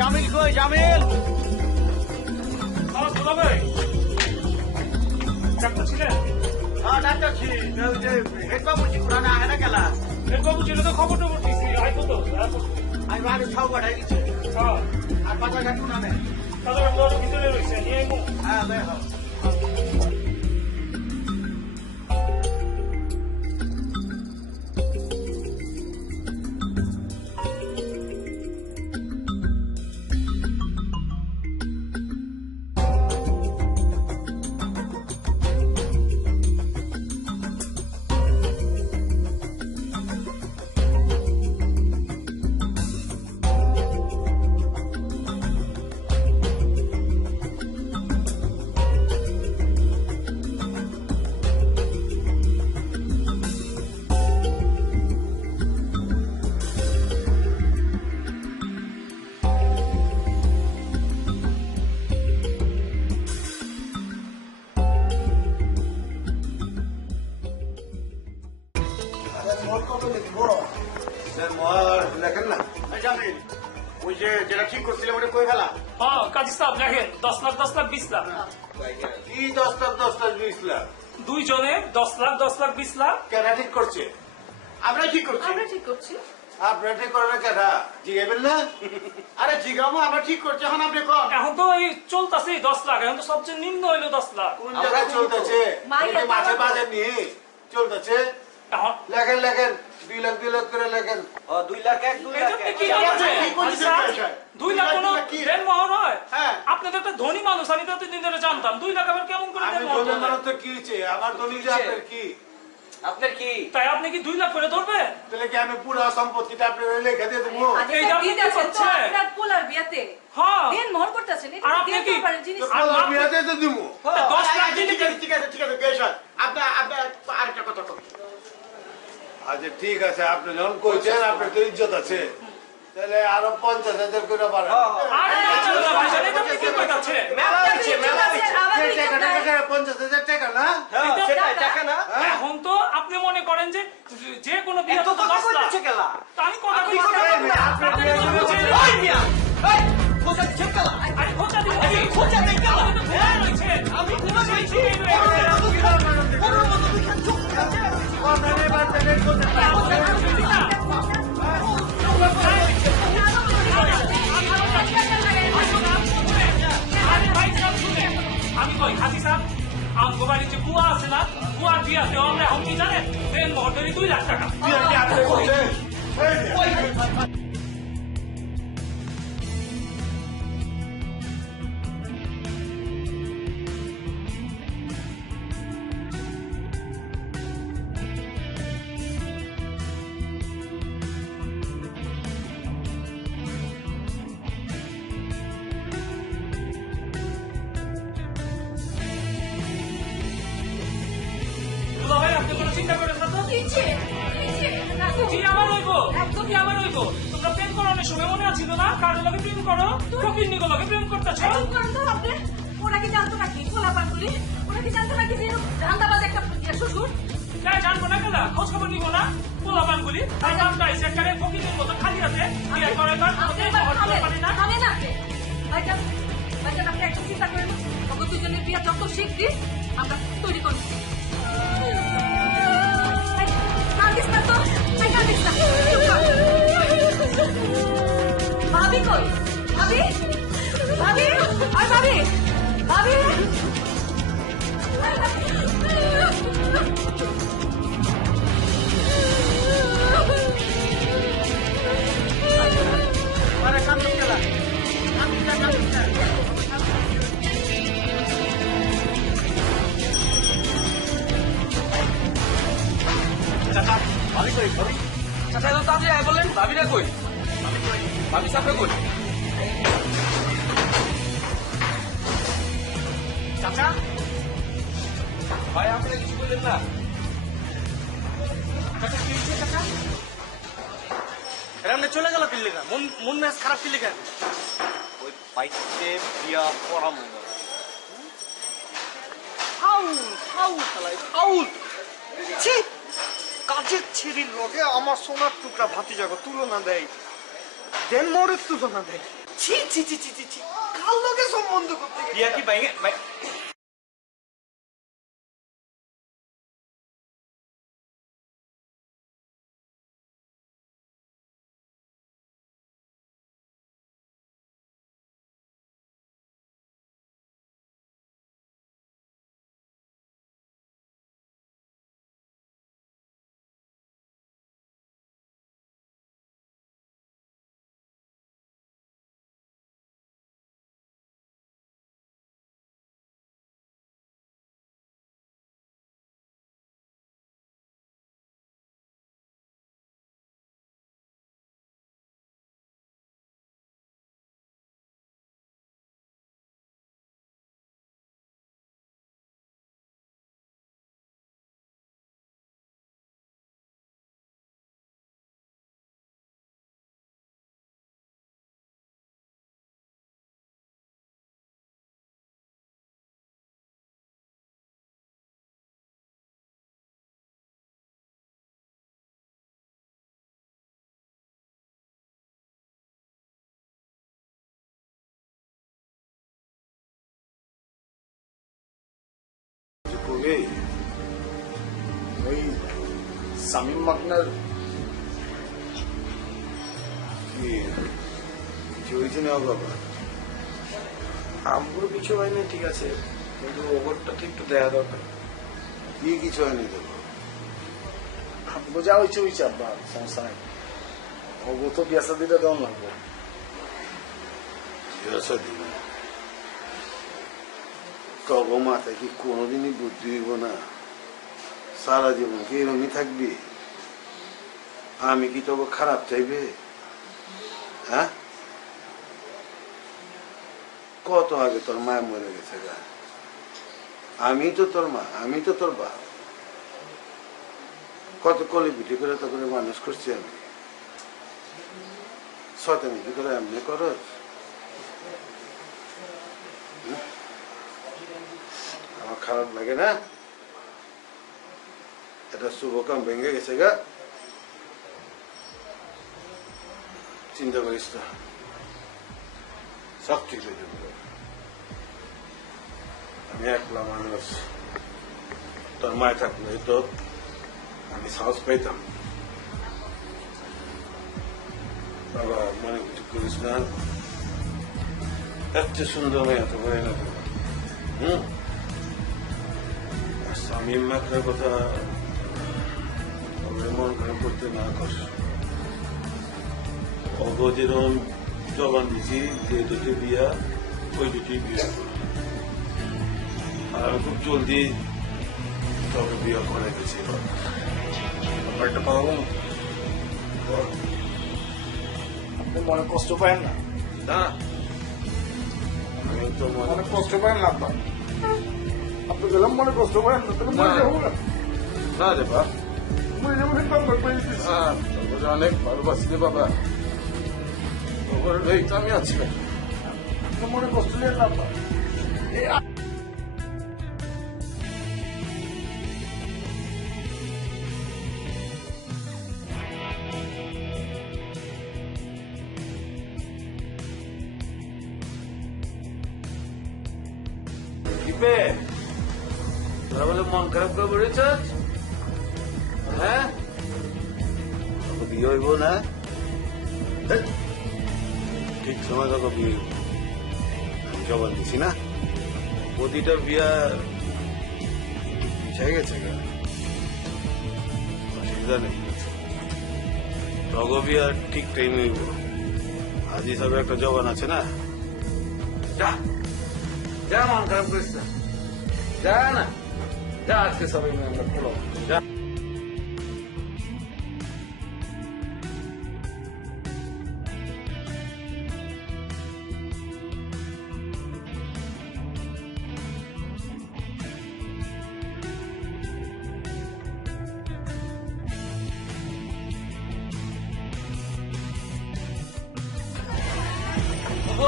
জামিল কই, জামিল? ডাক্তার ছিলেন? হ্যাঁ ডাক্তার ছি, হেডবাবু ছি, পুরানা আহে না গেলা। হেডবাবু ছিল তো খবর টবর দিছি, আইতো তো। আমি বাড়ি ছাউ পাঠাই দিচ্ছি। আর বাজার ঘাট নামে তাদের ভিতরে রয়েছে, নিয়ে আইবো। হ্যাঁ দেখ। লেখেন না জামিল, ওই যে যেটা ঠিক করছিলাম ওটা কই ফেলা? হ্যাঁ কাজী সাহেব লেখেন 10 লাখ 10 লাখ 20 লাখ। কি 10 লাখ 20 লাখ? দুইজনে 10 লাখ 10 লাখ 20 লাখ। কেনা ঠিক করছে? আমরা ঠিক করছি। আমরা ঠিক করছি। আপনারা ঠিক করেন কেনা জিগাইবেন না? আরে জিগাবো, আমরা ঠিক করছি। এখন আপনি কন। এখন তো এই চলতেছে 10 লাখ, এখন তো সবচেয়ে নিম্ন হইলো 10 লাখ। কোন জায়গায় চলতেছে? মাছের বাজার নিয়ে চলতেছে। লেখেন লেখেন 2 লাখ 2 লাখ করে লেখেন। 2 লাখ 1 2 লাখ কি বলছেন? 2 লাখ কোনো দেনমোহর হয়? আপনাদের একটা ধনী মানুষ, আমি তো এতদিন ধরে জানতাম। 2 লাখ আবার কেমন করে আমি দেনমোহর? ধনী মানুষ তো কি হয়েছে? আমার ধনী যে আপনার কি? আপনার কি তাই আপনি কি 2 লাখ করে ধরবে? তাহলে কি আমি পুরো সম্পত্তিটা আপনি লেখা দিয়ে দেবো? এইটা আপনি কি করছেন? আপনার পোলার বিয়াতে হ্যাঁ দেন মোহর করতেছেন আর আপনি কি পোলার বিয়াতে তো দিব। 10 লাখ দিলে ঠিক আছে বেশ হয়। আপনার আরেকটা কথা কই। আচ্ছা ঠিক আছে, আপনি যখন কইছেন আপনার তো ইজ্জত আছে, তাহলে আরো 50,000 করে বাড়ান। আরে না ভাইজান, এটা আপনি কি কইতাছে? মেলা হচ্ছে 50,000 টাকা না? সেটাই টাকা না। এখন তো আপনি মনে করেন যে কোনো বিয়ে তো 10 লাখ। কেলা আমি কথা কই ওই মিয়া এই খোঁজা দিচ্ছেন কেলা আরে খোঁজা দিন খোঁজা দেই কেলা আমি তো ধরে রইছে আমি খোঁজা দিচ্ছি ওর মতো দেখে চুপ আছে আপনারে বাচ্চাদের খোঁজা আমি কই হাজি সাহেব আমগো বাড়ি যে কুয়া আছে না, কুয়ার বিয়াতে আমরা এখন কি জানেন, দেন মহরদারি 2 লাখ টাকা। বিয়া কি আপনি করছেন? দুলাভাই আপনি কোনো চিন্তা করেন না তো? জি আমার হইব, একদমই আমার হইব। তোমরা প্রেম করানোর সময় মনে আছিল না, কার লগে প্রেম করো, ফকির নিগো লগে প্রেম করতেছ। ওরা কি জানতো নাকি খোলা পানগুলি? ওরা কি জানতো নাকি যে ধান্দাবাজ একটা শ্বশুর? তাই জানবো না কেলা, খোঁজ খবর নিব না, পোলা পানগুলি আর নামটা এসে একটা ফকিরের মতো খালি আছে, বিয়ে করে তার পারি না। থামে না ভাইজান, ভাইজান আপনি একটা চিন্তা করেন, তখন দুজনের বিয়ে যত শীঘ্রই আমরা তৈরি করছি। কাঁদিস না তো, কাঁদিস না। ভাবি কই? ভাবি, ভাবি, আর ভাবি, ভাবি। আরে কাম কেলা চাচা ভাবি কই ভাবি চাচা এত তাড়াতাড়ি আয় বললেন, ভাবি না কই? ভাবি সাপে কই? চাচা ভাই আপনি কিছু বললেন না? চাচা কি হয়েছে চাচা? এরা চলে গেল কিল্লি না, মন ম্যাচ খারাপ কিল্লি কেন? ওই বাইতে বিয়া পড়া মনে ফাউল ফাউল খেলায় ফাউল। ছি, কাজের ছেড়ির লগে আমার সোনার টুকরা ভাতিজাগো তুলনা দেয়, দেন মোড়ের তুলনা দেয়। ছি ছি ছি ছি ছি, কার লগে সম্বন্ধ করতে বিয়া কি বাইঙে ওই সামিম আপনার কি কিছু হয়েছে না বাবা? আমগুলো কিছু হয়নি, ঠিক আছে, কিন্তু ওপরটা তো একটু দেয়া দরকার। কি কিছু হয়নি তো? বোঝা হয়েছে ওই চাপ বা সমস্যা নাই, ওগো তো বিয়াসা দিতে দেওয়া লাগবে। বিয়াসা দিন তগো মাথায় কি কোনোদিনই বুদ্ধি হইব না? সারা জীবন কি এরমই থাকবি? আমি কি তোকে খারাপ চাইবে? হ্যাঁ, কত আগে তোর মায় মরে গেছে গা। আমি তো তোর মা, আমি তো তোর বাপ। কত কলি পিঠে করে তো করে মানুষ করছি আমি। শয়তানি কি করে এমনি করস? আমার খারাপ লাগে না? এটা শুভ কাম ভেঙে গেছে গা। চিন্তা করিস না, সব ঠিক হয়ে যাবে। আমি একলা মানুষ, তোর মায় থাকলে তো আমি সাহস পাইতাম। বাবা মনে কিছু করিস না, এত সুন্দর মেয়ে তো বলে না। স্বামী মাখার কথা মন খারাপ করতে না কর। অগদিরম জবান দিছি যে দুটি বিয়া ওই দুটি বিয়া করো। আর আমি খুব জলদি তবে বিয়া করে গেছি। একটা কথা বলুন, আপনি মনে কষ্ট পায় না? না, আমি তো মনে কষ্ট পায় না আপনার? আপনি গেলাম মনে কষ্ট পায় না? তাহলে মরে যাবো না? না রে বা, মরে যাবো না, নাম্বার পেয়ে দিচ্ছি। অনেক ভালোবাসি রে বাবা, আমি আছি। আপনি মনে কষ্ট নেন না আপনার? তোরা বলে মন খারাপ করে বলেছ? হ্যাঁ, বিয়ে হইব না? ঠিক সময় তোকে বিয়ে হইব, আমি জবান দিছি না। প্রতিটা বিয়া পিছাই গেছে, অসুবিধা নেই। তগ বিয়া ঠিক টাইম হইব। আজই সবে একটা জবান আছে না। যা যা, মন খারাপ করিস না, যা না, যা। আজকে সবাই মিলে আমরা খোলো, যা।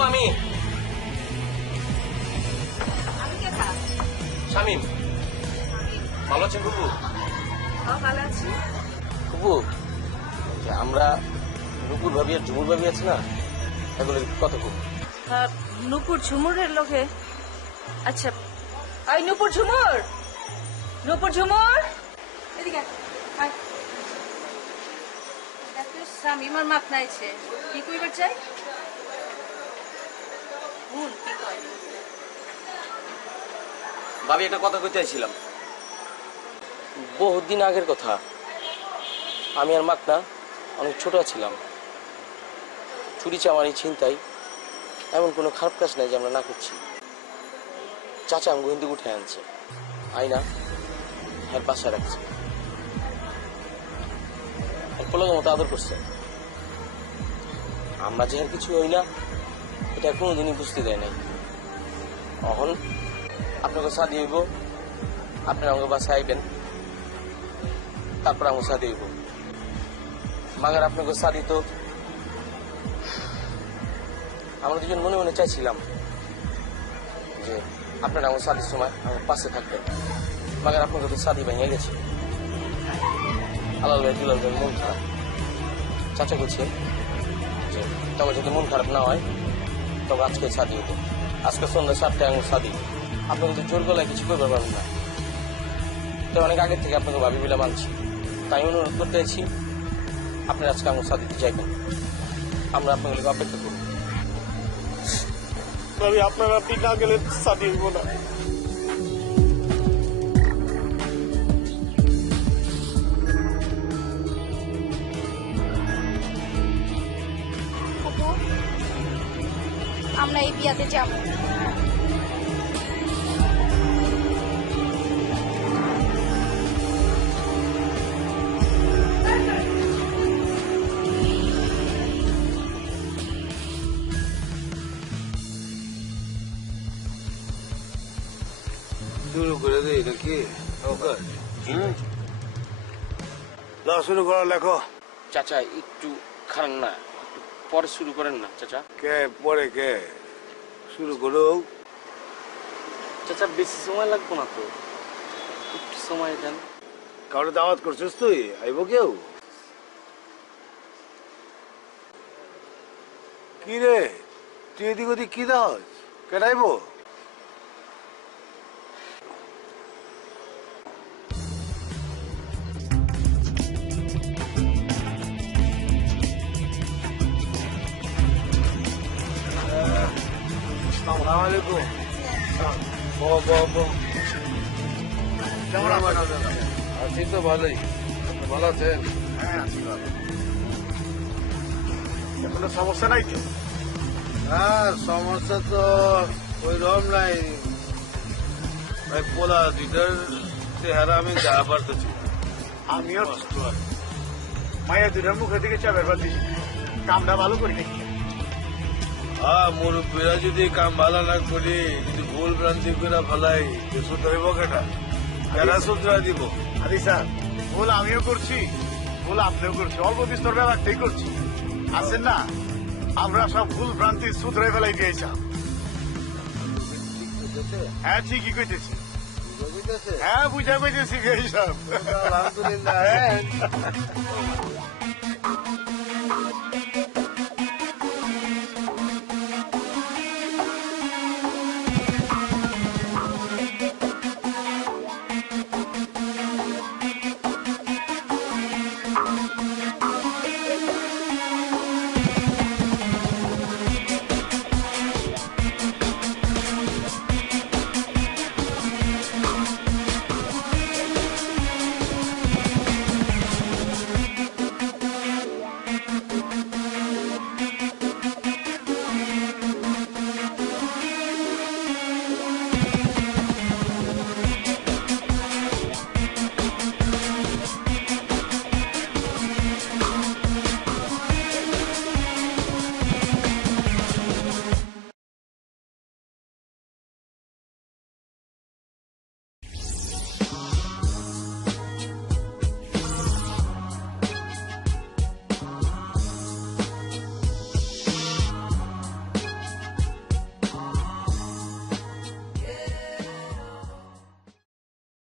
আমি শামিম, ভালো আছেন বুবু? ভালো আছি। বুবু, আমরা নুপুর ভাবি আর ঝুমুর ভাবি আছে না, এগুলো কত খুব নুপুর ঝুমুরের লোকে। আচ্ছা, ওই নুপুর ঝুমুর, নুপুর ঝুমুর, এদিকে আয়। শামিমার মাপ নাইছে, কি কইবার চাই? কি কয়? ভাবি একটা কথা কইতে চাইছিলাম, বহুত দিন আগের কথা। আমি আর মাকনা অনেক ছোট ছিলাম। চুরি চামারি ছিনতাই এমন কোনো খারাপ কাজ নাই যে আমরা না করছি। চাচা আমাকে হিন্দি উঠে আনছে, আইনা এর বাসায় রাখছে, পোলাগের মতো আদর করছে। আমরা যে আর কিছু হই না এটা কোনোদিনই বুঝতে দেয় নাই। এখন আপনাকে সাদি হইব, আপনার আমাকে বাসায় আইবেন, তারপর আমাকে সাদি হইব। মাগার আপনাকে সাদি তো আমরা দুজন মনে মনে চাইছিলাম যে আপনারা আমার সাদির সময় আমার পাশে থাকবেন। মাগার আপনাকে তো সাদি ভেঙে গেছে। আলাল ভাই দুলাল ভাই মন খারাপ। চাচা বলছে যে তোমার যদি মন খারাপ না হয় তবে আজকে সাদি হতো, আজকে সন্ধ্যা 7টায় আমার সাদি। আপনি কিন্তু জোর গলায় কিছু করতে পারবেন না। তো অনেক আগের থেকে আপনাকে ভাবি বলে মানছি, তাই অনুরোধ করতে চাইছি আপনি আজকে আমার সাদি দিতে চাইবেন। আমরা আপনাকে অপেক্ষা করব। ভাবি আপনারা আপনি না গেলে সাদি হইব না। আমরা এই বিয়াতে যাব। শুরু করে দিই নাকি ওকে শুরু করা লেখো চাচা একটু খারাপ না, একটু পরে শুরু করেন না চাচা। কে পরে কে শুরু করো। চাচা বেশি সময় লাগবে না তো, একটু সময় দেন। কারো দাওয়াত করছিস তুই? আইব কেউ? কি রে তুই এদিক ওদিক কি দাওয়াত? কেন আইব? আসসালামাইকুম। কেমন আছেন? আছি তো ভালোই। ভালো আছেন? হ্যাঁ আছি ভালো। কোনো সমস্যা নাই তো? না সমস্যা তো ওই রকম নাই ভাই, পোলা দুইটার চেহারা আমি যা পারতেছি। আমিও মায়ের দুটার মুখের দিকে চাপের বাদ দিছি, কামটা ভালো করি নাকি? হ্যাঁ মুরব্বীরা যদি কাম ভালো না করি, যদি ভুল ভ্রান্তি করে ফেলাই, শুধরাইব কেটা? কেনা শুধরা দিব? আদি স্যার ভুল আমিও করছি, ভুল আপনিও করছি, অল্প বিস্তর ব্যাপারটাই করছি। আছেন না আমরা সব ভুল ভ্রান্তি শুধরাই ফেলাই দিয়েছিলাম। হ্যাঁ ঠিকই কইতেছি, হ্যাঁ বুঝা কইতেছি এইসব। আলহামদুলিল্লাহ।